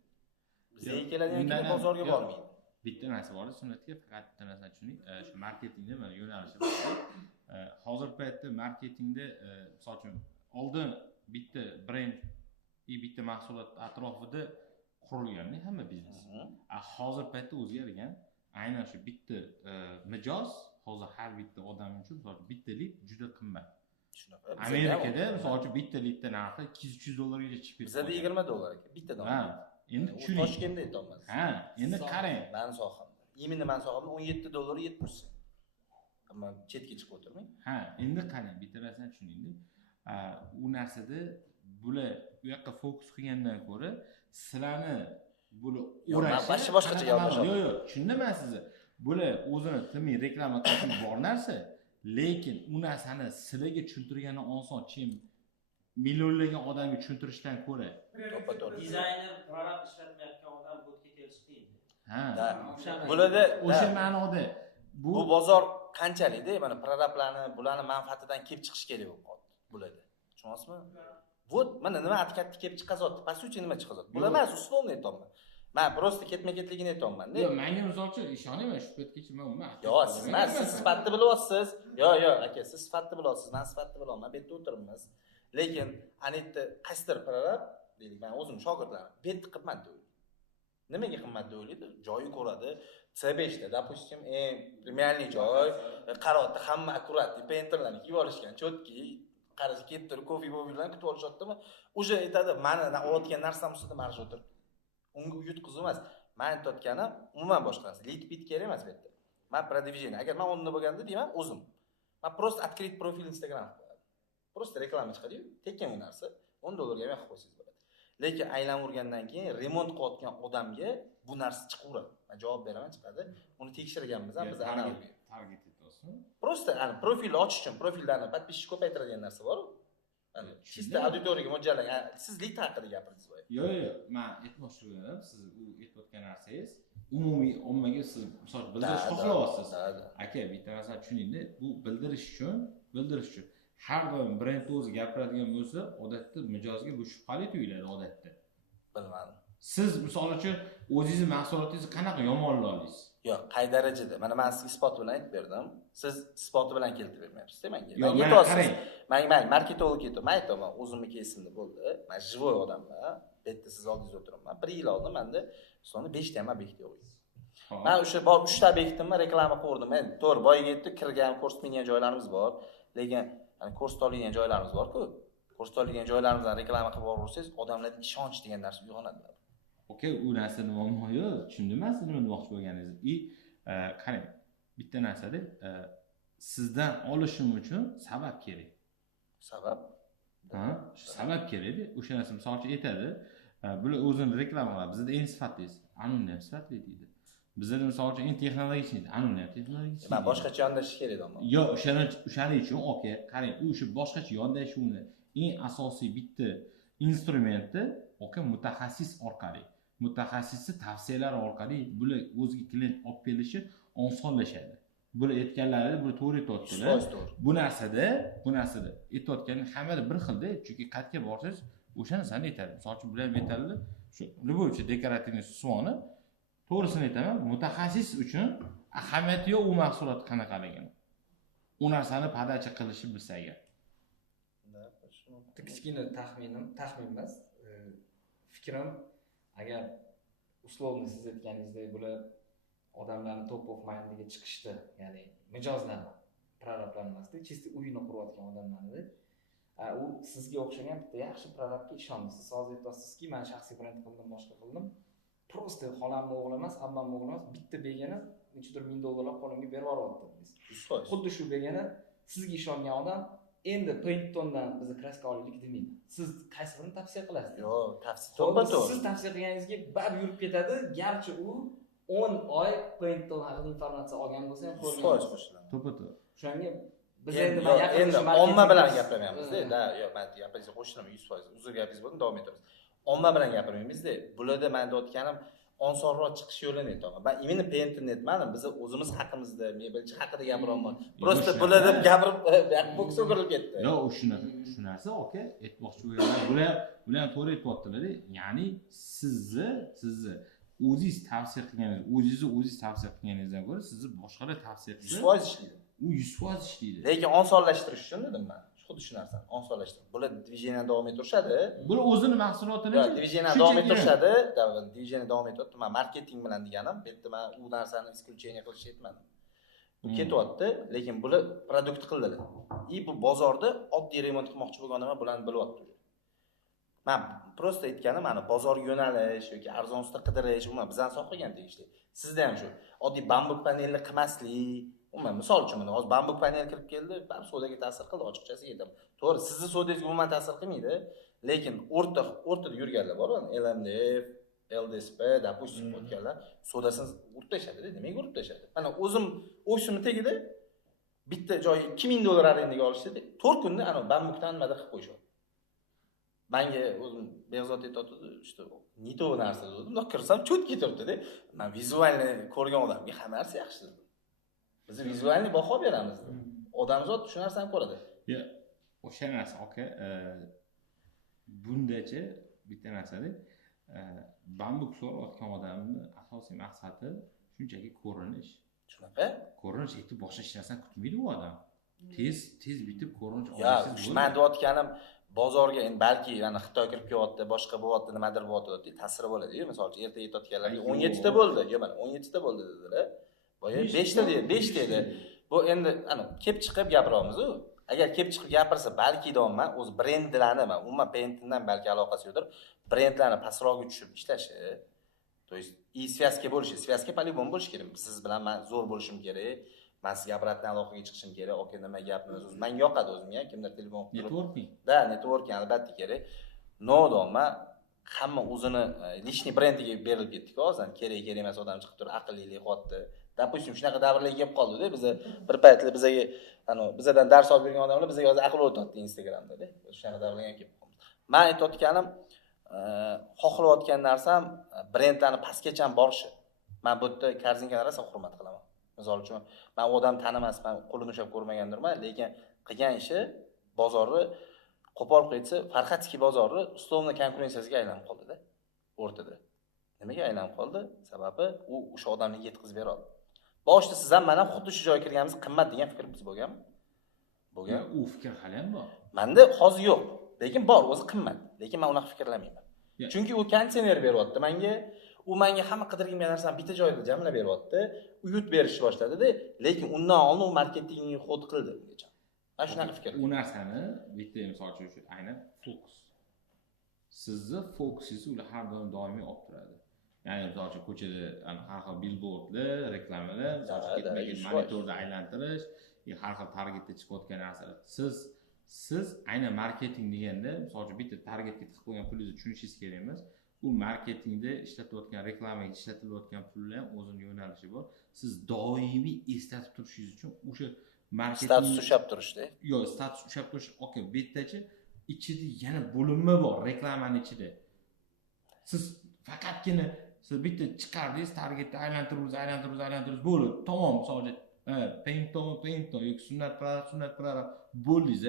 Bizga keladigan klient bozorga bormaydi. Bitta narsa bor, sunnatga faqat bitta narsa tushuning. Shu marketingda mana yo'nalishi bor. Hozirgi paytda marketingda, misol uchun, oldin bitta brend bitta mahsulot atrofida qurilgan hamma biznes. Hozir paytda o'zgargan. Aynan shu bitta mijoz hozir har bitta odam uchun bittalik juda qimmat. Amerikada misol uchun bitta litre narxi 200-300 dollargacha chiqib ketdi. Bizda 20 dollar ekan bittadan. Ha, endi U tushuning. Toshkentda aytolmas. Ha, endi qarang. Meni sohamda. Imенно meni sohamda 17 dollar 70 cent. Ammo chetga chiqib o'tirmang. Ha, endi qarang, bitta narsani tushuningda. U narsada bular u yoqqa fokus qilgandan ko'ra sizlarni bular o'rashi boshqacha yondashadi. Yo'q, tushundim sizni. Bular o'zini timiy reklama qilishi bor narsa, lekin u narsani sizlarga tushuntirgani oson, chem millionlagan odamga tushuntirishdan ko'ra. To'ppa-to'g'ri. Dizayner prorab ishlatmayotgan odam bo'tga kelish qiyin. Ha. Bularda O'sha ma'noda bu bozor qanchalikda mana prorablarni, bularni manfaatidan kelib chiqish kerak bo'lib qoldi bularda. Tushunyapsizmi? Вот mana nima katta kelib chiqazyapti. Pasuchi nima chiqazyapti? Bular emas, условно aytayapman. Men просто ketma-ketligini aytayapman-da. Yo'q, menga misolchi ishonmayman shu paytgacha men umuman. Yo'q, siz sifatni bilyapsiz. Yo'q, aka, siz sifatni bilyapsiz. Men sifatni bilaman. Bu yerda o'tiribmiz. Lekin anita qaysidir prorab, deylik, men o'zim shogirdlarim, bu yerda qimmat deb o'ylaydi. Nimaga qimmat deb o'ylaydi? Joyi ko'radi. C5 da, допустим, pремиальный joy, qaroatda hamma akkurat, painterlarni kiyib olishgan, chotki, qarashi ketib turib, kofe bilan kutib olishyaptimi? Уже aytadi, meni olayotgan narsam ustida marj o'tiribdi. Unga yutqizuv emas. Men aytayotganim umuman boshqa narsa. Litpit kerak emas bu yerda. Men продвижение. Agar men o'rnida bo'lganda deyman, o'zim. Men просто открыть profil Instagram qilib qo'yaman. Просто reklama chiqadi-yu, tekin bu narsa. 10 dollarga ham qilib qo'ysangiz bo'ladi. Lekin aylanurgandan keyin remont qilayotgan odamga bu narsa chiqaveradi. Men javob beraman, chiqadi. Uni tekshirganmiz ham biz aniq. Target etyapsizmi? Просто profilni ochish uchun profillarni podpисчик ko'paytiradigan narsa bor-ku. Chista auditoriyaga mo'ljallangan. Siz lit haqida gapirdingiz boya. Yo'q, men aytmoqchi bo'lganim, siz u aytayotgan narsangiz umumiy ommaga siz misol bildirish xohlayapsiz. Aka, bitta narsani tushuningda, bu bildirish uchun har doim brend o'zi gapiradigan bo'lsa, odatda mijozga bu shubhali tuyuladi odatda. Bilmadim. Siz misol uchun o'zingizni mahsulotingizni qanaqa yomonlay olasiz? Yo'q, qay darajada? Mana men sizga isbot bilan aytib berdim. Siz isboti bilan keltirib bermayapsiz-da menga. Yo'q, men aytasiz. Men marketolog aytaman. Men aytaman, o'zimniki esimda bo'ldi. Men живой odamman. Bu yerda siz oldingizda o'tiribman. 1 yil oldin menda soni 5 ta ham obyekt yo'q edi. Men o'sha bor 3 ta obyektimni reklama qildim. Men to'g'ri boyiga aytdi, kirgan, ko'rsatmagan joylarimiz bor. Lekin ko'rsatolgan joylarimiz bor-ku. Ko'rsatolgan joylarimizdan reklama qilib yuborsangiz, odamlarda ishonch degan narsa uyg'onadi. Okey, u narsa nima yo'q, tushundim men siz nima demoqchi bo'lganingizni. Qarang, bitta narsada sizdan olishim uchun sabab kerak. Sabab? Ha, sabab kerak-da. O'sha narsa misol uchun aytadi, bular o'zini reklama qiladi. Bizda eng sifatliyiz, anonim sifatli deydi. Bizda misol uchun eng texnologik deydi, anonim texnologik. Men boshqacha yondashish kerak edim. Yo'q, o'shaning uchun, okey, qarang, u shu boshqacha yondashuvni eng asosiy bitta instrumenti, okey, mutaxassis orqali. Mutaxassisning tavsiyalari orqali bular o'ziga klient olib kelishi osonlashadi. Bular aytganlari bu to'g'ri aytayotganlar. Bu narsada aytayotganing hammasi bir xilda, chunki qayerga borsangiz o'sha narsani aytadi. Misol uchun bular metalli shu любой dekorativniy susvoni to'g'risini aytaman, mutaxassis uchun ahamiyati yo'q u mahsulot qanaqaligini. U narsani podacha qilishni bilsa agar. Kichkina taxmin emas, fikrim, agar условно siz aytganingizdek bular odamlarni top of mindga chiqishdi, ya'ni mijozlarni, prorablar emasda, chista uyini qurayotgan odamlarni, u sizga o'xshagan bitta yaxshi prorabga ishondi. Siz hozir aytasizki, men shaxsiy brend qildim, boshqa qildim. Prosta xolamni o'g'li emas, ammamni o'g'li emas, bitta begona nechidir ming dollarlar qo'limga berib yuboryapti. Xuddi shu begona sizga ishongan odam endi Paintondan bizni kraska olaylik demaydi. Siz qaysi birini tavsiya qilasiz? Yo'q, tavsiya to'g'ri. Siz tavsiya qilganingizga bab yurib ketadi, garchi u 10 oy Painton haqida informatsiya olgan bo'lsa ham qo'shiladi. To'ppa-to'g'ri. O'shanga biz endi omma bilan gapirmaymiz-da. Yo'q, men gapingizga qo'shilaman 100%. Uzr gapingiz bo'ldi, davom etamiz. Omma bilan gapirmaymiz-da. Bularda men aytayotganim osonroq chiqish yo'lini aytaman. Men imенно Painton aytmadim, biz o'zimiz haqimizda, mebelchi haqida gapiryapman. Просто bular deb gapirib, boks o'girilib ketdi. Yo'q, shu narsa, okey, aytmoqchi bo'lganim, bular ham to'g'ri aytayaptilar. Ya'ni sizni o'zingiz tavsiya qilganingizdan ko'ra sizni boshqalar tavsiya qilsa 100% ishlaydi. U 100% ishlaydi. Lekin osonlashtirish uchun dedim men. Xuddi shu narsani osonlashtirish. Bular divideniyani davom ettirishadi. Bular o'zini mahsulotini divideniyani davom ettirishadi. Divideniyani davom ettirdi. Men marketing bilan deganim, bu yerda men u narsani исключение qilishni aytmadim. Bu ketyapti, lekin bular produkt qildilar. И bu bozorda oddiy remont qilmoqchi bo'lganimni bularni bilyapti. Men prosta aytganim, mana bozor yo'nalish yoki arzonlikda qidirish, umuman bizdan so'qilgan tegishli. Sizda ham shu oddiy bambuk panelni qilmaslik, umuman misol uchun mana hozir bambuk panel kirib keldi, bam savdoga ta'sir qildi, ochiqchasiga aytaman. To'g'ri, sizni savdangizga umuman ta'sir qilmaydi, lekin o'rtada yurganlar bor, LMDF, LDSP, допустим, o'tganlar savdasini urib tashladi-da. Nimaga urib tashladi? Mana o'zim o'shimni tagida bitta joyi $2000 arendaga olishdi, 4 kunda ana bambukdan nimadir qilib qo'yishdi. Menga o'zim Behzod aytdi, işte не то narsa dedim. Bundoq kirsam cho'tki turibdi-da. Men vizualni ko'rgan odamga hamma narsa yaxshi dedim. Biz vizualni baho beramiz. Odamzod shu narsani ko'radi. Ya, o'sha narsa aka, bundacha bitta narsada bambuk so'rayotgan odamni asosiy maqsadi shunchaki ko'rinish. Shunaqa? Ko'rinish etib boshqa hech narsani kutmaydi u odam. Tez bitib ko'rinish olasiz. Men deyotganim bozorga endi balki ana Xitoy kirib kelyapti, boshqa bo'lyapti, nimadir bo'lyapti, ta'siri bo'ladi-ku. Masalan, erta aytayotganlarga 17 ta bo'ldi. Yo, mana 17 ta bo'ldi dedilar. Boya 5 ta edi. Bu endi ana kelib chiqib gapiramiz-ku. Agar kelib chiqib gapirsa, balki deyman, o'z brendlarni, men umuman Paint'dan balki aloqasi yo'qdir, brendlarni pastroqga tushib ishlashi, to есть и связка bo'lishi, связка по-любому bo'lishi kerak. Siz bilan men zo'r bo'lishim kerak. Men sizga обратно aloqaga chiqishim kerak. Oke, nima gapni o'zi menga yoqadi o'zimga, kimdir telefon qilib. Networking. Da, networking albatta kerak. No, deyman, hamma o'zini lishniy brendiga berilib ketdik hozir. Kerak emas odam chiqib turib aqllilik qotdi. Допустим, shunaqa davrlarga kelib qoldi-da, biz bir paytlar bizaga bizadan dars olib bergan odamlar bizaga hozir aql o'rgatdi Instagramda-da. Shunaqa davrlarga kelib qoldi. Men aytayotganim, xohlayotgan narsam brendlarni pastgacha borishi. Men bu yerda korzinkaga rosa hurmat qilaman. Misol uchun, men odam tanimasman, qo'lini ushlab ko'rmagandirman, lekin qilgan ishi bozorni qo'pol qo'ysa, Farxatskiy bozori uslovni konkurensiyasiga aylanib qoldi-da, o'rtada. Nimaga aylanib qoldi? Sababi u o'sha odamni yetkazib beradi. Boshida siz ham mana xuddi shu joyga kirganimiz qimmat degan fikr biz bo'lganmi? Bo'lgan. U fikr hali ham bor. Menda hozir yo'q, lekin bor, o'zi qimmat. Lekin men unaqa fikrlamayman. Chunki u konditsioner beryapti menga. U menga hamma qidirgan narsani bitta joyda jamlab beryapti, uyut berishni boshladi-da, lekin undan oldin u marketingni xod qildi ungacha. Men shunaqa fikrlayman. U narsani bitta misol uchun shu aynan fokus. Sizni fokusingiz ular har doim doimiy olib turadi. Ya'ni misol uchun ko'chada har xil billboardlar, reklamalar, misol uchun ketma-ket monitorda aylantirish, har xil targetda chiqayotgan narsalar. Siz aynan marketing deganda, misol uchun bitta targetga tiqib qo'ygan pulingizni tushunishingiz kerak emas. U marketingda ishlatilayotgan reklamaga ishlatilayotgan pullar ham o'zining yo'nalishi bor. Siz doimiy eslatib turishingiz uchun o'sha marketing status ushlab turishda. Yo'q, status ushlab turish, okey, bu yerdachi ichida yana bo'linma bor, reklamaning ichida. Siz faqatgina siz bitta chiqardingiz, targetda aylantirib bo'ldi. Tamom, misol Painton yoki sunnat qilar bo'ldingiz,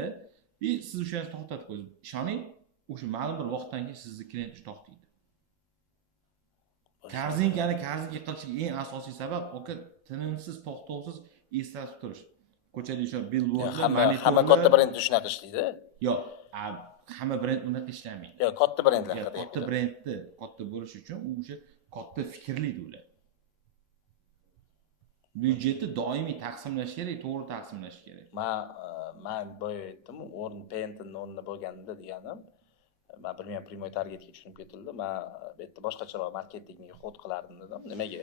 siz o'shani to'xtatib qo'yasiz. Ishoning, o'sha ma'lum bir vaqtdan keyin sizni klient to'xtaydi. Korzinka qilishga eng asosiy sabab tinimsiz, to'xtovsiz eslatib turish. Ko'chada o'sha billboardlar, hamma katta brend shunaqa ishlaydi. Yo'q, hamma brend unaqa ishlamaydi. Yo'q, katta brendlar qiladi. Katta brendni katta bo'lish uchun u o'sha katta fikrlaydi ular. Byudjetni doimiy taqsimlash kerak, to'g'ri taqsimlash kerak. Men boya aytdim, o'rin Paint'ning o'rnida bo'lganida deganim, men bilmayman, primoy targetga tushunib ketildi. Men bu yerda boshqacharoq marketingni xod qilardim dedim. Nimaga?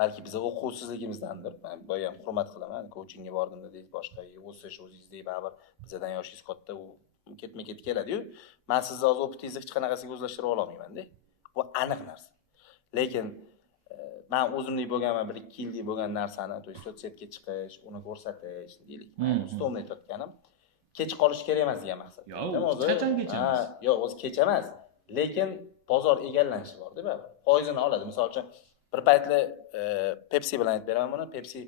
Balki biz o'quvsizligimizdandir. Men boya ham hurmat qilaman, coachingga bordim dedingiz, boshqa o'sish o'zingizdek baribir bizdan yoshingiz katta, u ketma-ket keladi-yu. Men sizni hozir opitingizni hech qanaqasiga o'zlashtirib olmayman-da. Bu aniq narsa. Lekin men o'zimlik bo'lganman, bir 2 yillik bo'lgan narsani, to есть sotsiyetga chiqish, uni ko'rsatish, deylik. Men ustomni aytayotganim, kech qolish kerak emas degan maqsad. Yo'q, qachon kech emas? Yo'q, o'zi kech emas, lekin bozor egallanishi bor, deb foizini oladi. Misol uchun bir paytlar Pepsi bilan aytib beraman buni. Pepsi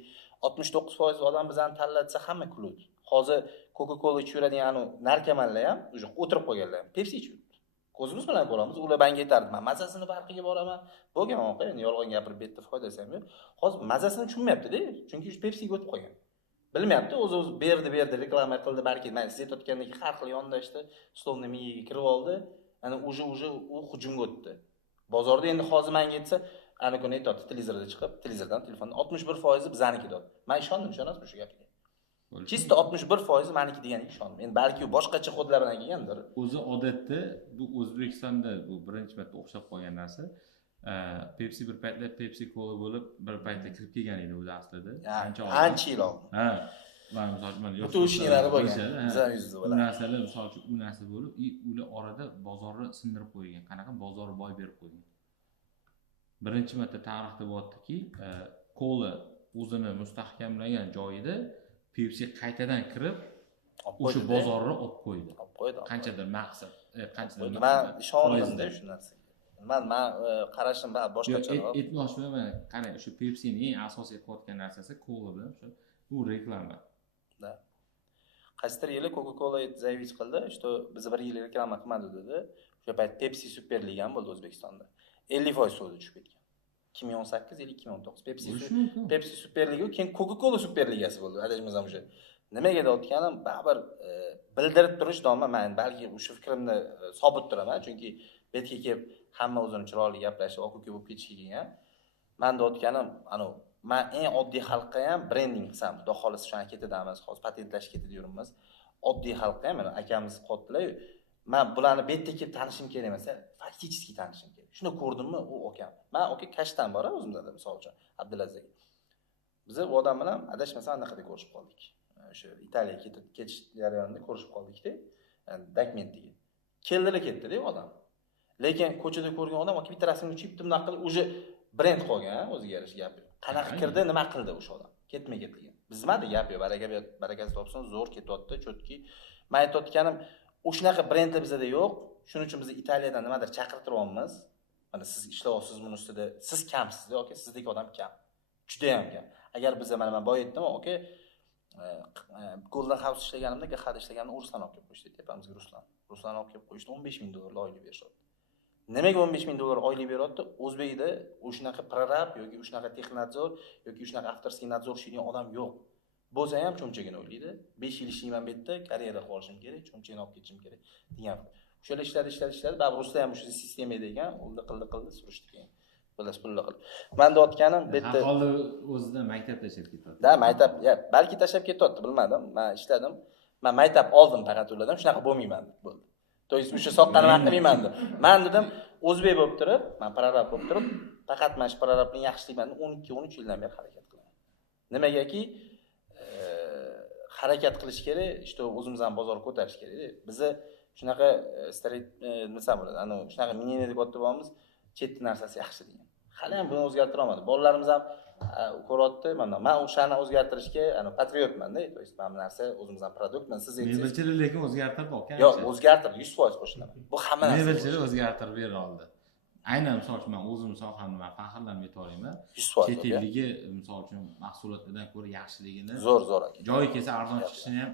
69% odam bizani tanlatsa hamma kuladi. Hozir Coca-Cola ichib yuradigan narkomanlar ham o'sha o'tirib qolganlar Pepsi ichib yuribdi. Ko'zimiz bilan ko'ramiz. Ular menga aytardi, men mazasini farqiga boraman. Bo'lgan voqea, endi yolg'on gapirib betdi, foydasi ham yo'q. Hozir mazasini tushunmayapti-da, chunki Pepsiga o'tib qolgan. Bilmayapti, o'zi berdi, reklama qildi, balki men siz aytayotgandek har xil yondashdi, stolning miyiga kirib oldi. Ana uje u hujumga o'tdi. Bozorda endi hozir menga aytsa, ana kuni aytadi, televizorda chiqib, televizordan telefondan 61% bizaniki dedi. Men ishondim, ishonasizmi shu gapga? Chista 61% meniki deganiga ishonaman. Endi balki u boshqacha kodlar bilan kelgandir. O'zi odatda bu O'zbekistonda bu birinchi marta o'xshab qolgan narsa. Pepsi bir paytlar Pepsi Cola bo'lib, bir paytda kirib kelgan edi o'zi aslida. Ancha yil oldin. Ha. Va misol uchun butun ishlari bo'lgan. Bizlar yuzda bu narsalar misol uchun u narsa bo'lib, ular orada bozorni sindirib qo'ygan. Qanaqa bozorni boy berib qo'ygan. Birinchi marta tarixda bo'ldiki, Cola o'zini mustahkamlagan joyida Pepsi qaytadan kirib, o'sha bozorni olib qo'ydi. Qanchadir maqsad, qanchadir men ishondim-da shu narsaga. Men qarashim boshqacharoq. Aytmoqchiman, mana qarang, o'sha Pepsining eng asosiy qilayotgan narsasi Cola bilan o'sha bu reklama. Da. Qaysidir yili Coca-Cola zaявить qildi, что biz bir yil reklama qilmadi dedi. O'sha payt Pepsi Super Liga ham bo'ldi O'zbekistonda. 50% so'zi tushib ketgan. 2018 yoki 2019 Pepsi Super Liga, keyin Coca-Cola Super Ligasi bo'ldi. Adashmasam o'sha. Nimaga deyotganim, baribir bildirib turish doim men balki o'sha fikrimni sobit turaman, chunki betga kelib hamma o'zini chiroyli gaplashib, oq-ko'k bo'lib ketishiga kelgan. Men deyotganim, men eng oddiy xalqqa ham brending qilsam, xudo xolisi shu ketidamiz, hozir patentlash ketida yuribmiz. Oddiy xalqqa ham mana akamiz qotdilar-yu. Men bularni betga kelib tanishim kerak emas, faktichески tanishim kerak. Shuni ko'rdimmi, u akam. Men aka kashdan bor, o'zimda misol uchun Abdulaziz. Biz u odam bilan adashmasam anaqada ko'rishib qoldik. O'sha Italiyaga ketish jarayonida ko'rishib qoldik-da. Dokumentga. Keldilar ketdi-da odam. Lekin ko'chada ko'rgan odam aka bitta rasmni chipni bunaqa qilib, o'zi brend qolgan, o'ziga yarasha gapi. Qanaqa kirdi, nima qildi o'sha odam? Ketmay ketgan. Bizmadi gapi, barakasi topsin, zo'r ketyapti, chotki. Men aytayotganim, o'shanaqa brendlar bizda yo'q. Shuning uchun biz Italiyadan nimadir chaqirtiryapmiz. Mana siz ishlayapsiz buni ustida, siz kamsiz, yoki sizdek odam kam. Juda ham kam. Agar biz mana men boy aytdim, oka Golden House ishlaganimda, GHD ishlaganimda Ruslan olib kelib qo'yishdi, tepamizga Ruslan olib kelib qo'yishdi, $15,000 oylik berishdi. Nimaga $15,000 oylik beryapti? O'zbekda o'shanaqa prorab yoki o'shanaqa texnadzor yoki o'shanaqa avtorskiy nadzor ishlaydigan odam yo'q. Bo'lsa ham cho'mchagini o'ylaydi. 5 yil ishlayman bu yerda, karyera qilishim kerak, cho'mchagini olib ketishim kerak degan. O'shalar ishladi. Baribir Ruslar ham o'sha sistemada ekan, unda qildi, surishdi keyin. Bilas pullar qilib. Men deyotganim bu yerda hozir o'zida maktab tashlab ketadi. Da, maktab, balki tashlab ketyapti, bilmadim. Men ishladim. Men maktab oldim faqat ulardan, shunaqa bo'lmayman deb bo'ldi. То есть o'sha soqqani men qilmayman deb. Men dedim, o'zbek bo'lib turib, men prorab bo'lib turib, faqat mana shu prorabni yaxshilayman, 12-13 yildan beri harakat qilaman. Nimagaki harakat qilish kerak, işte o'zimiz ham bozor ko'tarish kerak. Bizni shunaqa nima bo'ladi, shunaqa miniyada katta bo'lamiz, chetni narsasi yaxshi degan. Hali ham buni o'zgartira olmadi. Bolalarimiz ham ko'ryapti. Men o'shani o'zgartirishga patriotman-da. To есть men bu narsa o'zimizdan produktman. Siz aytsangiz. Mebelchilar lekin o'zgartirib olgan. Yo'q, o'zgartirdi, 100% qo'shilaman. Bu hamma narsa. Mebelchilar o'zgartirib bera oldi. Aynan misol uchun men o'zim sohamni faxrlanib aytaolaman. Chet elligi misol uchun mahsulotlardan ko'ra yaxshiligini zo'r aka. Joyi kelsa arzon chiqishini ham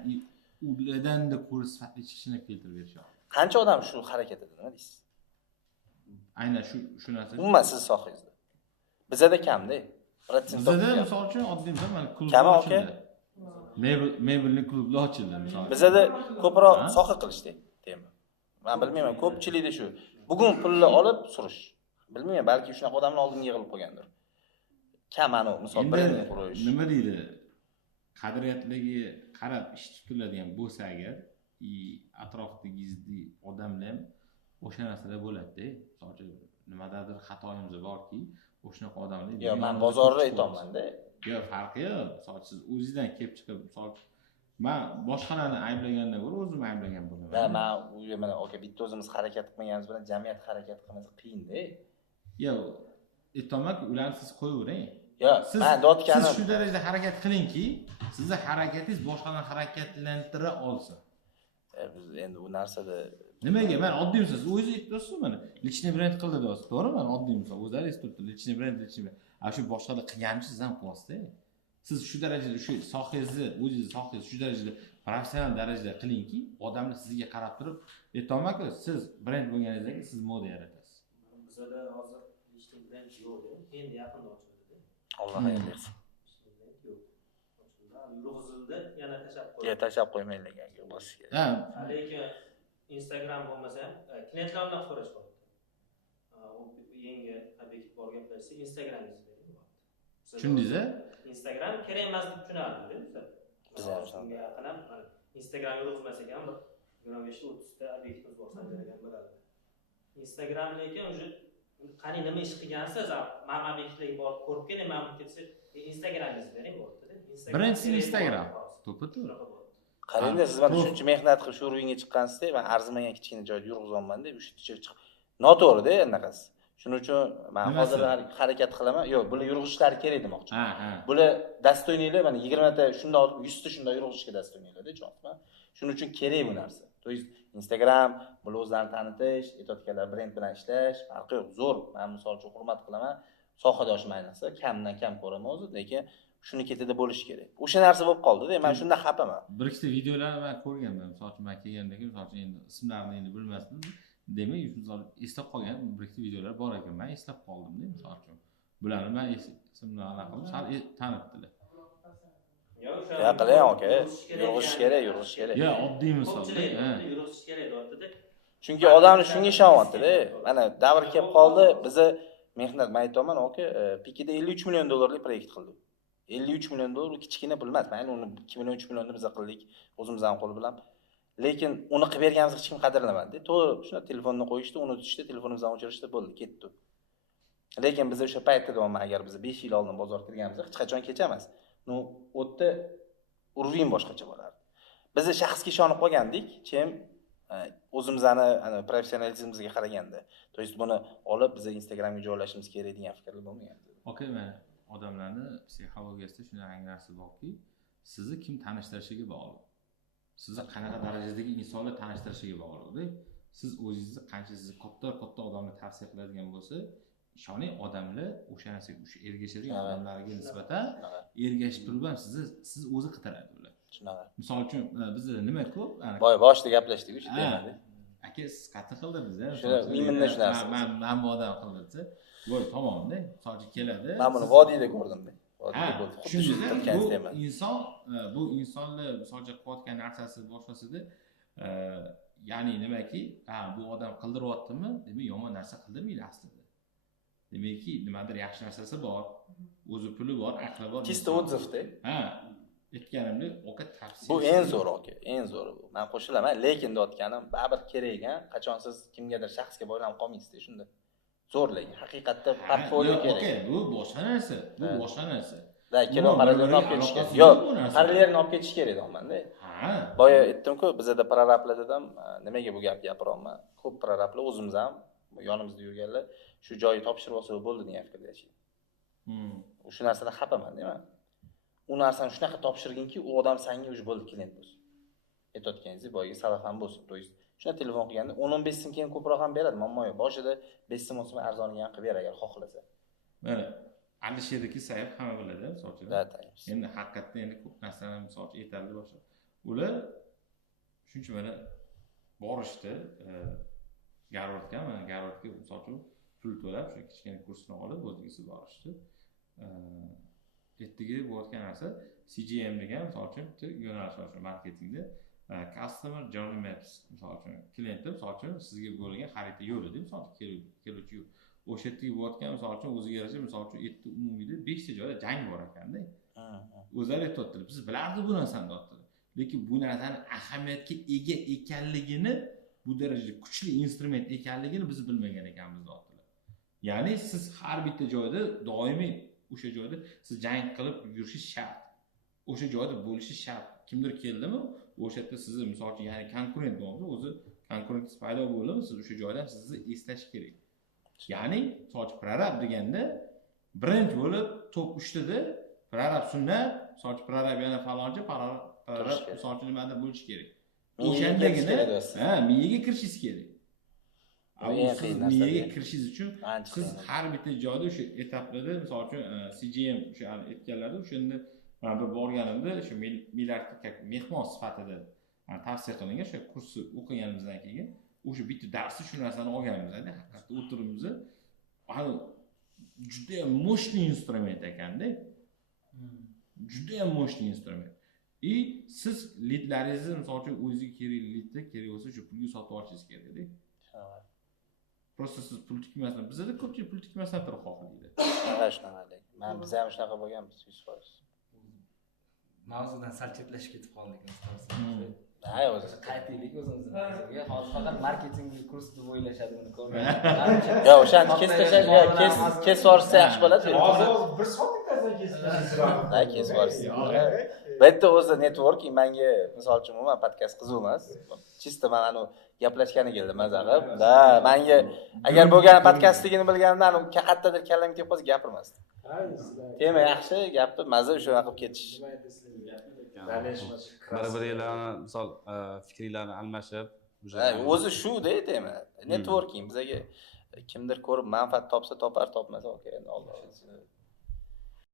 ulardan-da ko'ra sifatli chiqishini keltirib berishyapti. Qancha odam shu harakat etadi, nima deysiz? Aynan shu narsa. Umuman siz sohangizda. Bizda kamda. Bizda misol uchun oddiy misol mana klublar ochildi. Mebelli klublar ochildi misol. Bizda ko'proq soha qilishdi, deyman. Men bilmayman, ko'pchilikda shu. Bugun pulni olib surish. Bilmayman, balki shunaqa odamlar oldinga yig'ilib qolgandir. Kam misol brendni qurish. Nima deydi? Qadriyatligi qarab ish tutiladigan bo'lsa agar, atrofdagi odamlar ham o'sha narsalar bo'ladi-da. Misol uchun nimadadir xatoyimiz borki, o'shanaqa odamlar. Yo'q, men bozorda aytaman-da. Yo'q, farqi yo'q. Misol siz o'zingizdan kelib chiqib, misol men boshqalarni ayblagandan ko'ra o'zimni ayblagan bo'laman. Men mana aka bitta o'zimiz harakat qilmaganimiz bilan jamiyat harakat qilmasa qiyin-da. Yo'q, aytaman-ku, ularni siz qo'yavering. Yo'q, men dotganim. Siz shu darajada harakat qilingki, sizning harakatingiz boshqalarni harakatlantira olsin. Biz endi u narsada nimaga? Men oddiy misol, siz o'zingiz aytdingiz-ku mana, lichniy brend qildi deyapsiz, to'g'rimi? Men oddiy misol, o'zlaringiz turibdi, lichniy brend. Shu boshqalar qilgancha siz ham qilyapsiz-da. Siz shu darajada shu sohangizni, o'zingiz sohangizni shu darajada professional darajada qilingki, odamlar sizga qarab turib, aytaman-ku, siz brend bo'lganingizda siz moda yaratasiz. Bizda hozir lichniy brend yo'q, endi yaqinda ochildi. Alloh xayr bersin. Yurg'izildi, yana tashab qo'ydi. Yo'q, tashab qo'ymaylar ekan, bosish kerak. Ha. Lekin Instagram bo'lmasa ham klientlardan so'rashmoqda. Yangi obyekt bor gaplashsa, Instagramingizga bering. Tushundingiz-a? Instagram kerak emas deb tushunardi-da. Biz ham shunaqa. Shunga yaqin ham Instagram yurg'izmasak ham 25-30 ta obyektimiz bor Sanjarga bo'ladi. Instagram lekin уже qani nima ish qilgansiz, mana obyektlarga borib ko'rib keling, mana bu ketsa Instagramingizni bering bo'ldi-da. Birinchisi Instagram. To'ppa-to'p. Qarangda, siz mana shuncha mehnat qilib shu uringa chiqqansizda, men arzimagan kichkina joyda yurg'izolmanda, o'sha chiqib noto'g'ri-da anaqasi. Shuning uchun men hozir harakat qilaman. Yo'q, bular yurg'izishlari kerak demoqchiman. Bular dastoynilar mana 20 ta shunday olib 100 ta shunday yurg'izishga dastoynilarda, jon. Shuning uchun kerak bu narsa. To есть Instagram, bular o'zlarini tanitish, aytayotganlar brend bilan ishlash, farqi yo'q, zo'r. Men misol uchun hurmat qilaman. Sohadoshim ayniqsa, kamdan kam ko'raman o'zi, lekin shuni ketida bo'lish kerak. O'sha narsa bo'lib qoldi-da, men shundan xafaman. Bir ikkita videolarni men ko'rganman. Misol uchun men kelgandagi, misol uchun endi ismlarini endi bilmasdim. Demak, misol eslab qolgan bir ikkita videolar bor ekan. Men eslab qoldim-da, misol uchun. Bularni men ismini aniq qilib, sal tanitdilar. Ya qiling aka, yurg'izish kerak. Ya, oddiy misolda, yurg'izish kerak o'rtada. Chunki odamlar shunga ishonyapti-da. Mana davr kelib qoldi, bizni mehnat men aytaman aka, pikida 53 million dollarlik proyekt qildik. 53 million dollar u kichkina pul emas. Mayli uni 2 million 3 millionni biz qildik o'zimizning qo'l bilan. Lekin uni qilib berganimizga hech kim qadrlamadi. To'g'ri, shuna telefonni qo'yishdi, uni tutishdi, telefonimizni o'chirishdi, bo'ldi, ketdi. Lekin biz o'sha paytda deyman, agar biz 5 yil oldin bozor kirganimizda hech qachon kecha emas. Nu o'tda urvin boshqacha bo'lardi. Biz shaxsga ishonib qolgandik, chem o'zimizning professionalizmimizga qaraganda. To есть buni olib biz Instagramga joylashimiz kerak degan fikrlar bo'lmagan. Okay, men odamlarni psixologiyasida shunday narsa borki, sizni kim tanishtirishiga bog'liq. Sizni qanaqa darajadagi insonlar tanishtirishiga bog'liq. Siz o'zingizni qancha sizni katta odamni tavsiya qiladigan bo'lsa, ishoning odamlar o'sha narsaga, o'sha ergashadigan odamlarga nisbatan ergashib turib ham siz o'zi qidiradi ular. Shunaqa. Misol uchun bizda nima ko'p? Boshida gaplashdik, shu demadi. Aka siz qattiq qildi bizda. Minda shu narsa. Men bu odam qildi desa, voy tomonda, misol uchun keladi. Men buni vodiyda ko'rdim-da. Bu insonlar misol uchun qilayotgan narsasi boshqasida, ya'ni nimaki, bu odam qildiryaptimi? Demak, yomon narsa qildirmaydi aslida. Demakki, nimadir yaxshi narsasi bor, o'zi puli bor, aqli bor. Chista odzivda. Aytganimdek, oka tavsiya. Bu eng zo'r aka, eng zo'ri bu. Men qo'shilaman, lekin deyotganim, baribir kerak ekan, qachon siz kimgadir shaxsga bog'lanib qolmaysizda shunda. Zo'r lekin, haqiqatda portfolio kerak. Okey, bu boshqa narsa. Bu boshqa narsa. Da, kino paralelni olib ketish kerak. Yo'q, paralelni olib ketish kerak deyapman-da. Boya aytdim-ku, bizda prorablar dedim, nimaga bu gapni gapiryapman? Ko'p prorablar o'zimiz ham yonimizda yurganlar shu joyni topshirib olsa bo'ldi degan fikrda yashaydi. Shu narsadan xafaman-da men. U narsani shunaqa topshirginki, u odam senga o'zi bo'ldi klient bo'lsin. Aytayotganingiz boyga salaf ham bo'lsin. To есть shuna telefon qilganda 10-15 so'm keyin ko'proq ham beradi, muammo yo'q. Boshida 5 so'm olsa arzoniga ham qilib ber agar xohlasa. Mana Alisheriki sayf hamma biladi, misol uchun. Endi haqiqatda endi ko'p narsani misol uchun yetarli boshqa. Ular shuncha mana borishdi, Garvardga, mana Garvardga misol uchun pul to'lab, shu kichkina kursni olib o'zingizga borishdi. Ertaga bo'layotgan narsa CGM degan misol uchun yo'nalish bor marketingda. Customer Journey Maps misol uchun klientlar misol uchun sizga bo'lgan xarita yo'li deb misol uchun keluvchi yo'l. O'sha yerga bo'layotgan misol uchun o'ziga yarasha misol uchun yerda umumiyda 5 ta joyda jang bor ekanda. O'zlari aytibdilar, biz bilardik bu narsani deyaptilar. Lekin bu narsani ahamiyatga ega ekanligini, bu darajada kuchli instrument ekanligini biz bilmagan ekanmiz deyaptilar. Ya'ni siz har bitta joyda doimiy o'sha joyda siz jang qilib yurishingiz shart. O'sha joyda bo'lishi shart. Kimdir keldimi, o'sha yerda sizni misol uchun ya'ni konkurent bo'lsa, o'zi konkurentingiz paydo bo'ladi, siz o'sha joyda sizni eslash kerak. Ya'ni misol uchun prorab deganda birinchi bo'lib top 3 tada prorab sunnat, misol uchun prorab yana falonchi, prorab misol uchun nimadir bo'lishi kerak. O'shandagina miyaga kirishingiz kerak. Miyaga kirishingiz uchun siz har bitta joyda o'sha etaplarda misol uchun CGM o'sha aytganlarda o'shanda men bir borganimda o'sha milliardga mehmon sifatida tavsiya qilingan o'sha kursni o'qiganimizdan keyin o'sha bitta darsda shu narsani olganmiz-da, haqiqatda o'tiribmiz. Hali juda ham mo'shli instrument ekanda. Juda ham mo'shli instrument. Siz lidlaringizni misol uchun o'zingizga kerak lidni kerak bo'lsa shu pulga sotib olishingiz kerak-da. Prosta siz pul tikmasdan, bizda ko'pchilik pul tikmasdan turib xohlaydi. Shunaqa. Men biz ham shunaqa bo'lganmiz 100%. mavzudan sal chetlashib ketib qoldik. Ha, o'zi. Qaytaylik o'zimizni mavzuga. Hozir faqat marketing kurs deb o'ylashadi buni ko'rmay. Yo, o'shani kesib yuborsa yaxshi bo'ladi. hozir bir soatlikdan kesib tashlaysiz. Ha, kesib yuborsiz. Bu yerda o'zi networking menga misol uchun umuman podkast qiziq emas. Chista men anu gaplashgani keldi maza qilib. Da, menga agar bo'lgan podkastligini bilganimda anu qayerdadir kallam kelib qolsa gapirmasdim. Tema yaxshi, gapni maza o'shana qilib ketish. Bir-biringlarni misol fikringlarni almashib O'zi shu-da tema. Networking bizaga kimdir ko'rib manfaat topsa topar, topmasa okey, endi Alloh